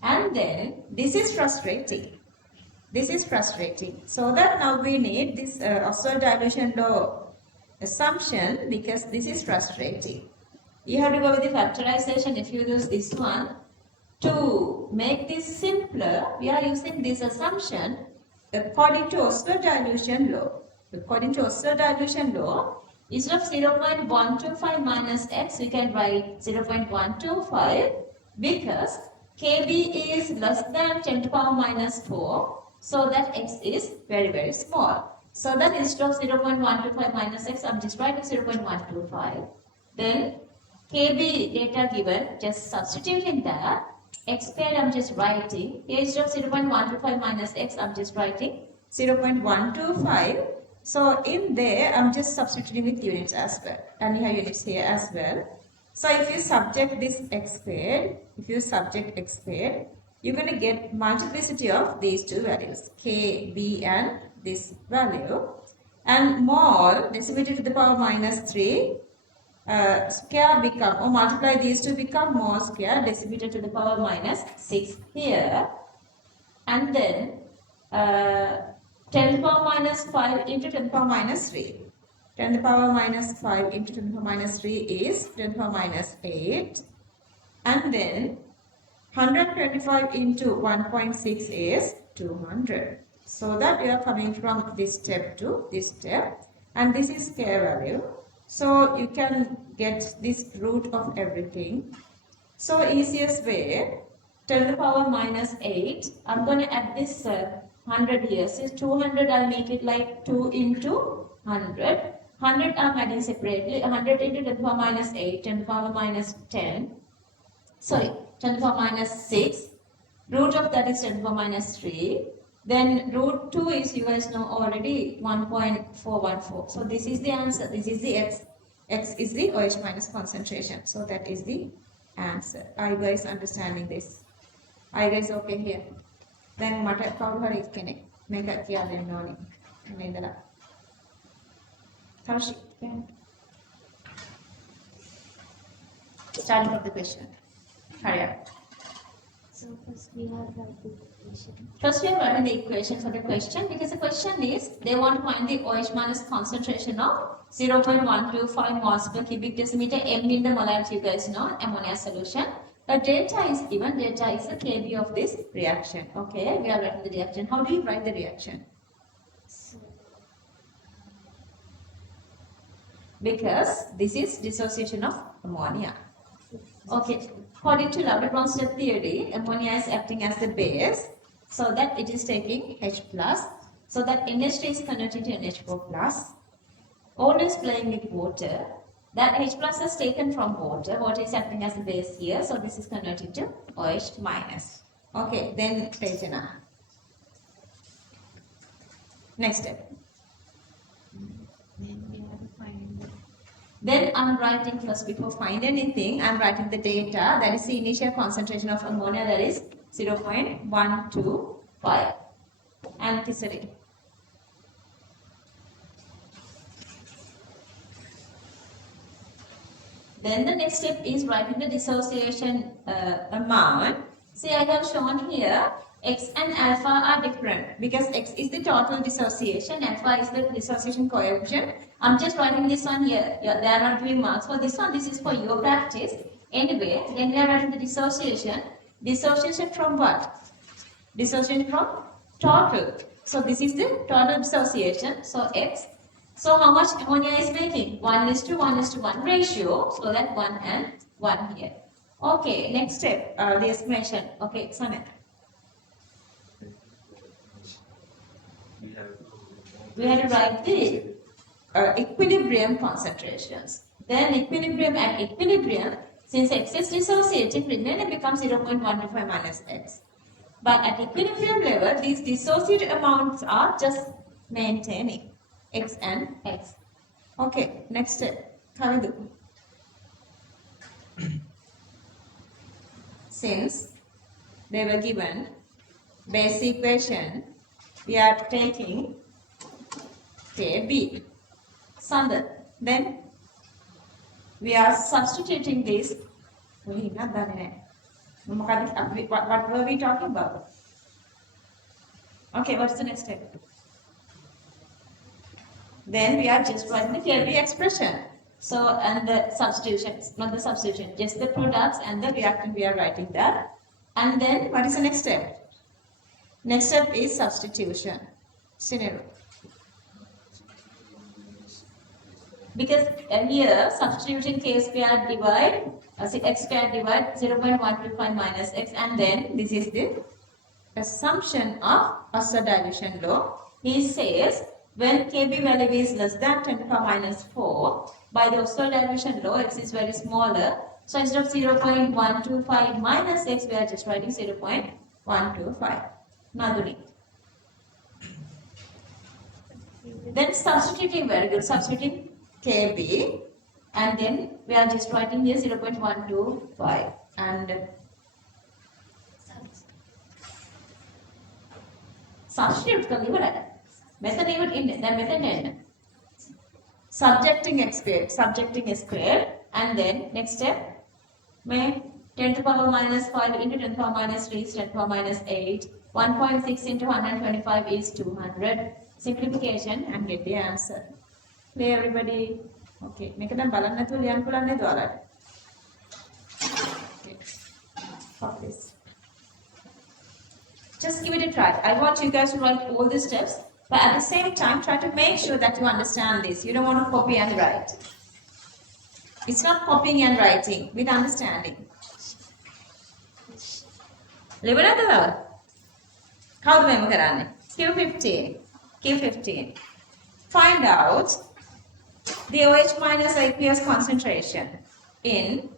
And then this is frustrating. This is frustrating. So that now we need this Asha dilution law assumption because this is frustrating. You have to go with the factorization if you use this one. To make this simpler, we are using this assumption according to Asha dilution law. According to Asha dilution law, instead of 0.125 minus x, we can write 0.125 because Kb is less than 10 to the power minus 4. So that x is very, very small. So that instead of 0.125 minus x, I'm just writing 0.125. Then Kb data given, just substituting that. X squared I'm just writing. Here instead of 0.125 minus x, I'm just writing 0.125. So in there, I'm just substituting with units as well. And you have units here as well. So if you subject this x squared, you're going to get multiplicity of these two values, k, b, and this value. And mole decimated to the power minus 3 square become, or multiply these two become mole square decimated to the power minus 6 here. And then 10 to the power minus 5 into 10 to the power minus 3. 10 to the power minus 5 into 10 to the power minus 3 is 10 to the power minus 8. And then 125 into 1.6 is 200. So that we are coming from this step to this step. And this is k value. So you can get this root of everything. So easiest way, 10 to the power minus 8. I'm going to add this 100 here. So 200, I'll make it like 2 into 100. 100 I'm adding separately. 100 into 10 to the power minus 8, 10 to the power minus 10. Sorry, 10 to the power minus 6. Root of that is 10 to the power minus 3. Then root 2 is, you guys know already, 1.414. So this is the answer. This is the X. X is the OH minus concentration. So that is the answer. Are you guys understanding this? Are you guys okay here? Then මට කවුරු හරි කෙනෙක් මේක කියලා දෙන්න ඕනේ. එන්න ඉඳලා. Taushi, starting from the question. Hurry up. So first we have the equation. First we are writing the equation for the question, because the question is they want to find the OH minus concentration of 0.125 moles per cubic decimeter M in the molarity, you guys know, ammonia solution. The delta is given, delta is the Kb of this reaction. Okay, we are writing the reaction. How do you write the reaction? So Because this is dissociation of ammonia. Okay, according to Lambert-Bronsted theory, ammonia is acting as the base, so that it is taking H plus, so that NH3 is converting to NH4 plus. O is playing with water. That H plus is taken from water. Water is acting as the base here, so this is converted to OH minus. Okay, then Tejana. Next step. then we have to find the Then I'm writing first, before find anything, I'm writing the data, that is the initial concentration of ammonia, that is 0.125 ampicillin. Then the next step is writing the dissociation amount. See, I have shown here X and alpha are different because X is the total dissociation, alpha is the dissociation coefficient. I'm just writing this one here. Yeah, there are not giving marks for this one. This is for your practice. Anyway, then we are writing the dissociation. Dissociation from what? Dissociation from total. So this is the total dissociation. So X. So how much ammonia is making? 1:1:1 ratio. So that 1 and 1 here. Okay, next step, the estimation. Okay, Samet. We have to write the equilibrium concentrations. Then equilibrium and equilibrium, since X is dissociating, remainder becomes 0.125 minus X. But at equilibrium level, these dissociated amounts are just maintaining X and X. Okay, next step. Kalidu. Since they were given base equation, we are taking KB. Sandal. Then we are substituting this. What were we talking about? Okay, what's the next step? Then we are just writing the KB expression. So, and the substitutions, not the substitution, just the products and the reactant, we are writing that. And then what is the next step? Next step is substitution. Scenario. Because here, substituting K square divide, X square divide 0.125 minus X, and then this is the assumption of Asha dilution law. He says, when Kb value is less than 10 to the power minus 4, by the Asha dilution law, X is very smaller. So instead of 0.125 minus X, we are just writing 0.125. Madhuri. Then substituting, very good, substituting Kb, and then we are just writing here 0.125 and substitute method even in the method in subjecting x squared, and then next step may 10 to the power minus 5 into 10 to the power minus 3 is 10 to the power minus 8, 1.6 into 125 is 200. Simplification and get the answer. Clear everybody? Okay. Make it a balance to lian pulan ne dwara. Okay. Stop this. Just give it a try. I want you guys to write all the steps, but at the same time try to make sure that you understand this. You don't want to copy and write. It's not copying and writing with understanding. Liberata. How do we make Q15. Q15. Find out the OH minus aqueous concentration in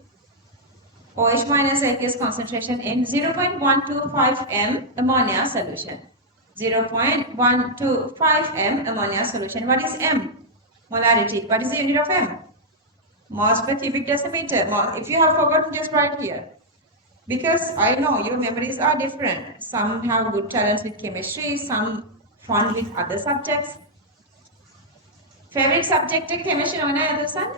OH minus aqueous concentration in 0.125 m ammonia solution. 0.125 m ammonia solution. What is m? Molarity. What is the unit of m? Moles per cubic decimeter. If you have forgotten, just write here. Because I know your memories are different. Some have good talents with chemistry, some fun with other subjects. Favorite subject in chemistry no na dusan?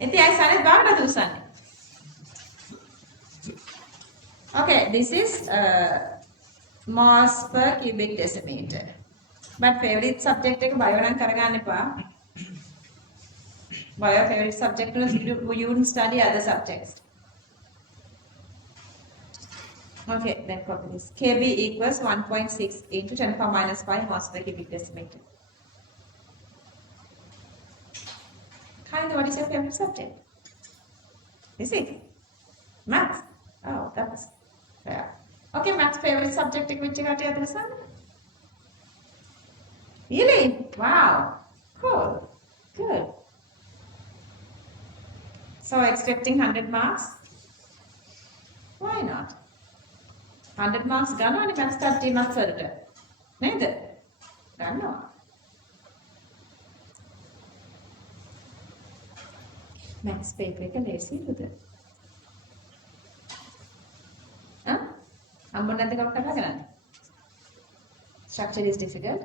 Iti ay sanad ba dusan? Okay, this is moles per cubic decimeter. But favorite subject එක bio නම් කරගන්න එපා. Bio favorite subject was you wouldn't study other subjects. Okay, then copy this. Kb equals 1.6 into 10 power minus 5 moles per cubic decimeter. Kind what is your favorite subject? Is it? Maths. Oh, that's fair. Okay, maths favorite subject which you got to understand? Really? Wow. Cool. Good. So expecting 100 marks? Why not? 100 marks ගන්නවනේ maths 30 marks වලට. නේද? ගන්නවා. maths paper එක ලේසියිද? හම්බුනේ නැද්ද කවුරු කතා කරන්නේ? Structure is difficult.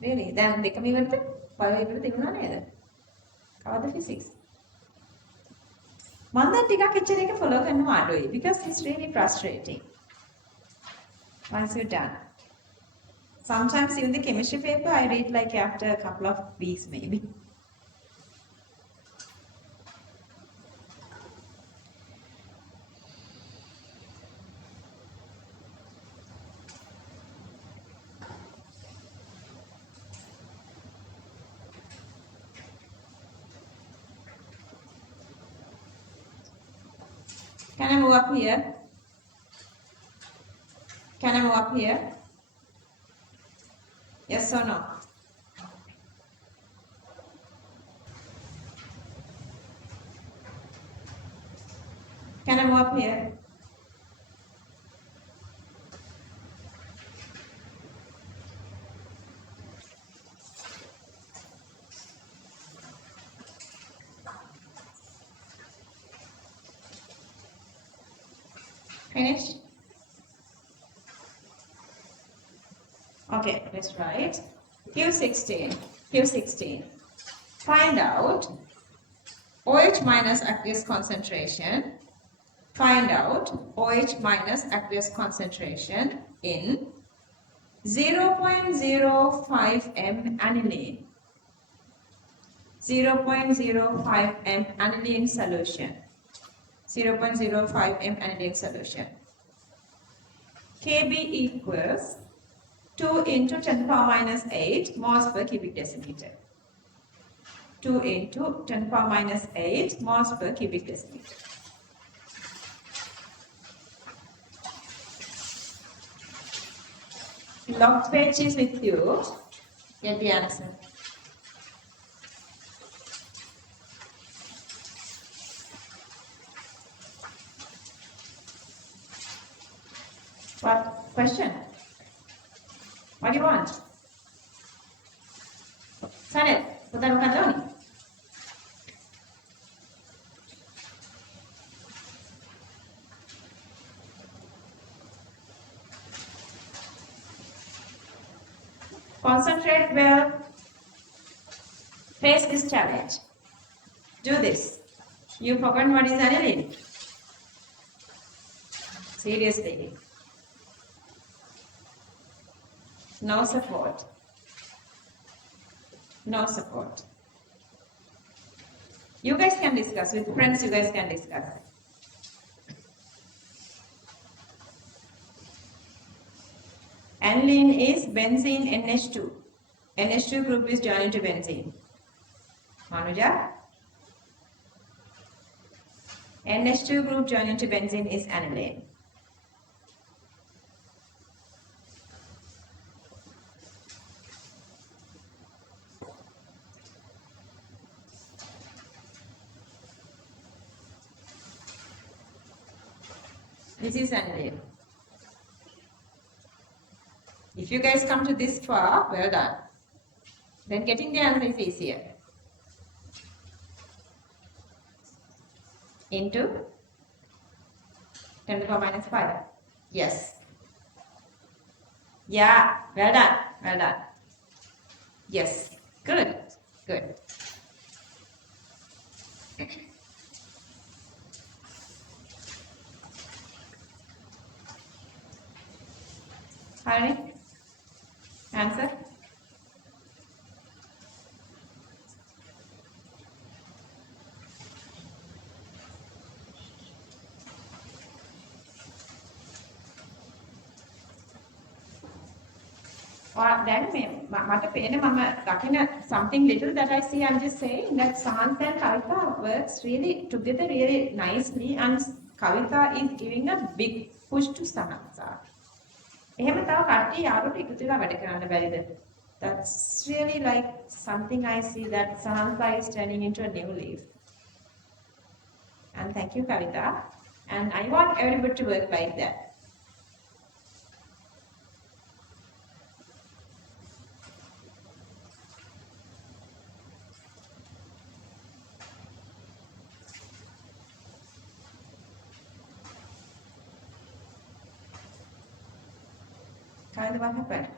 Really? දැන් දෙකම ඉවරද? bio ඉවර තිබුණා නේද? කවද physics? මම දැන් ටිකක් එච්චර එක follow කරනවා අඩුයි because it's really frustrating. Once you're done. Sometimes even the chemistry paper I read like after a couple of weeks maybe. Can I move up here? Can I move up here? Yes or no? Can I move up here? Finished? Okay, let's write Q16. Q16. Find out OH minus aqueous concentration. Find out OH minus aqueous concentration in 0.05 m aniline. 0.05 m aniline solution. 0.05 m aniline solution. Kb equals 2 into 10 power minus 8 moles per cubic decimeter. 2 into 10 power minus 8 moles per cubic decimeter. Log page is with you. Get the answer. What question? What do you want? Sanit, putar bukan tahu ni. Concentrate well. Face this challenge. Do this. You forgot what is aniline? Seriously. No support. No support. You guys can discuss. With friends, you guys can discuss. Aniline is benzene NH2. NH2 group is joined to benzene. Manuja? NH2 group joined to benzene is aniline. This is an day. If you guys come to this far, well done. Then getting the answer is easier. Into 10 to the power minus 5. Yes. Yeah, well done. Well done. Yes. Good. Good. Harry? Answer? Then මට පේන මම දකින something little that I see, I'm just saying that Sahanta and Kavita works really together really nicely, and Kavita is giving a big push to Sahanta. එහෙම තව කට්ටිය යාළුවෝ එකතු වෙලා වැඩ කරන්න බැරිද? That's really like something I see, that Sahanta is turning into a new leaf. And thank you, Kavita. And I want everybody to work like that. Kavita, what happened?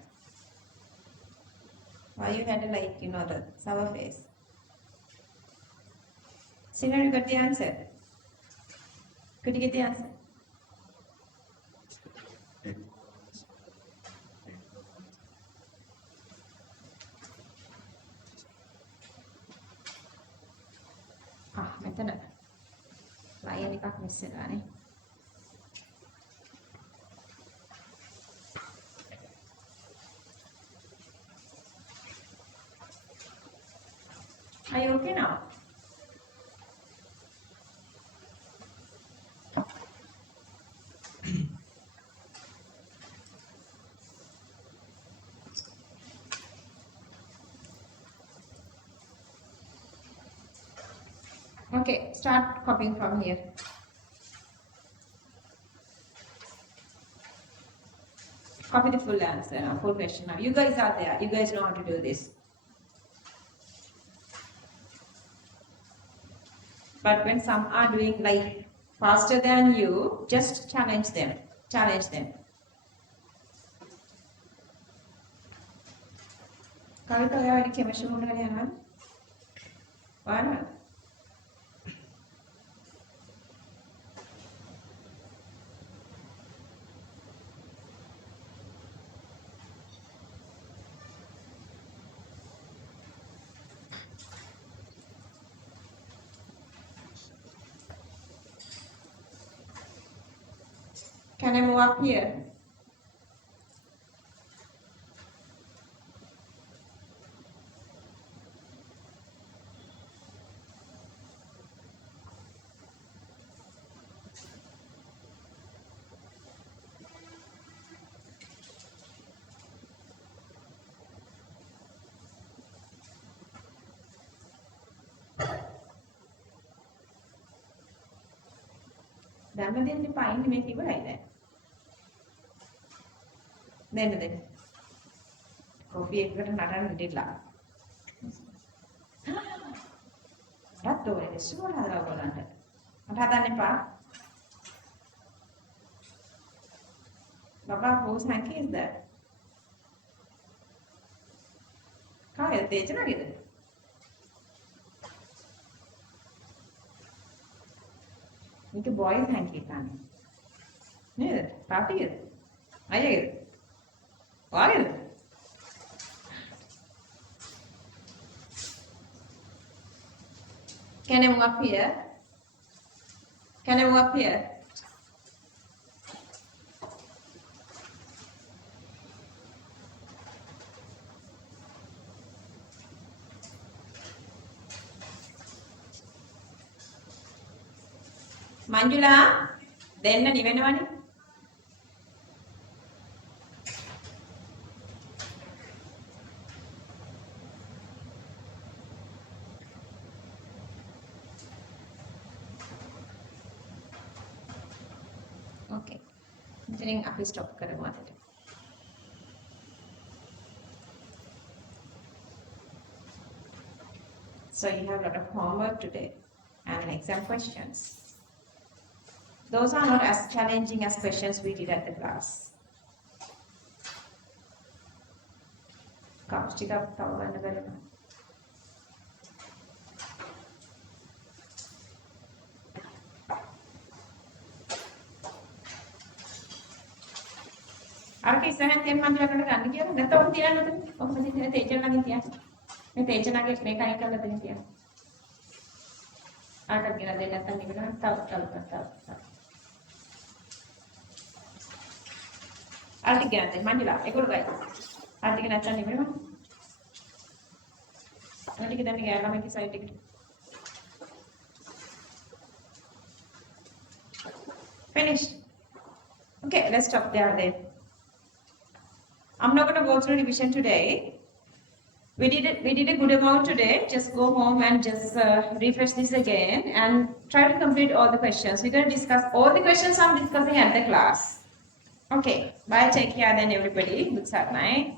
Why you had like, the sour face? Sinhala, you got the answer? Could you get the answer? මෙතන line එකක් miss වෙලානේ. Are you okay now? Okay, start copying from here. Copy the full answer, full question now. You guys are there. You guys know how to do this. But when some are doing like faster than you, just challenge them. Challenge them. Kavita, ඔයා වැඩි chemistry මොනවා යනවද? වයනවද? Can I move up here? දැම්ම දෙන්න එපා, ඉන්නේ මේක ඉවරයි දැන්. දෙන්න. කොපි එකකට නටන්න දෙලා. රත් ඔය ඉස්සුවල හදලා බලන්න. මට හදන්න එපා. Baba, whose hanky is that? කායද තේජනගේද? මේක boys hanky එකක් නේද? තාත්තගේද? අයියාගේද? ඔයාගේද? Can I move up here? Can I move up here? Manjula, දෙන්න නිවෙනවනේ. Okay. මෙතනින් අපි stop කරමු අදට. So you have a lot of homework today and exam questions. Those are not as challenging as questions we did at the class. Couch ටික තව ගන්න බැරිද? අරක ඉස්සරහින් තෙන් මන්දිරකට ගන්න කියලා නැත්නම් ඔක තියන්න උතන. ඔක මෙතන තේජන ළඟින් තියන්න. මේ තේජනගේ මේක අයින් කරලා දෙන්න තියන්න. අරකට ගෙන දෙන්න නැත්නම් නිකන් තව. අරක ගෙන දෙන්න මන්දිලා ඒකල ගයි. අරක නැත්නම් නිකන්. අරක දැන් ගෑලා මේක සයිඩ් එකට. Finish. Okay, let's stop there then. I'm not going to go through revision today. We did a good amount today. Just go home and just refresh this again and try to complete all the questions. We're going to discuss all the questions I'm discussing at the class. Okay, bye. Take care then, everybody. Good night.